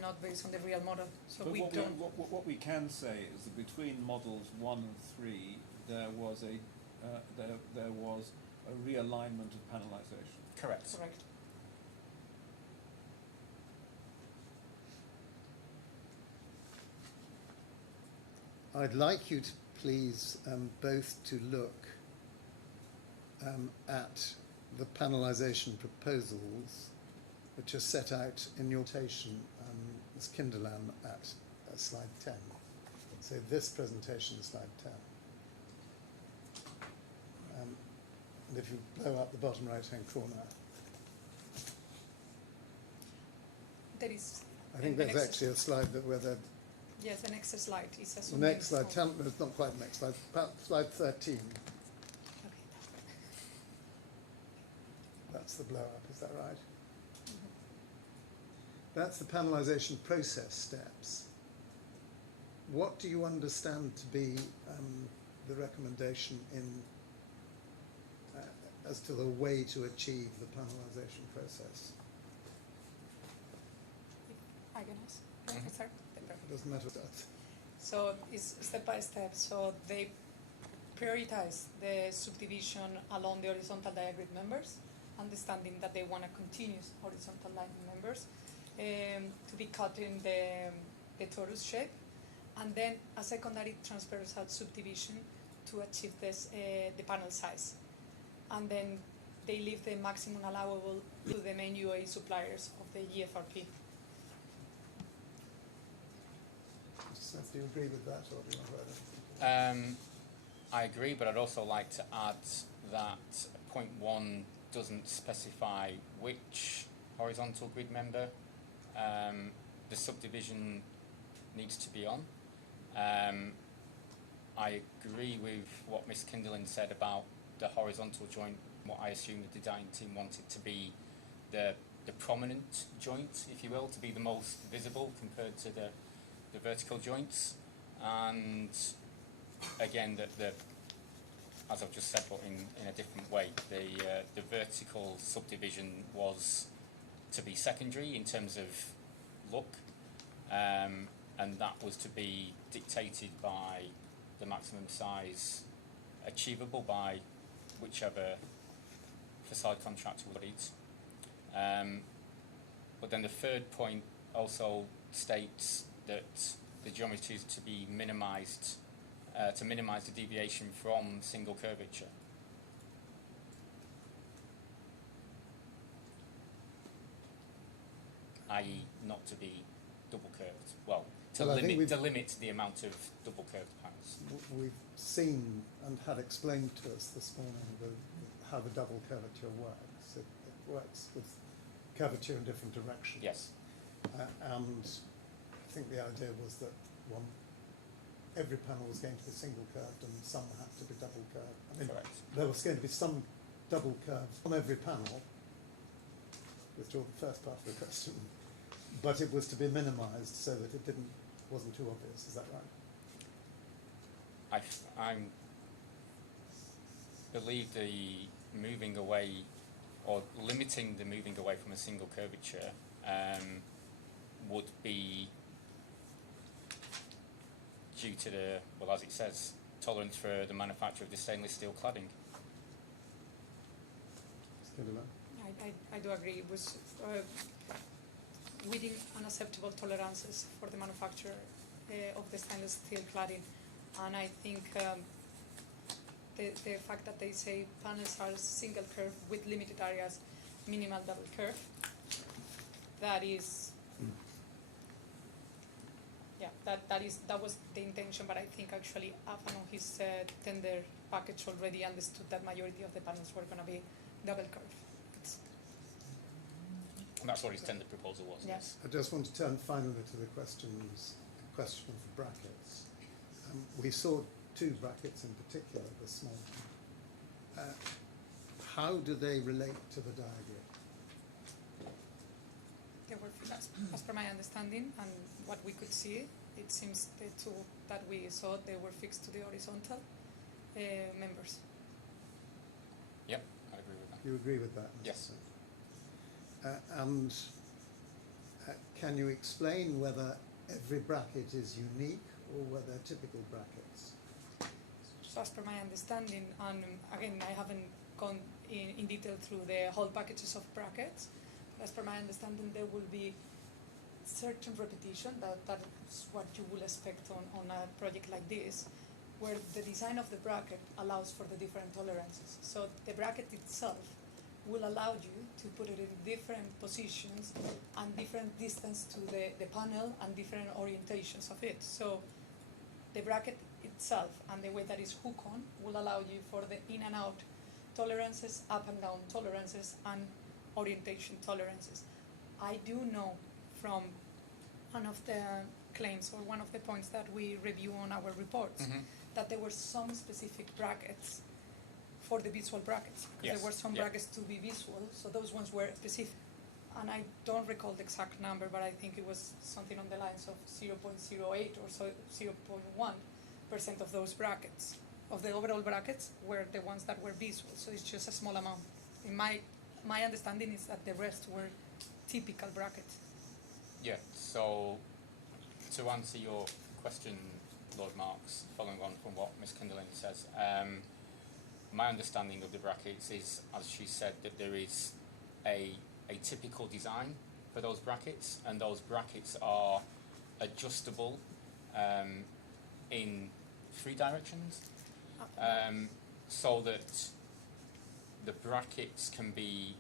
not based on the real model. So But we what, don't. what we can say is that between models 1 and 3, there was a realignment of panelization. Correct. Correct. I'd like you to please both to look at the panelization proposals which are set out in your presentation, Ms. Kinderlam, at slide 10. So this presentation is slide 10. And if you blow up the bottom right-hand corner, There is. I think the there's next- actually a slide that where the Yes, the next slide is the assuming. next slide, it's not quite the next slide, slide 13. Okay. That's the blow up, is that right? That's the panelization process steps. What do you understand to be the recommendation in as to the way to achieve the panelization process? I can ask. Mhm. Start. It doesn't matter what that. So it's step by step. So they prioritize the subdivision along the horizontal diagram members, understanding that they want a continuous horizontal line members to be cut in the torus shape, and then a secondary transversal subdivision to achieve this the panel size, and then they leave the maximum allowable to the main UA suppliers of the EFRP. Do you agree with that, or do you want to add anything? I agree, but I'd also like to add that point 1 doesn't specify which horizontal grid member the subdivision needs to be on. I agree with what Ms. Kinderlin said about the horizontal joint, what I assume the design team wanted to be the prominent joint, if you will, to be the most visible compared to the vertical joints. And again, the as I've just said, but in a different way, the vertical subdivision was to be secondary in terms of look, and that was to be dictated by the maximum size achievable by whichever facade contractor would it. But then the third point also states that the geometry is to be minimised, to minimise the deviation from single curvature. I.e. not to be double curved. Well, to Well, I think limit the amount of double curved panels. We've seen and had explained to us this morning how the double curvature works. It works with curvature in different directions. Yes. And I think the idea was that every panel was going to be single curved and some had to be double curved. I mean, Correct. there was going to be some double curves on every panel, withdraw the first part of the question, but it was to be minimised so that it wasn't too obvious. Is that right? I believe the moving away or limiting the moving away from a single curvature would be due to the, well, as it says, tolerance for the manufacture of the stainless steel cladding. Kinderman? I do agree. It was within an acceptable tolerances for the manufacture of the stainless steel cladding. And I think the fact that they say panels are single curve with limited areas, minimal double curve, that is, yeah, that was the intention, but I think actually Affan on his tender package already understood that majority of the panels were going to be double curve. And that's what his tender proposal was. Yes. I just want to turn finally to the question of brackets. We saw two brackets in particular this morning. How do they relate to the diagram? They were, as per my understanding and what we could see, it seems the two that we saw, they were fixed to the horizontal members. Yep, I agree with that. You agree with that? Mr. Yes. Smith? And can you explain whether every bracket is unique or whether typical brackets? So as per my understanding, and again, I haven't gone in detail through the whole packages of brackets, as per my understanding, there will be certain repetition, that is what you will expect on a project like this, where the design of the bracket allows for the different tolerances. So the bracket itself will allow you to put it in different positions and different distance to the panel and different orientations of it. So the bracket itself and the way that it's hooked on will allow you for the in and out tolerances, up and down tolerances, and orientation tolerances. I do know from one of the claims or one of the points that we review on our reports that there were some specific brackets for the visual brackets. Because there were some brackets to be visual, so those ones were specific. And I don't recall the exact number, but I think it was something on the lines of 0.08 or so 0.1% of those brackets, of the overall brackets, were the ones that were visual. So it's just a small amount. In my understanding is that the rest were typical brackets. Yeah, so to answer your question, Lord Marks, following on from what Ms. Kinderlin says, my understanding of the brackets is, as she said, that there is a typical design for those brackets, and those brackets are adjustable in 3 directions, so that the brackets can be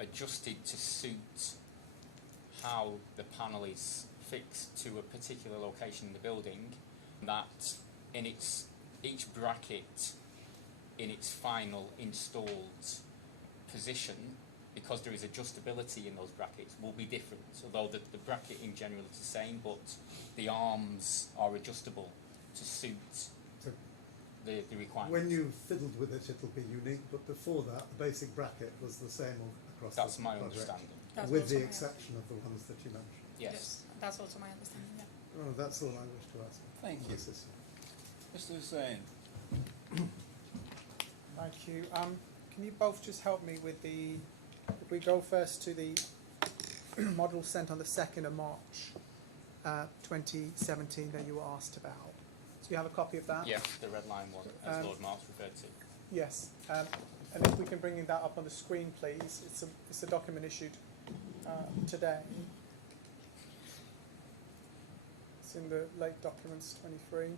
adjusted to suit how the panel is fixed to a particular location in the building, that in each bracket in its final installed position, because there is adjustability in those brackets, will be different. Although the bracket in general is the same, but the arms are adjustable to suit the requirements. When you fiddled with it, it'll be unique, but before that, the basic bracket was the same across That's the my project, understanding. That's with also the my exception of the ones that you mentioned. Yes. That's also my understanding, yeah. Oh, that's all I wish to ask. Thank you. Mrs. Mr. Hussain. Thank you. Can you both just help me with the, if we go first to the model sent on the 2nd of March 2017 that you were asked about. So you have a copy of that? Yes, the red line one, as Lord Marks referred to. Yes. And if we can bring that up on the screen, please. It's a document issued today. It's in the late documents 23.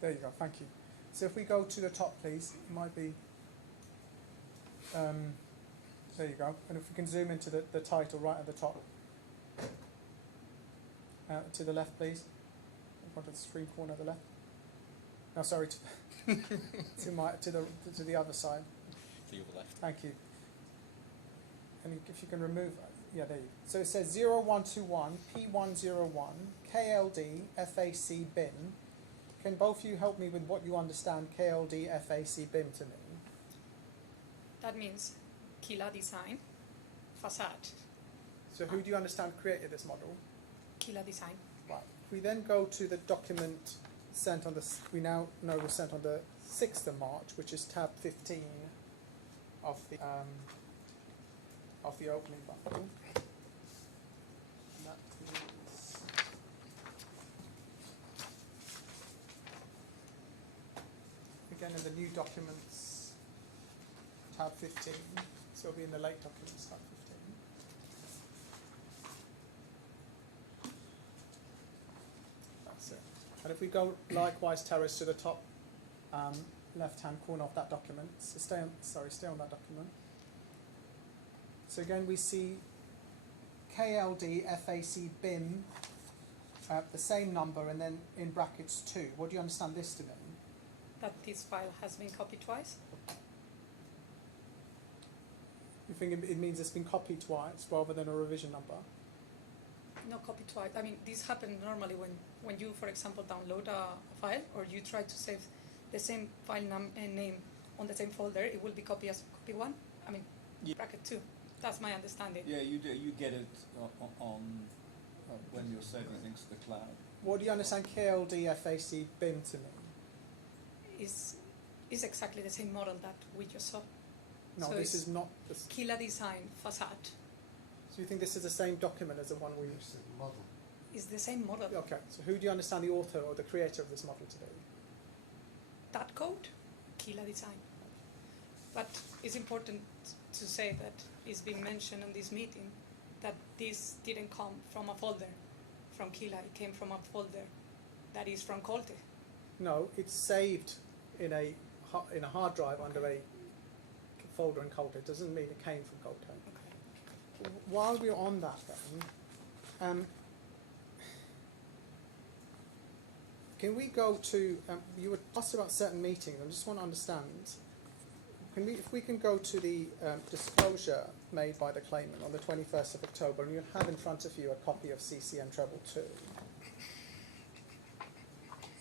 There you go, thank you. So if we go to the top, please, it might be, there you go. And if we can zoom into the title right at the top. To the left, please. In front of the screen corner at the left. No, sorry, to the other side. To your left. Thank you. And if you can remove, yeah, there you go. So it says 0121 P101 KLD FAC bin. Can both of you help me with what you understand KLD FAC bin to mean? That means Kila Design Facade. So who do you understand created this model? Kila Design. Right. If we then go to the document sent on we now know was sent on the 6th of March, which is tab 15 of the opening bundle. That is again in the new documents, tab 15, so it'll be in the late documents, tab 15. That's it. And if we go likewise, Terrace, to the top left-hand corner of that document, so stay on that document. So again, we see KLD FAC BIM, the same number, and then in brackets 2. What do you understand this to mean? That this file has been copied twice. You think it means it's been copied twice rather than a revision number? No, copied twice. I mean, this happens normally when you, for example, download a file or you try to save the same file name on the same folder. It will be copied as copy 1. I mean, Yeah. bracket 2. That's my understanding. Yeah, you do. You get it on when you're saving things to the cloud. What do you understand KLD FAC BIM to mean? Is exactly the same model that we just saw. No, So this it's is not. This. Kila Design facade So you think this is the same document as the one we... Model. is the same model. Okay, so who do you understand the author or the creator of this model to be? That code, Kila Design. But it's important to say that it's been mentioned in this meeting that this didn't come from a folder from Kila. It came from a folder that is from Colte. No, it's saved in a hard drive under a folder in Colte. It doesn't mean it came from Colte. Okay. While we're on that then, can we go to, you were asked about certain meetings, I just want to understand, if we can go to the disclosure made by the claimant on the 21st of October, and you have in front of you a copy of CCM Treble 2.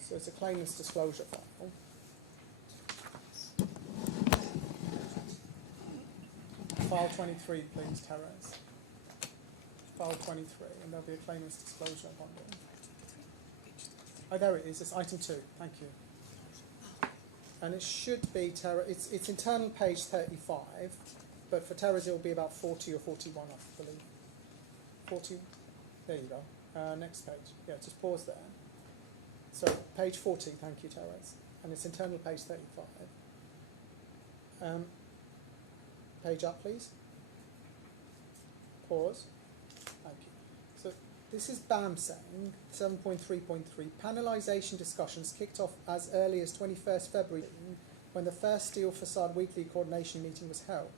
So it's a claimant's disclosure file. File 23, please, Therese. File 23, and there'll be a claimant's disclosure on there. Oh, there it is. It's item 2. Thank you. And it should be, it's internal page 35, but for Terra's it will be about 40 or 41, I believe. 40, there you go. Next page. Yeah, just pause there. So, page 40, thank you, Terrace. And it's internal page 35. Page up, please. Pause. Thank you. So, this is BAM saying, 7.3.3, panelisation discussions kicked off as early as 21st February when the first steel facade weekly coordination meeting was held.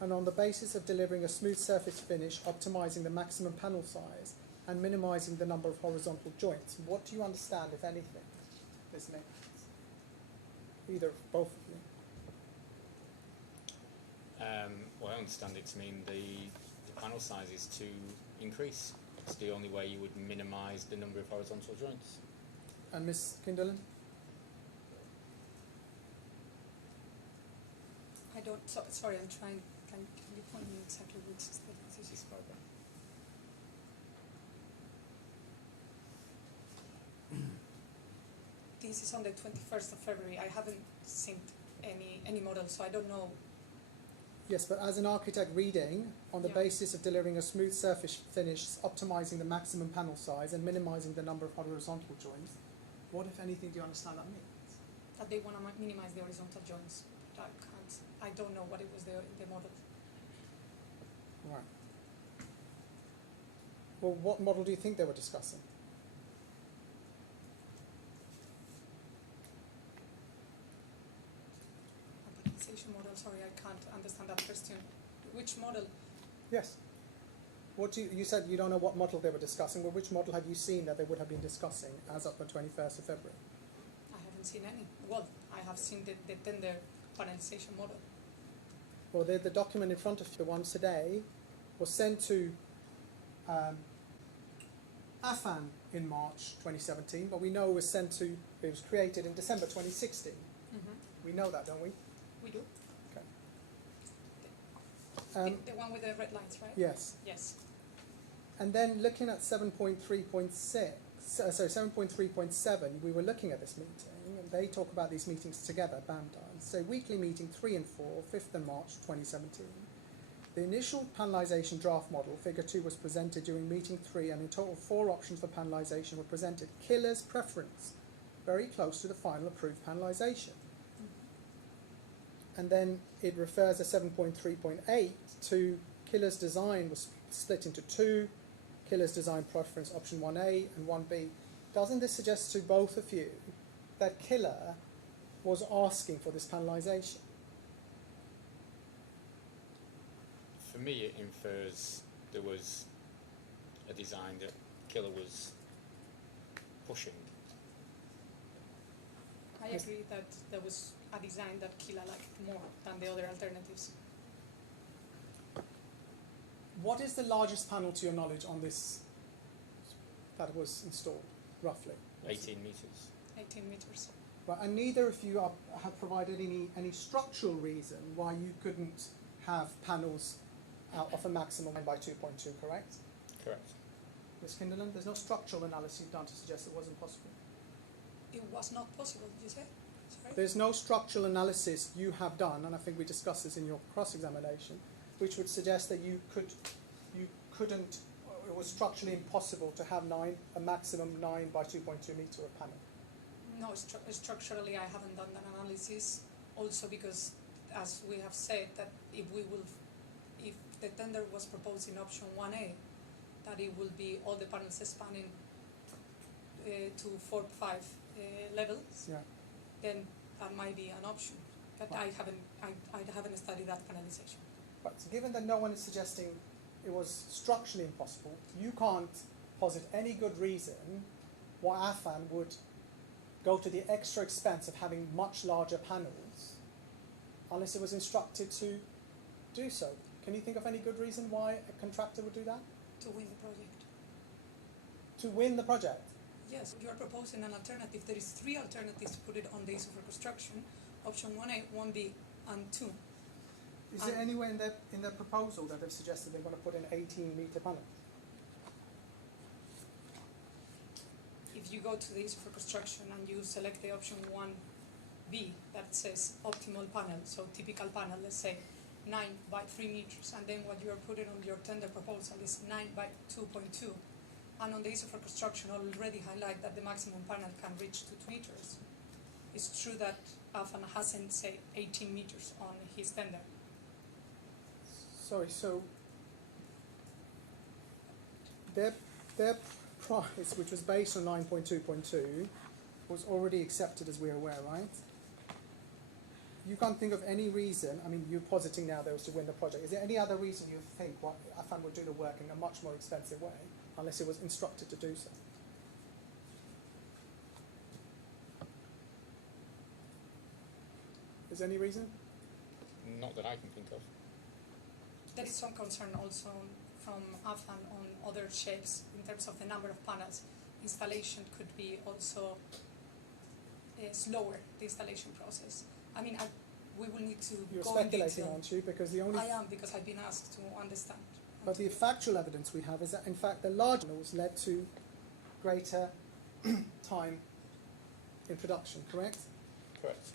And on the basis of delivering a smooth surface finish, optimising the maximum panel size, and minimising the number of horizontal joints. What do you understand, if anything, this means? Either, both of you. Well, I understand it to mean the panel size is to increase. It's the only way you would minimise the number of horizontal joints. And Ms. Kinderlin? I don't, sorry, I'm trying, can you point me exactly which study this is for? This is on the 21st of February. I haven't seen any model, so I don't know. Yes, but as an architect reading, on the Yeah. basis of delivering a smooth surface finish, optimising the maximum panel size and minimising the number of horizontal joints, what, if anything, do you understand that means? That they want to minimize the horizontal joints. I don't know what it was the model. Right. Well, what model do you think they were discussing? Optimization model, sorry, I can't understand that question. Which model? Yes. What do you said you don't know what model they were discussing. Well, which model have you seen that they would have been discussing as of the 21st of February? I haven't seen any. Well, I have seen the tender panelization model. Well, the document in front of you, the one today, was sent to Affan in March 2017, but we know it was sent to, it was created in December 2016. Mm-hmm. We know that, don't we? We do. Okay. The one with the red lines, right? Yes. Yes. And then looking at 7.3.7, we were looking at this meeting, and they talk about these meetings together, BAM does. So weekly meeting 3 and 4, 5th and March 2017. The initial panelisation draft model, figure 2, was presented during meeting 3, and in total 4 options for panelisation were presented. Killer's preference, very close to the final approved panelisation. and then it refers at 7.3.8 to Killer's design was split into two, Killer's design preference option 1A and 1B. Doesn't this suggest to both of you that Killer was asking for this panelisation? For me, it infers there was a design that Killer was pushing. I agree that there was a design that Kila liked more than the other alternatives. What is the largest panel, to your knowledge, on this that was installed, roughly? 18 metres. 18 meters. Right, and neither of you have provided any structural reason why you couldn't have panels out of a maximum by 2.2, correct? Correct. Ms. Kinderland, there's no structural analysis you've done to suggest it wasn't possible. It was not possible, did you say? Sorry? There's no structural analysis you have done, and I think we discussed this in your cross-examination, which would suggest that you couldn't, it was structurally impossible to have a maximum 9 by 2.2 metre of panel. No, structurally I haven't done an analysis. Also because, as we have said, that if the tender was proposed in option 1A, that it will be all the panels spanning 2, 4, 5 levels, Yeah. then that might be an option. But Right. I haven't studied that canalization. But given that no one is suggesting it was structurally impossible, you can't posit any good reason why Affan would go to the extra expense of having much larger panels unless it was instructed to do so. Can you think of any good reason why a contractor would do that? To win the project. To win the project? Yes, you are proposing an alternative. There is 3 alternatives to put it on the issue for construction. Option 1A, 1B, and 2. Is there anywhere in their proposal that they've suggested they're going to put an 18-metre panel? If you go to the issue for construction and you select the option 1B that says optimal panel, so typical panel, let's say 9 by 3 meters, and then what you are putting on your tender proposal is 9 by 2.2, and on the issue for construction already highlight that the maximum panel can reach 2 meters. It's true that Affan hasn't, say, 18 meters on his tender. Sorry, so their price, which was based on 9.2.2, was already accepted, as we're aware, right? You can't think of any reason, I mean, you're positing now there was to win the project. Is there any other reason you think why Affan would do the work in a much more expensive way, unless it was instructed to do so? Is there any reason? Not that I can think of. There is some concern also from Affan on other shapes in terms of the number of panels. Installation could be also slower, the installation process. I mean, we will need to You're go in speculating, detail. aren't you? Because the only I am, because I've been asked to understand. But the factual evidence we have is that, in fact, the large panels led to greater time in production, correct? Correct.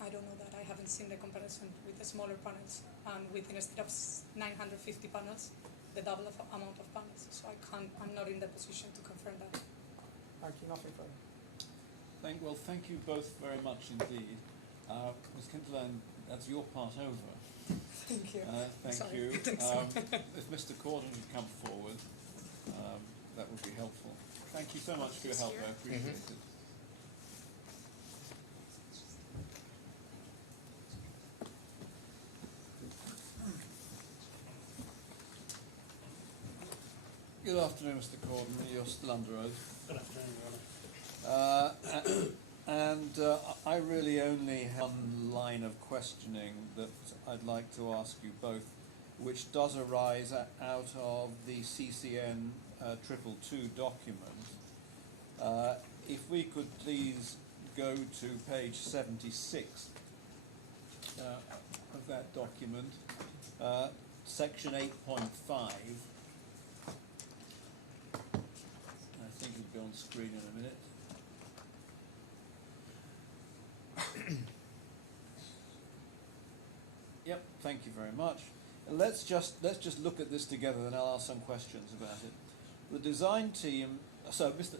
I don't know that. I haven't seen the comparison with the smaller panels and with, instead of 950 panels, the double of amount of panels. So I'm not in the position to confirm that. Thank you, nothing further. Thank you both very much indeed. Ms. Kinderland, that's your part over. Thank you. Thank Sorry. you. Thanks. If Mr. Corden would come forward, that would be helpful. Thank you so much for your help. I appreciate it. Good afternoon, Mr. Corden. You're still under oath. Good afternoon, Your Honour. I really only have one line of questioning that I'd like to ask you both, which does arise out of the CCN 222 document. If we could please go to page 76 of that document, section 8.5. I think it'll be on screen in a minute. Yep, thank you very much. Let's just look at this together, and I'll ask some questions about it. The design team. So, Mr.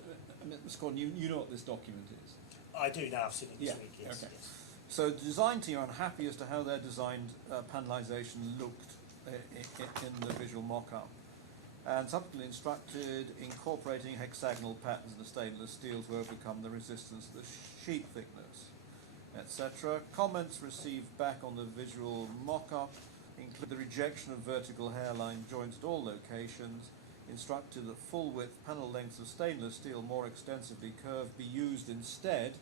Gordon, you know what this document is. I do now. I've seen it this Yeah, week. Yes. okay. Yes. So the design team are unhappy as to how their designed panelisation looked in the visual mock-up, and subsequently instructed incorporating hexagonal patterns in the stainless steel to overcome the resistance to the sheet thickness, etc. Comments received back on the visual mock-up include the rejection of vertical hairline joints at all locations, instructed that full width panel lengths of stainless steel more extensively curved be used instead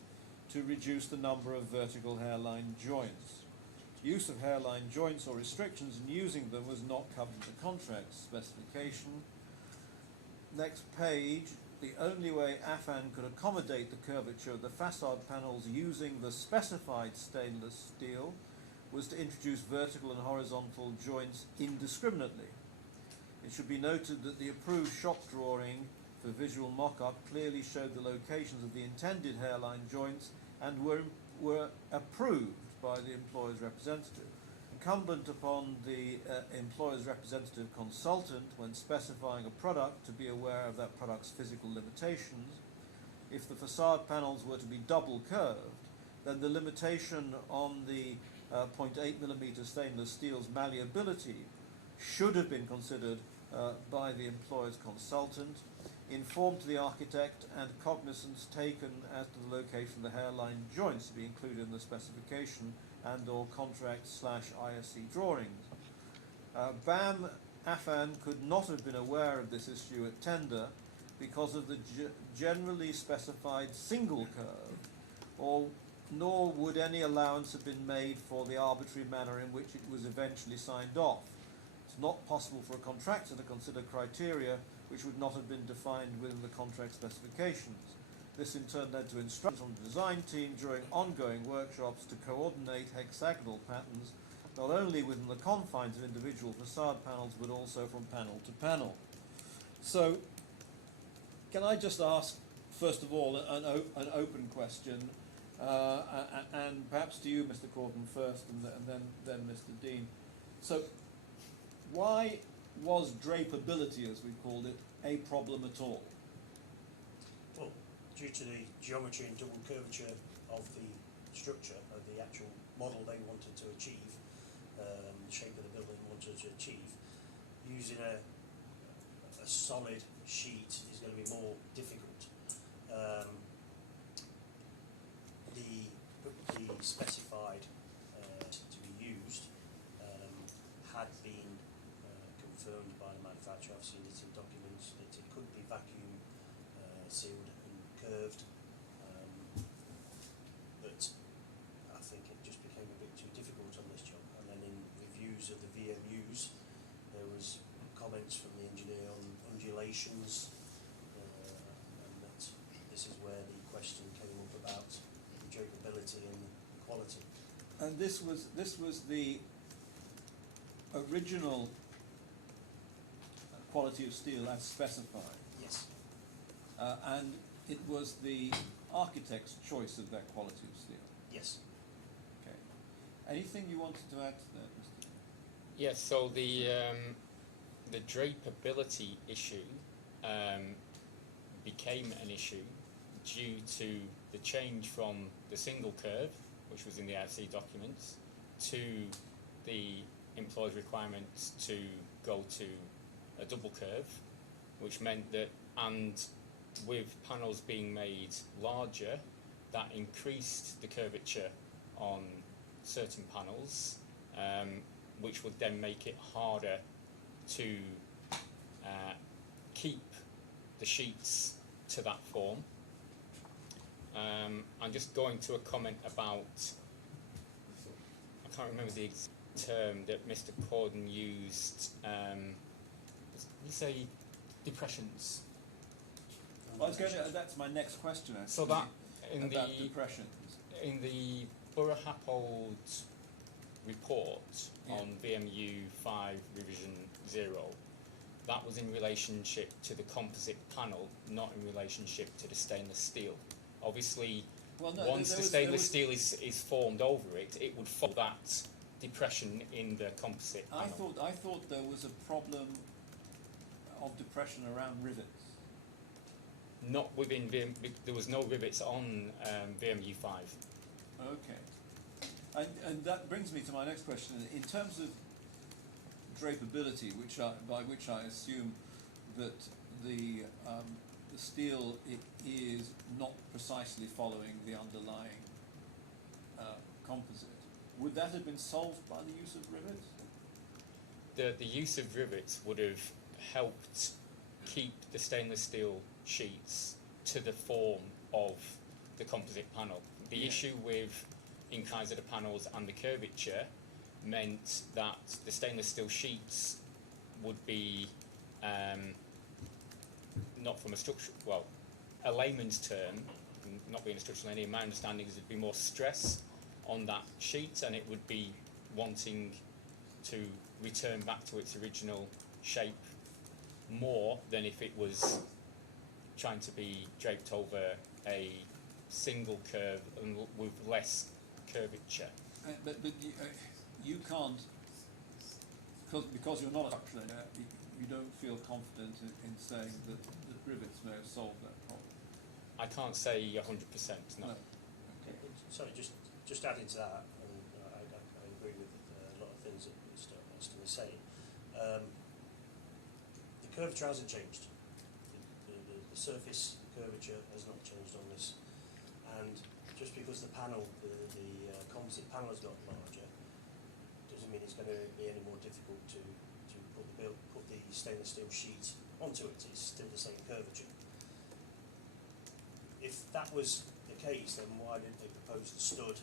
to reduce the number of vertical hairline joints. Use of hairline joints or restrictions in using them was not covered in the contract specification. Next page, the only way Affan could accommodate the curvature of the facade panels using the specified stainless steel was to introduce vertical and horizontal joints indiscriminately. It should be noted that the approved shop drawing for visual mock-up clearly showed the locations of the intended hairline joints and were approved by the employer's representative. Incumbent upon the employer's representative consultant, when specifying a product, to be aware of that product's physical limitations. If the facade panels were to be double curved, then the limitation on the 0.8mm stainless steel's malleability should have been considered by the employer's consultant, informed to the architect, and cognizance taken as to the location of the hairline joints to be included in the specification and or contract/ISC drawings. BAM Affan could not have been aware of this issue at tender because of the generally specified single curve, nor would any allowance have been made for the arbitrary manner in which it was eventually signed off. It's not possible for a contractor to consider criteria which would not have been defined within the contract specifications. This in turn led to instructions from the design team during ongoing workshops to coordinate hexagonal patterns not only within the confines of individual facade panels but also from panel to panel. So, can I just ask, first of all, an open question, and perhaps to you, Mr. Corton, first, and then Mr. Dean. So, why was drapeability, as we called it, a problem at all? Well, due to the geometry and double curvature of the structure, of the actual model they wanted to achieve, the shape of the building wanted to achieve, using a solid sheet is going to be more difficult. The specified to be used had been confirmed by the manufacturer. I've seen it in documents that it could be vacuum sealed and curved, but I think it just became a bit too difficult on this job. And then in reviews of the VMUs, there was comments from the engineer on undulations, and that this is where the question came up about durability and quality. And this was the original quality of steel as specified. Yes. And it was the architect's choice of that quality of steel. Yes. Okay. Anything you wanted to add to that, Mr. Yes, so the drapeability issue became an issue due to the change from the single curve, which was in the IFC documents, to the employer's requirements to go to a double curve, which meant that, and with panels being made larger, that increased the curvature on certain panels, which would then make it harder to keep the sheets to that form. I'm just going to a comment about, I can't remember the exact term that Mr. Corden used, you say depressions. Well, I was going to, that's my next question, actually. So that in about the depressions. in the Borough Happold report on VMU 5 revision 0, that was in relationship to the composite panel, not in relationship to the stainless steel. Obviously, Well, no, once the stainless steel is formed over it, it would follow that depression in the composite panel. I thought there was a problem of depression around rivets. Not within there was no rivets on VMU 5. Okay. And that brings me to my next question. In terms of drapability, by which I assume that the steel is not precisely following the underlying composite, would that have been solved by the use of rivets? The use of rivets would have helped keep the stainless steel sheets to the form of the composite panel. The Yeah. issue with inclines of the panels and the curvature meant that the stainless steel sheets would be not from a structure, well, a layman's term, not being a structural engineer, my understanding is there'd be more stress on that sheet and it would be wanting to return back to its original shape more than if it was trying to be draped over a single curve and with less curvature. But you can't, because you're not a structural engineer, you don't feel confident in saying that rivets may have solved that problem. I can't say 100%, no. Okay. Sorry, just adding to that, and I agree with a lot of things that Mr. Austin was saying. The curvature hasn't changed. The surface curvature has not changed on this, and just because the panel, the composite panel has got larger, doesn't mean it's going to be any more difficult to put the stainless steel sheet onto it. It's still the same curvature. If that was the case, then why didn't they propose the stud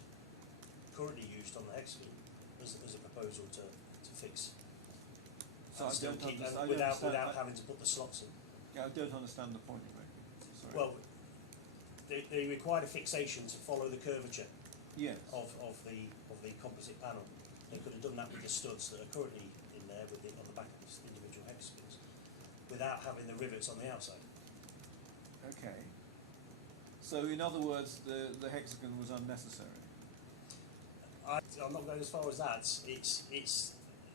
currently used on the hexagon as a proposal to fix? So I don't understand. Without having to put the slots in. Yeah, I don't understand the point you're making. Sorry. Well, they required a fixation to follow the curvature yes. of the composite panel. They could have done that with the studs that are currently in there on the back of the individual hexagons, without having the rivets on the outside. Okay. So in other words, the hexagon was unnecessary. I'm not going as far as that.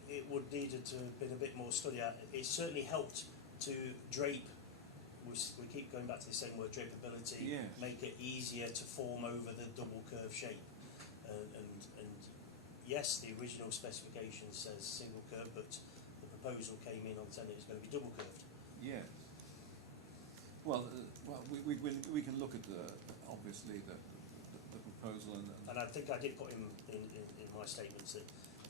It would needed to have been a bit more study out. It certainly helped to drape. We keep going back to the same word, drapeability. Yes. Make it easier to form over the double curve shape. And yes, the original specification says single curve, but the proposal came in on saying it was going to be double curved. Yes. Well, we can look at obviously the proposal And I think I did put in my statements that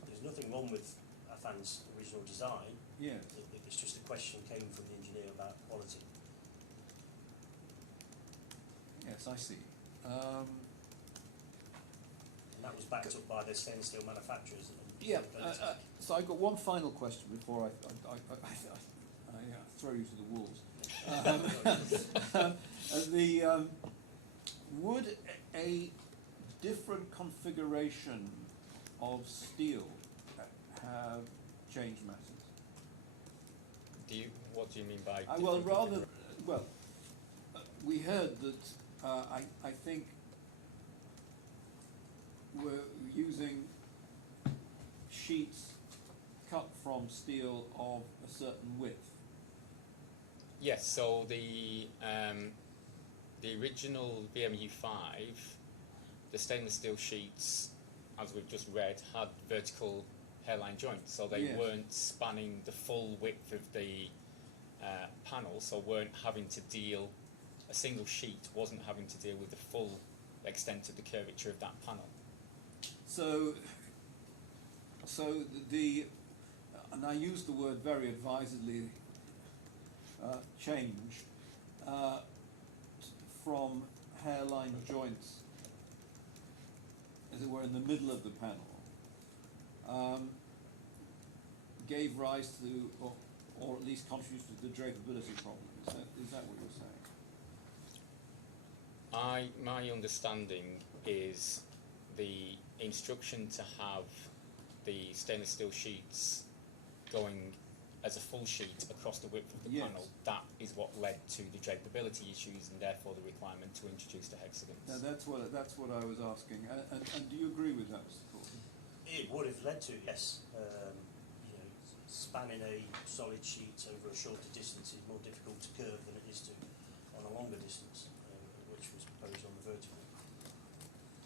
there's nothing wrong with Affan's original design. yes. It's just a question came from the engineer about quality. Yes, I see. And that was backed up by the stainless steel manufacturers. Yeah. So I've got one final question before I throw you to the wolves. Would a different configuration of steel have changed matters? What do you mean by? We heard that I think we're using sheets cut from steel of a certain width. Yes, so the original VMU5, the stainless steel sheets, as we've just read, had vertical hairline joints, so they Yes. weren't spanning the full width of the panel, so weren't having to deal, a single sheet wasn't having to deal with the full extent of the curvature of that panel. So and I use the word very advisedly, change from hairline joints, as it were, in the middle of the panel, gave rise to, or at least contributed to the drapability problem. Is that what you're saying? My understanding is the instruction to have the stainless steel sheets going as a full sheet across the width of the Yes. panel, that is what led to the drapability issues and therefore the requirement to introduce the hexagons. Now that's what I was asking. And do you agree with that, Mr. Courtney? It would have led to, yes. Spanning a solid sheet over a shorter distance is more difficult to curve than it is to on a longer distance, which was proposed on the vertical.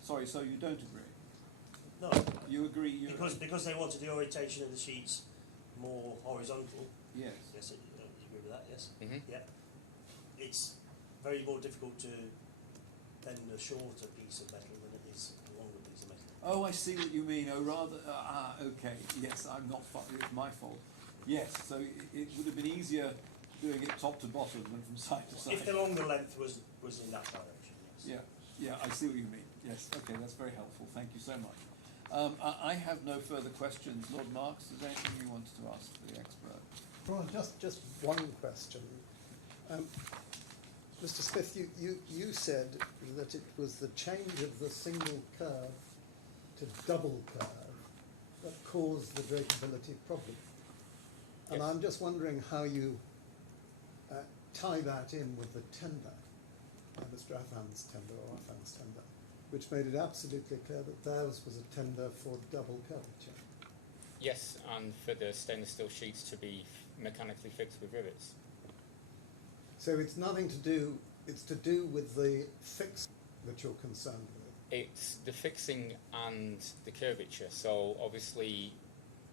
Sorry, so you don't agree? No, you agree? You Because they wanted the orientation of the sheets more horizontal. yes. Yes, you agree with that? Yes. Mhm. Yeah. It's very more difficult to bend a shorter piece of metal than it is a longer piece of metal. Oh, I see what you mean. Oh, rather. Okay. Yes, I'm not. It's my fault. Yes. So it would have been easier doing it top to bottom than from side to side. If the longer length was in that direction, yes. Yeah, I see what you mean. Yes, okay, that's very helpful. Thank you so much. I have no further questions. Lord Marks, is there anything you wanted to ask the expert? Well, just one question. Mr. Smith, you said that it was the change of the single curve to double curve that caused the drapeability problem. And Yes. I'm just wondering how you tie that in with the tender, Mr. Affan's tender or Affan's tender, which made it absolutely clear that theirs was a tender for double curvature. Yes, and for the stainless steel sheets to be mechanically fixed with rivets. So it's nothing to do, it's to do with the fix that you're concerned with. It's the fixing and the curvature. So obviously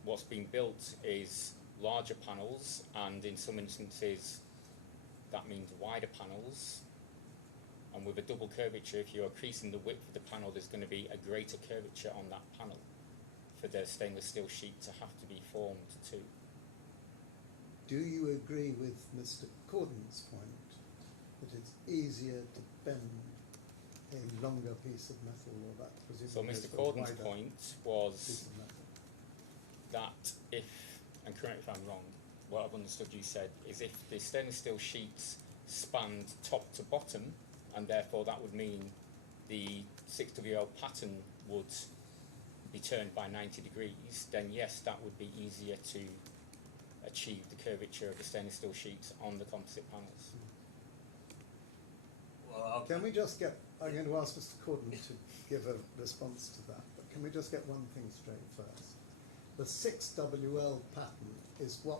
what's being built is larger panels, and in some instances that means wider panels. And with a double curvature, if you're increasing the width of the panel, there's going to be a greater curvature on that panel for the stainless steel sheet to have to be formed too. Do you agree with Mr. Corden's point that it's easier to bend a longer piece of metal, or that So presumably Mr. is a Corden's wider point piece was of metal? that if, and correct me if I'm wrong, what I've understood you said is if the stainless steel sheets spanned top to bottom, and therefore that would mean the 6WL pattern would be turned by 90 degrees, then yes, that would be easier to achieve the curvature of the stainless steel sheets on the composite panels. Well, Can we just get, I'm going to ask Mr. Corden to give a response to that, but can we just get one thing straight first? The 6WL pattern is what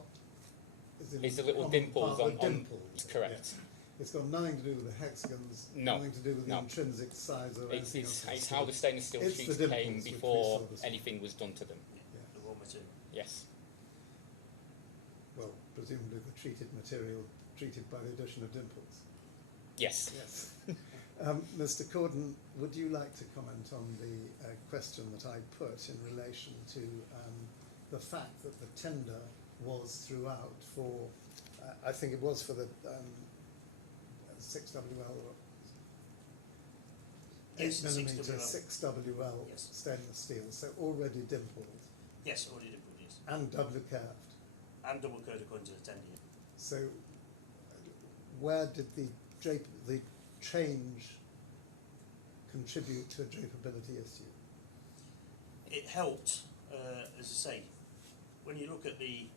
is in It's the little common dimples part- on, the dimples, correct. yeah. It's got nothing to do with the hexagons, No, nothing to do with the no. intrinsic size or It's, anything else. it's how the stainless steel It's the sheets dimples came which we before saw this anything was done to them. the raw material. Yes. Well, presumably the treated material treated by the addition of dimples. Yes. Yes. Mr. Corden, would you like to comment on the question that I put in relation to the fact that the tender was throughout for, I think it was for the 6WL or Yes, 8mm 6WL. 6WL Yes. stainless steel, so already dimpled Yes, already dimpled, yes. and doubly curved. And double curved according to the tender. So where did the change contribute to a drapeability issue? It helped, as I say, when you look at the,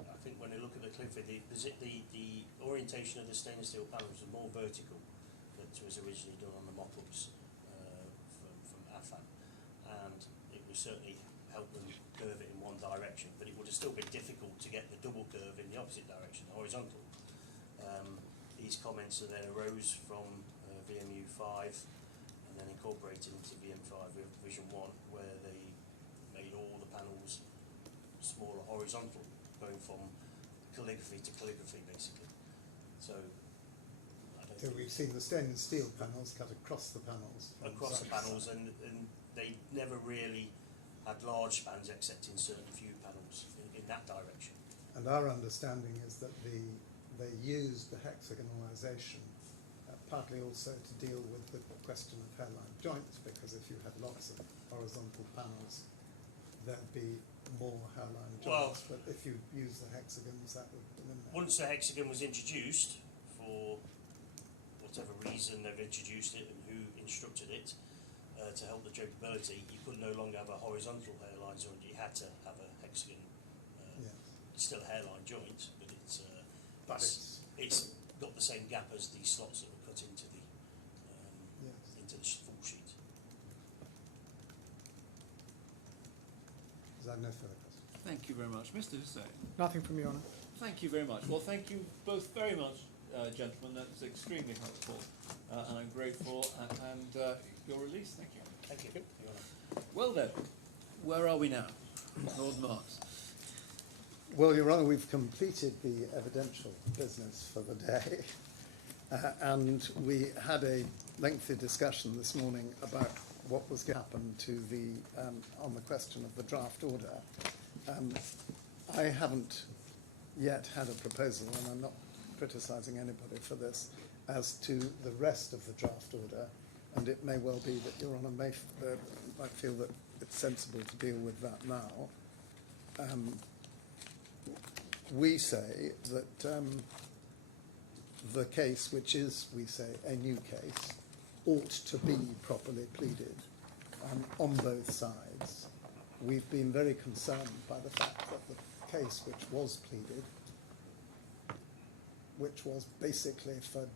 I think when you look at the Clifford, the orientation of the stainless steel panels was more vertical that was originally done on the mock-ups from Affan, and it would certainly help them curve it in one direction, but it would have still been difficult to get the double curve in the opposite direction, horizontal. These comments are then arose from VMU 5 and then incorporated into VM5 Vision 1, where they made all the panels smaller horizontal, going from calligraphy to calligraphy basically. So I don't So think we've seen the stainless steel panels cut across the panels. from across the side to panels, side. and they never really had large spans except in certain few panels in that direction. And our understanding is that they used the hexagonalisation partly also to deal with the question of hairline joints, because if you had lots of horizontal panels, there'd be more hairline Well, joints. But if you use the hexagons, that would eliminate. Once the hexagon was introduced, for whatever reason they've introduced it and who instructed it to help the drapeability, you could no longer have a horizontal hairline joint, you had to have a hexagon. Yes. It's still a hairline joint, but it's got the same gap as the slots that were cut into the Yes. full sheet. Is that no further question? Thank you very much. Mr. Hussain. Nothing from you, Honour. Thank you very much. Well, thank you both very much, gentlemen. That's extremely helpful, and I'm grateful. And your release. Thank you. Thank you. Your Honour. Well then, where are we now, Lord Marks? Well, Your Honour, we've completed the evidential business for the day. And we had a lengthy discussion this morning about what was going to happen to the, on the question of the draft order. I haven't yet had a proposal, and I'm not criticising anybody for this, as to the rest of the draft order, and it may well be that Your Honour might feel that it's sensible to deal with that now. We say that the case, which is, we say, a new case, ought to be properly pleaded on both sides. We've been very concerned by the fact that the case which was pleaded, which was basically for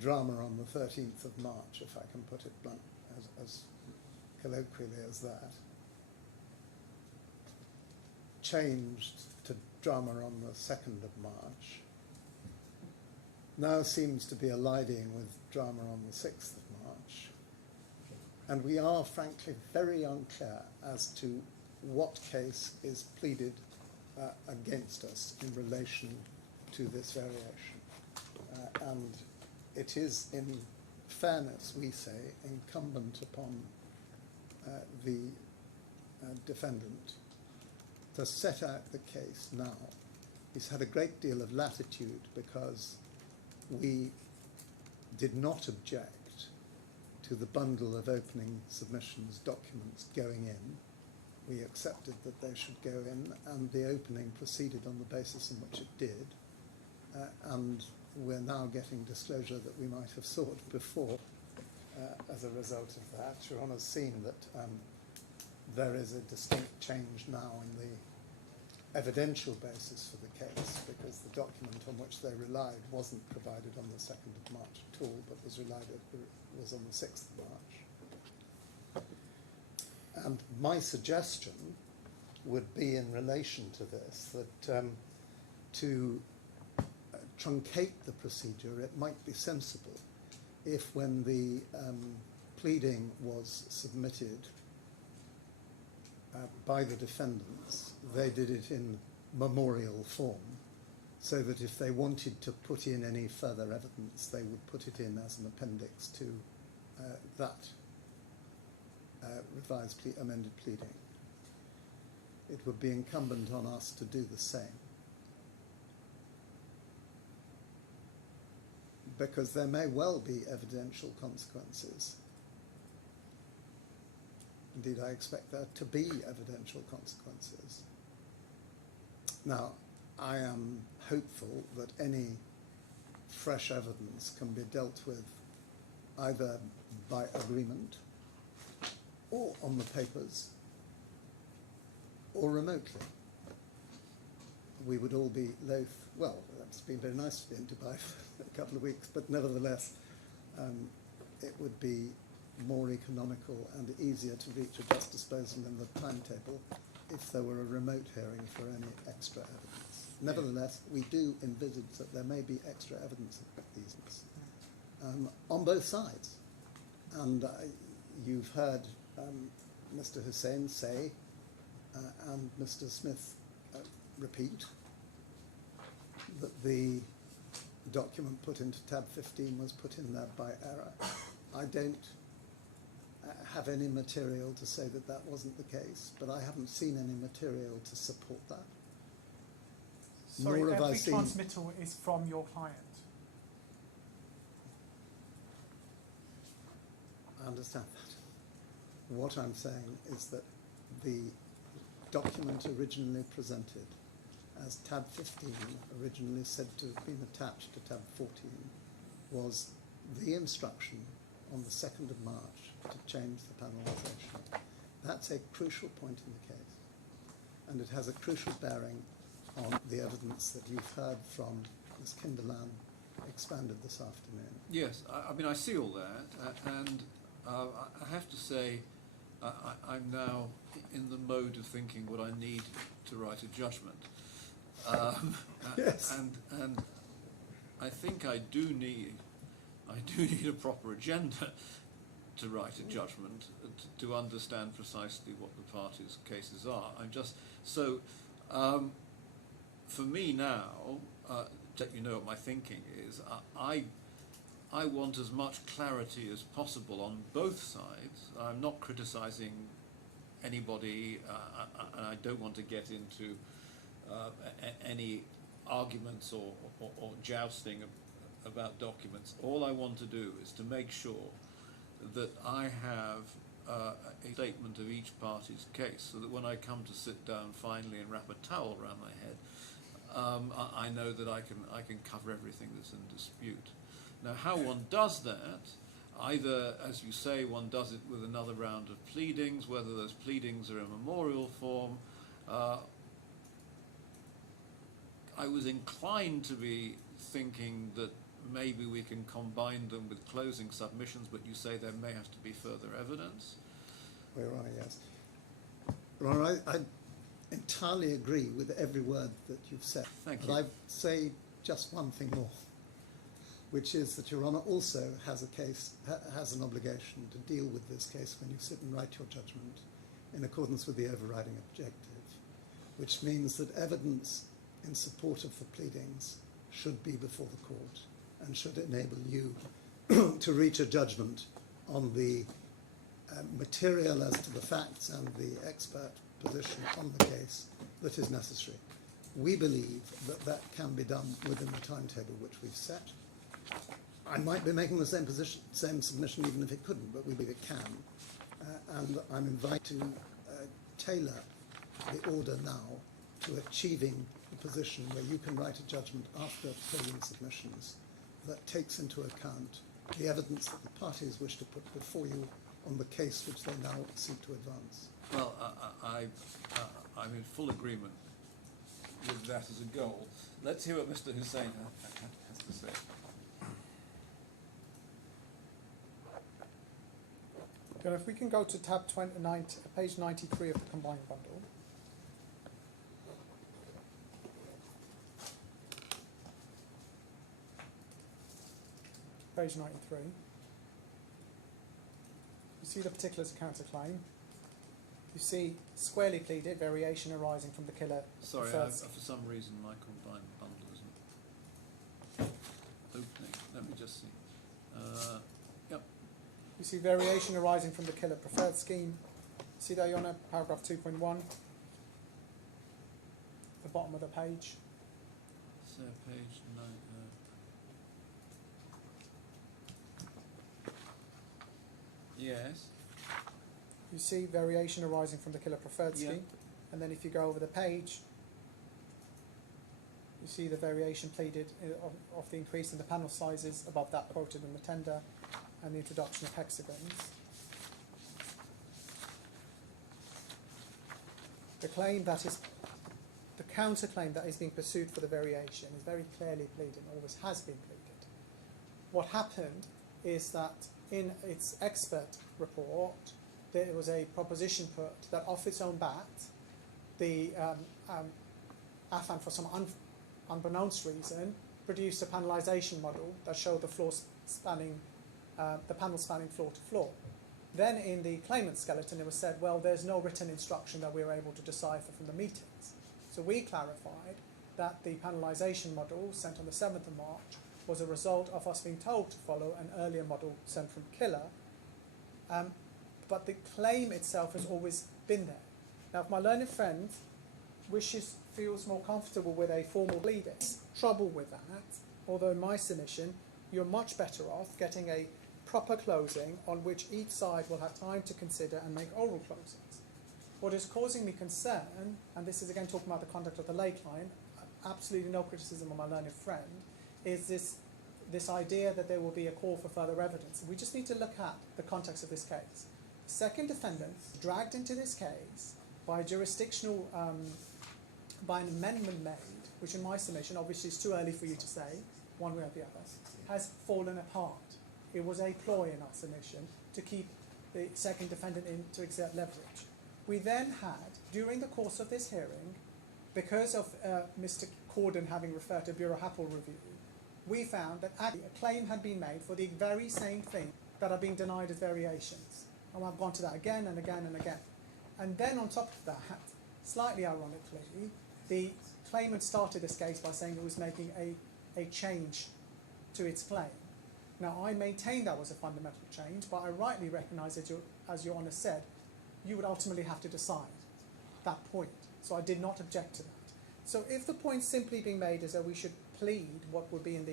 drama on the 13th of March, if I can put it blunt, as colloquially as that, changed to drama on the 2nd of March, now seems to be colliding with drama on the 6th of March. And we are, frankly, very unclear as to what case is pleaded against us in relation to this variation. And it is, in fairness, we say, incumbent upon the defendant to set out the case now. He's had a great deal of latitude because we did not object to the bundle of opening submissions documents going in. We accepted that they should go in, and the opening proceeded on the basis in which it did. And we're now getting disclosure that we might have sought before as a result of that. Your Honour's seen that there is a distinct change now in the evidential basis for the case, because the document on which they relied wasn't provided on the 2nd of March at all, but was on the 6th of March. And my suggestion would be in relation to this that to truncate the procedure, it might be sensible if, when the pleading was submitted by the defendants, they did it in memorial form, so that if they wanted to put in any further evidence, they would put it in as an appendix to that revised amended pleading. It would be incumbent on us to do the same, because there may well be evidential consequences. Indeed, I expect there to be evidential consequences. Now, I am hopeful that any fresh evidence can be dealt with either by agreement or on the papers or remotely. We would all be loath, well, it's been very nice to be in Dubai for a couple of weeks, but nevertheless, it would be more economical and easier to reach a just disposal in the timetable if there were a remote hearing for any extra evidence. Nevertheless, we do envisage that there may be extra evidence of these on both sides. And you've heard Mr. Hussain say and Mr. Smith repeat that the document put into tab 15 was put in there by error. I don't have any material to say that that wasn't the case, but I haven't seen any material to support that. Sorry, Nor have I every seen... transmittal is from your client. I understand that. What I'm saying is that the document originally presented as tab 15, originally said to have been attached to tab 14, was the instruction on the 2nd of March to change the panelization. That's a crucial point in the case, and it has a crucial bearing on the evidence that you've heard from Ms. Kinderlan expanded this afternoon. Yes, I mean, I see all that, and I have to say I'm now in the mode of thinking what I need to write a judgment. Yes. And I think I do need a proper agenda to write a judgment, to understand precisely what the parties' cases are. I'm just so. For me now, to let you know what my thinking is, I want as much clarity as possible on both sides. I'm not criticising anybody, and I don't want to get into any arguments or jousting about documents. All I want to do is to make sure that I have a statement of each party's case, so that when I come to sit down finally and wrap a towel around my head, I know that I can cover everything that's in dispute. Now, how one does that, either, as you say, one does it with another round of pleadings, whether those pleadings are in memorial form. I was inclined to be thinking that maybe we can combine them with closing submissions, but you say there may have to be further evidence. Where are you? Yes. Ron, I entirely agree with every word that you've said. Thank but you. I say just one thing more, which is that Your Honour also has a case, has an obligation to deal with this case when you sit and write your judgment in accordance with the overriding objective, which means that evidence in support of the pleadings should be before the court and should enable you to reach a judgment on the material as to the facts and the expert position on the case that is necessary. We believe that that can be done within the timetable which we've set. I might be making the same submission even if it couldn't, but we believe it can. And I'm invited to tailor the order now to achieving the position where you can write a judgment after polling submissions that takes into account the evidence that the parties wish to put before you on the case which they now seek to advance. Well, I'm in full agreement with that as a goal. Let's hear what Mr. Hussain has to say. Then if we can go to tab 29, page 93 of the combined bundle. Page 93. You see the particulars of counterclaim. You see squarely pleaded variation arising from the killer. Sorry, for some reason my combined bundle isn't opening. Let me just see. Yep. You see variation arising from the killer preferred scheme. See that, Your Honour, paragraph 2.1, the bottom of the page. So page 9. Yes. You see variation arising from the killer preferred scheme. Yeah. And then if you go over the page, you see the variation pleaded of the increase in the panel sizes above that quoted in the tender and the introduction of hexagons. The claim that is, the counterclaim that is being pursued for the variation is very clearly pleaded, always has been pleaded. What happened is that in its expert report, there was a proposition put that off its own bat, the Affan, for some unbeknownst reason, produced a panelization model that showed the floor spanning, the panel spanning floor to floor. Then in the claimant skeleton, it was said, well, there's no written instruction that we were able to decipher from the meetings. So we clarified that the panelization model sent on the 7th of March was a result of us being told to follow an earlier model sent from Killer. But the claim itself has always been there. Now, if my learned friend feels more comfortable with a formal pleading, trouble with that, although in my submission, you're much better off getting a proper closing on which each side will have time to consider and make oral closings. What is causing me concern, and this is again talking about the conduct of the lay client, absolutely no criticism of my learned friend, is this idea that there will be a call for further evidence. We just need to look at the context of this case. The second defendant dragged into this case by a jurisdictional, by an amendment made, which in my submission, obviously is too early for you to say, one way or the other, has fallen apart. It was a ploy in our submission to keep the second defendant in to exert leverage. We then had, during the course of this hearing, because of Mr. Corden having referred to Bureau Happel review, we found that actually a claim had been made for the very same thing that are being denied as variations. And I've gone to that again and again and again. And then on top of that, slightly ironically, the claimant started this case by saying it was making a change to its claim. Now, I maintain that was a fundamental change, but I rightly recognise that, as Your Honour said, you would ultimately have to decide that point. So I did not object to that. So if the point simply being made is that we should plead what would be in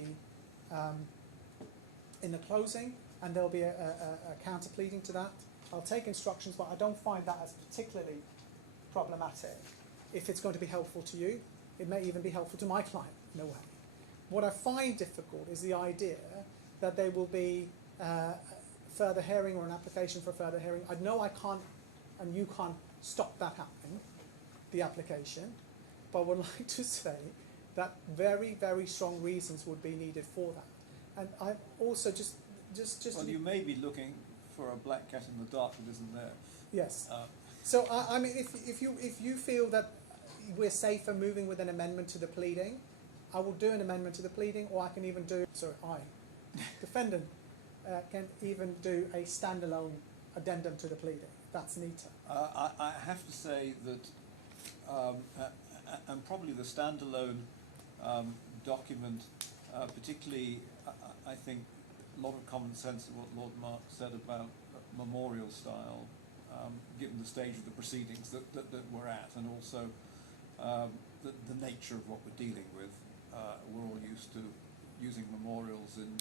the closing, and there'll be a counter pleading to that, I'll take instructions, but I don't find that as particularly problematic. If it's going to be helpful to you, it may even be helpful to my client in a way. What I find difficult is the idea that there will be further hearing or an application for further hearing. I know I can't, and you can't stop that happening, the application, but I would like to say that very, very strong reasons would be needed for that. And I also just. Well, you may be looking for a black cat in the dark that isn't there. Yes. So I mean, if you feel that we're safer moving with an amendment to the pleading, I will do an amendment to the pleading, or I can even do. Sorry, defendant can even do a standalone addendum to the pleading. That's neater. I have to say that, and probably the standalone document, particularly, I think a lot of common sense in what Lord Mark said about memorial style, given the stage of the proceedings that we're at, and also the nature of what we're dealing with. We're all used to using memorials in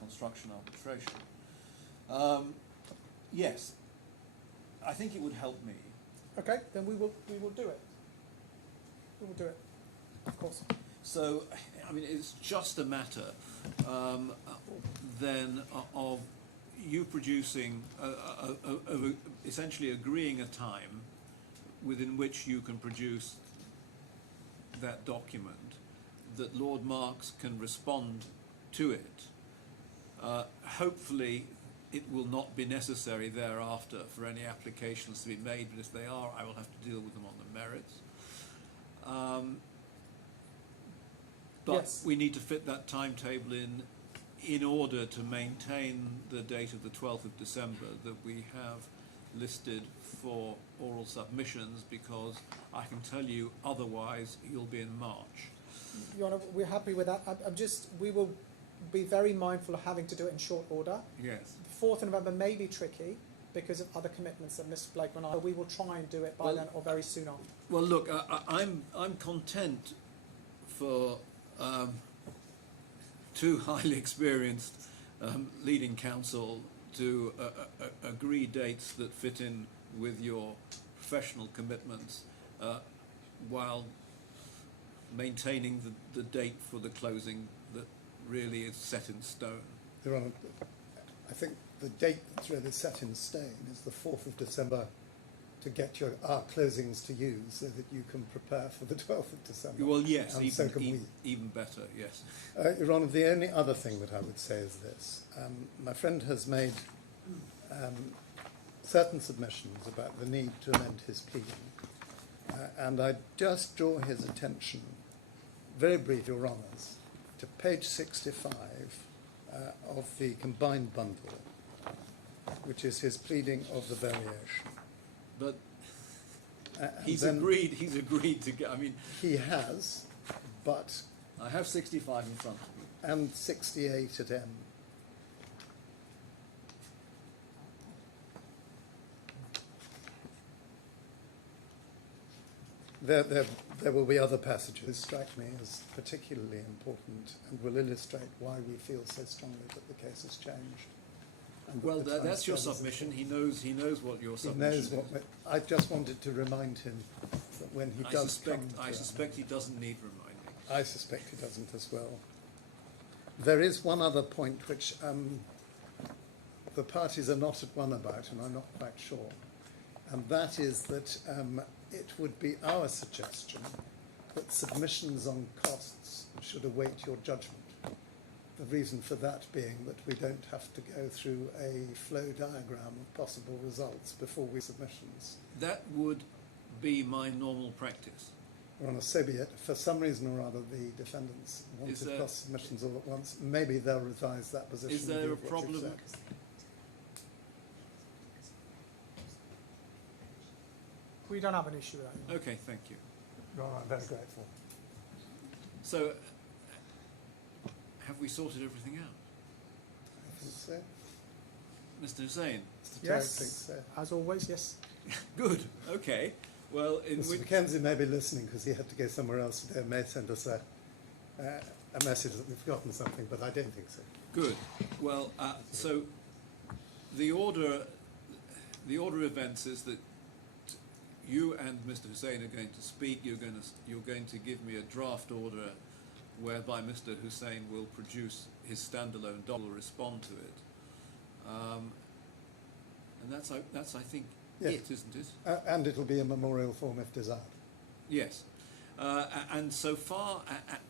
construction arbitration. Yes, I think it would help me. Okay, then we will do it. We will do it, of course. So, I mean, it's just a matter then of you producing, essentially agreeing a time within which you can produce that document, that Lord Marks can respond to it. Hopefully it will not be necessary thereafter for any applications to be made, but if they are, I will have to deal with them on the merits. But Yes. we need to fit that timetable in order to maintain the date of the 12th of December that we have listed for oral submissions, because I can tell you otherwise you'll be in March. Your Honour, we're happy with that. We will be very mindful of having to do it in short order. Yes. 4th of November may be tricky because of other commitments that Mr. Blake and I, but we will try and do it by then or very soon after. Well, look, I'm content for two highly experienced leading counsel to agree dates that fit in with your professional commitments while maintaining the date for the closing that really is set in stone. Your Honour, I think the date that's really set in stone is the 4th of December to get our closings to you so that you can prepare for the 12th of December. Well, yes, and so can we. Even better, yes. Your Honour, the only other thing that I would say is this. My friend has made certain submissions about the need to amend his pleading. And I just draw his attention, very brief, Your Honours, to page 65 of the combined bundle, which is his pleading of the variation. But he's agreed to get, I mean... He has, but... I have 65 in front of me. And 68 at M. There will be other passages that strike me as particularly important and will illustrate why we feel so strongly that the case has changed. Well, that's your submission. He knows what your submission is. He knows what. I just wanted to remind him that when he does come. I suspect he doesn't need reminding. I suspect he doesn't as well. There is one other point which the parties are not at one about, and I'm not quite sure, and that is that it would be our suggestion that submissions on costs should await your judgment. The reason for that being that we don't have to go through a flow diagram of possible results before we submissions. That would be my normal practice. Or on a so be it. For some reason or other, the defendants wanted cost submissions all at once. Maybe they'll revise that position. Is there a problem? We don't have an issue with that. you know. Okay, thank you. Well, I'm very grateful. So, have we sorted everything out? I think so. Mr. Hussain? Mr. Tarek thinks Yes, so. as always, yes. Good, okay. Well, in Mr. which... Mackenzie may be listening because he had to go somewhere else today, may send us a message that we've forgotten something, but I don't think so. Good. Well, so the order of events is that you and Mr. Hussain are going to speak. You're going to give me a draft order whereby Mr. Hussain will produce his standalone doc, will respond to it, and that's I think Yes. it, isn't it? And it'll be a memorial form if desired. Yes. And so far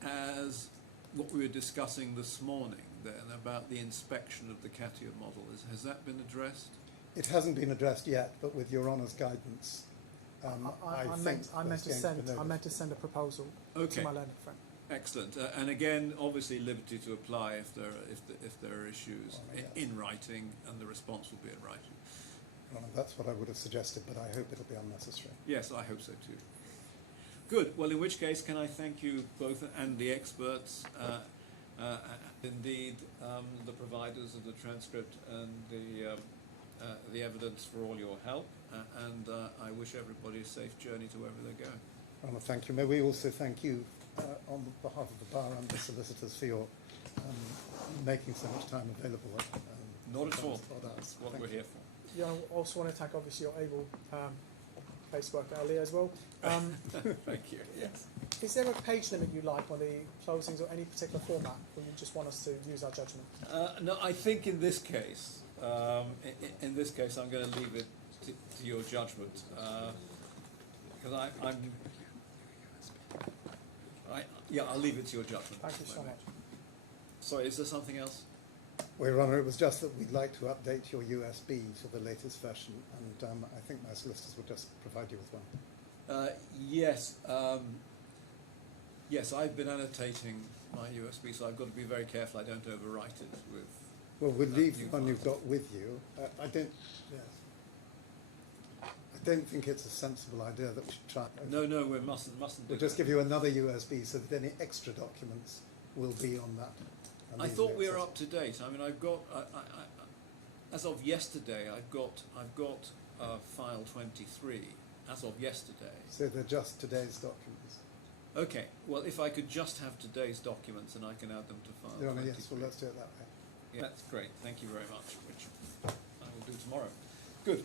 as what we were discussing this morning then about the inspection of the CATIA model, has that been addressed? It hasn't been addressed yet, but with Your Honour's guidance, I meant to send a proposal Okay. to my learned friend. Excellent. And again, obviously, liberty to apply if there are issues in writing, and the response will be in writing. That's what I would have suggested, but I hope it'll be unnecessary. Yes, I hope so too. Good. Well, in which case, can I thank you both and the experts, indeed the providers of the transcript and the evidence for all your help, and I wish everybody a safe journey to wherever they go. Well, thank you. May we also thank you on behalf of the bar and the solicitors for your making so much time available. Not at all. That's That's what we're here for. You know, also want to thank obviously your able caseworker earlier as well. Thank you. Yes. Is there a page limit you like on the closings or any particular format, or you just want us to use our judgment? No, I think in this case, I'm going to leave it to your judgment, because I'll leave it to your judgment. Thank you so much. Sorry, is there something else? Well, Your Honour, it was just that we'd like to update your USB to the latest version, and I think my solicitors will just provide you with one. Yes. Yes, I've been annotating my USB, so I've got to be very careful I don't overwrite it with. Well, we'll leave new the one file. you've got with you. I don't think it's a sensible idea that we should try. No, we mustn't do We'll just that. give you another USB so that any extra documents will be on that. and I easily thought we were accessible. up to date. I mean, I've got, as of yesterday, I've got file 23 as of yesterday. So they're just today's documents. Okay, well, if I could just have today's documents and I can add them to file Your Honour, 23. yes, well, let's do it that way. Yeah, that's great. Thank you very much, which I will do tomorrow. Good.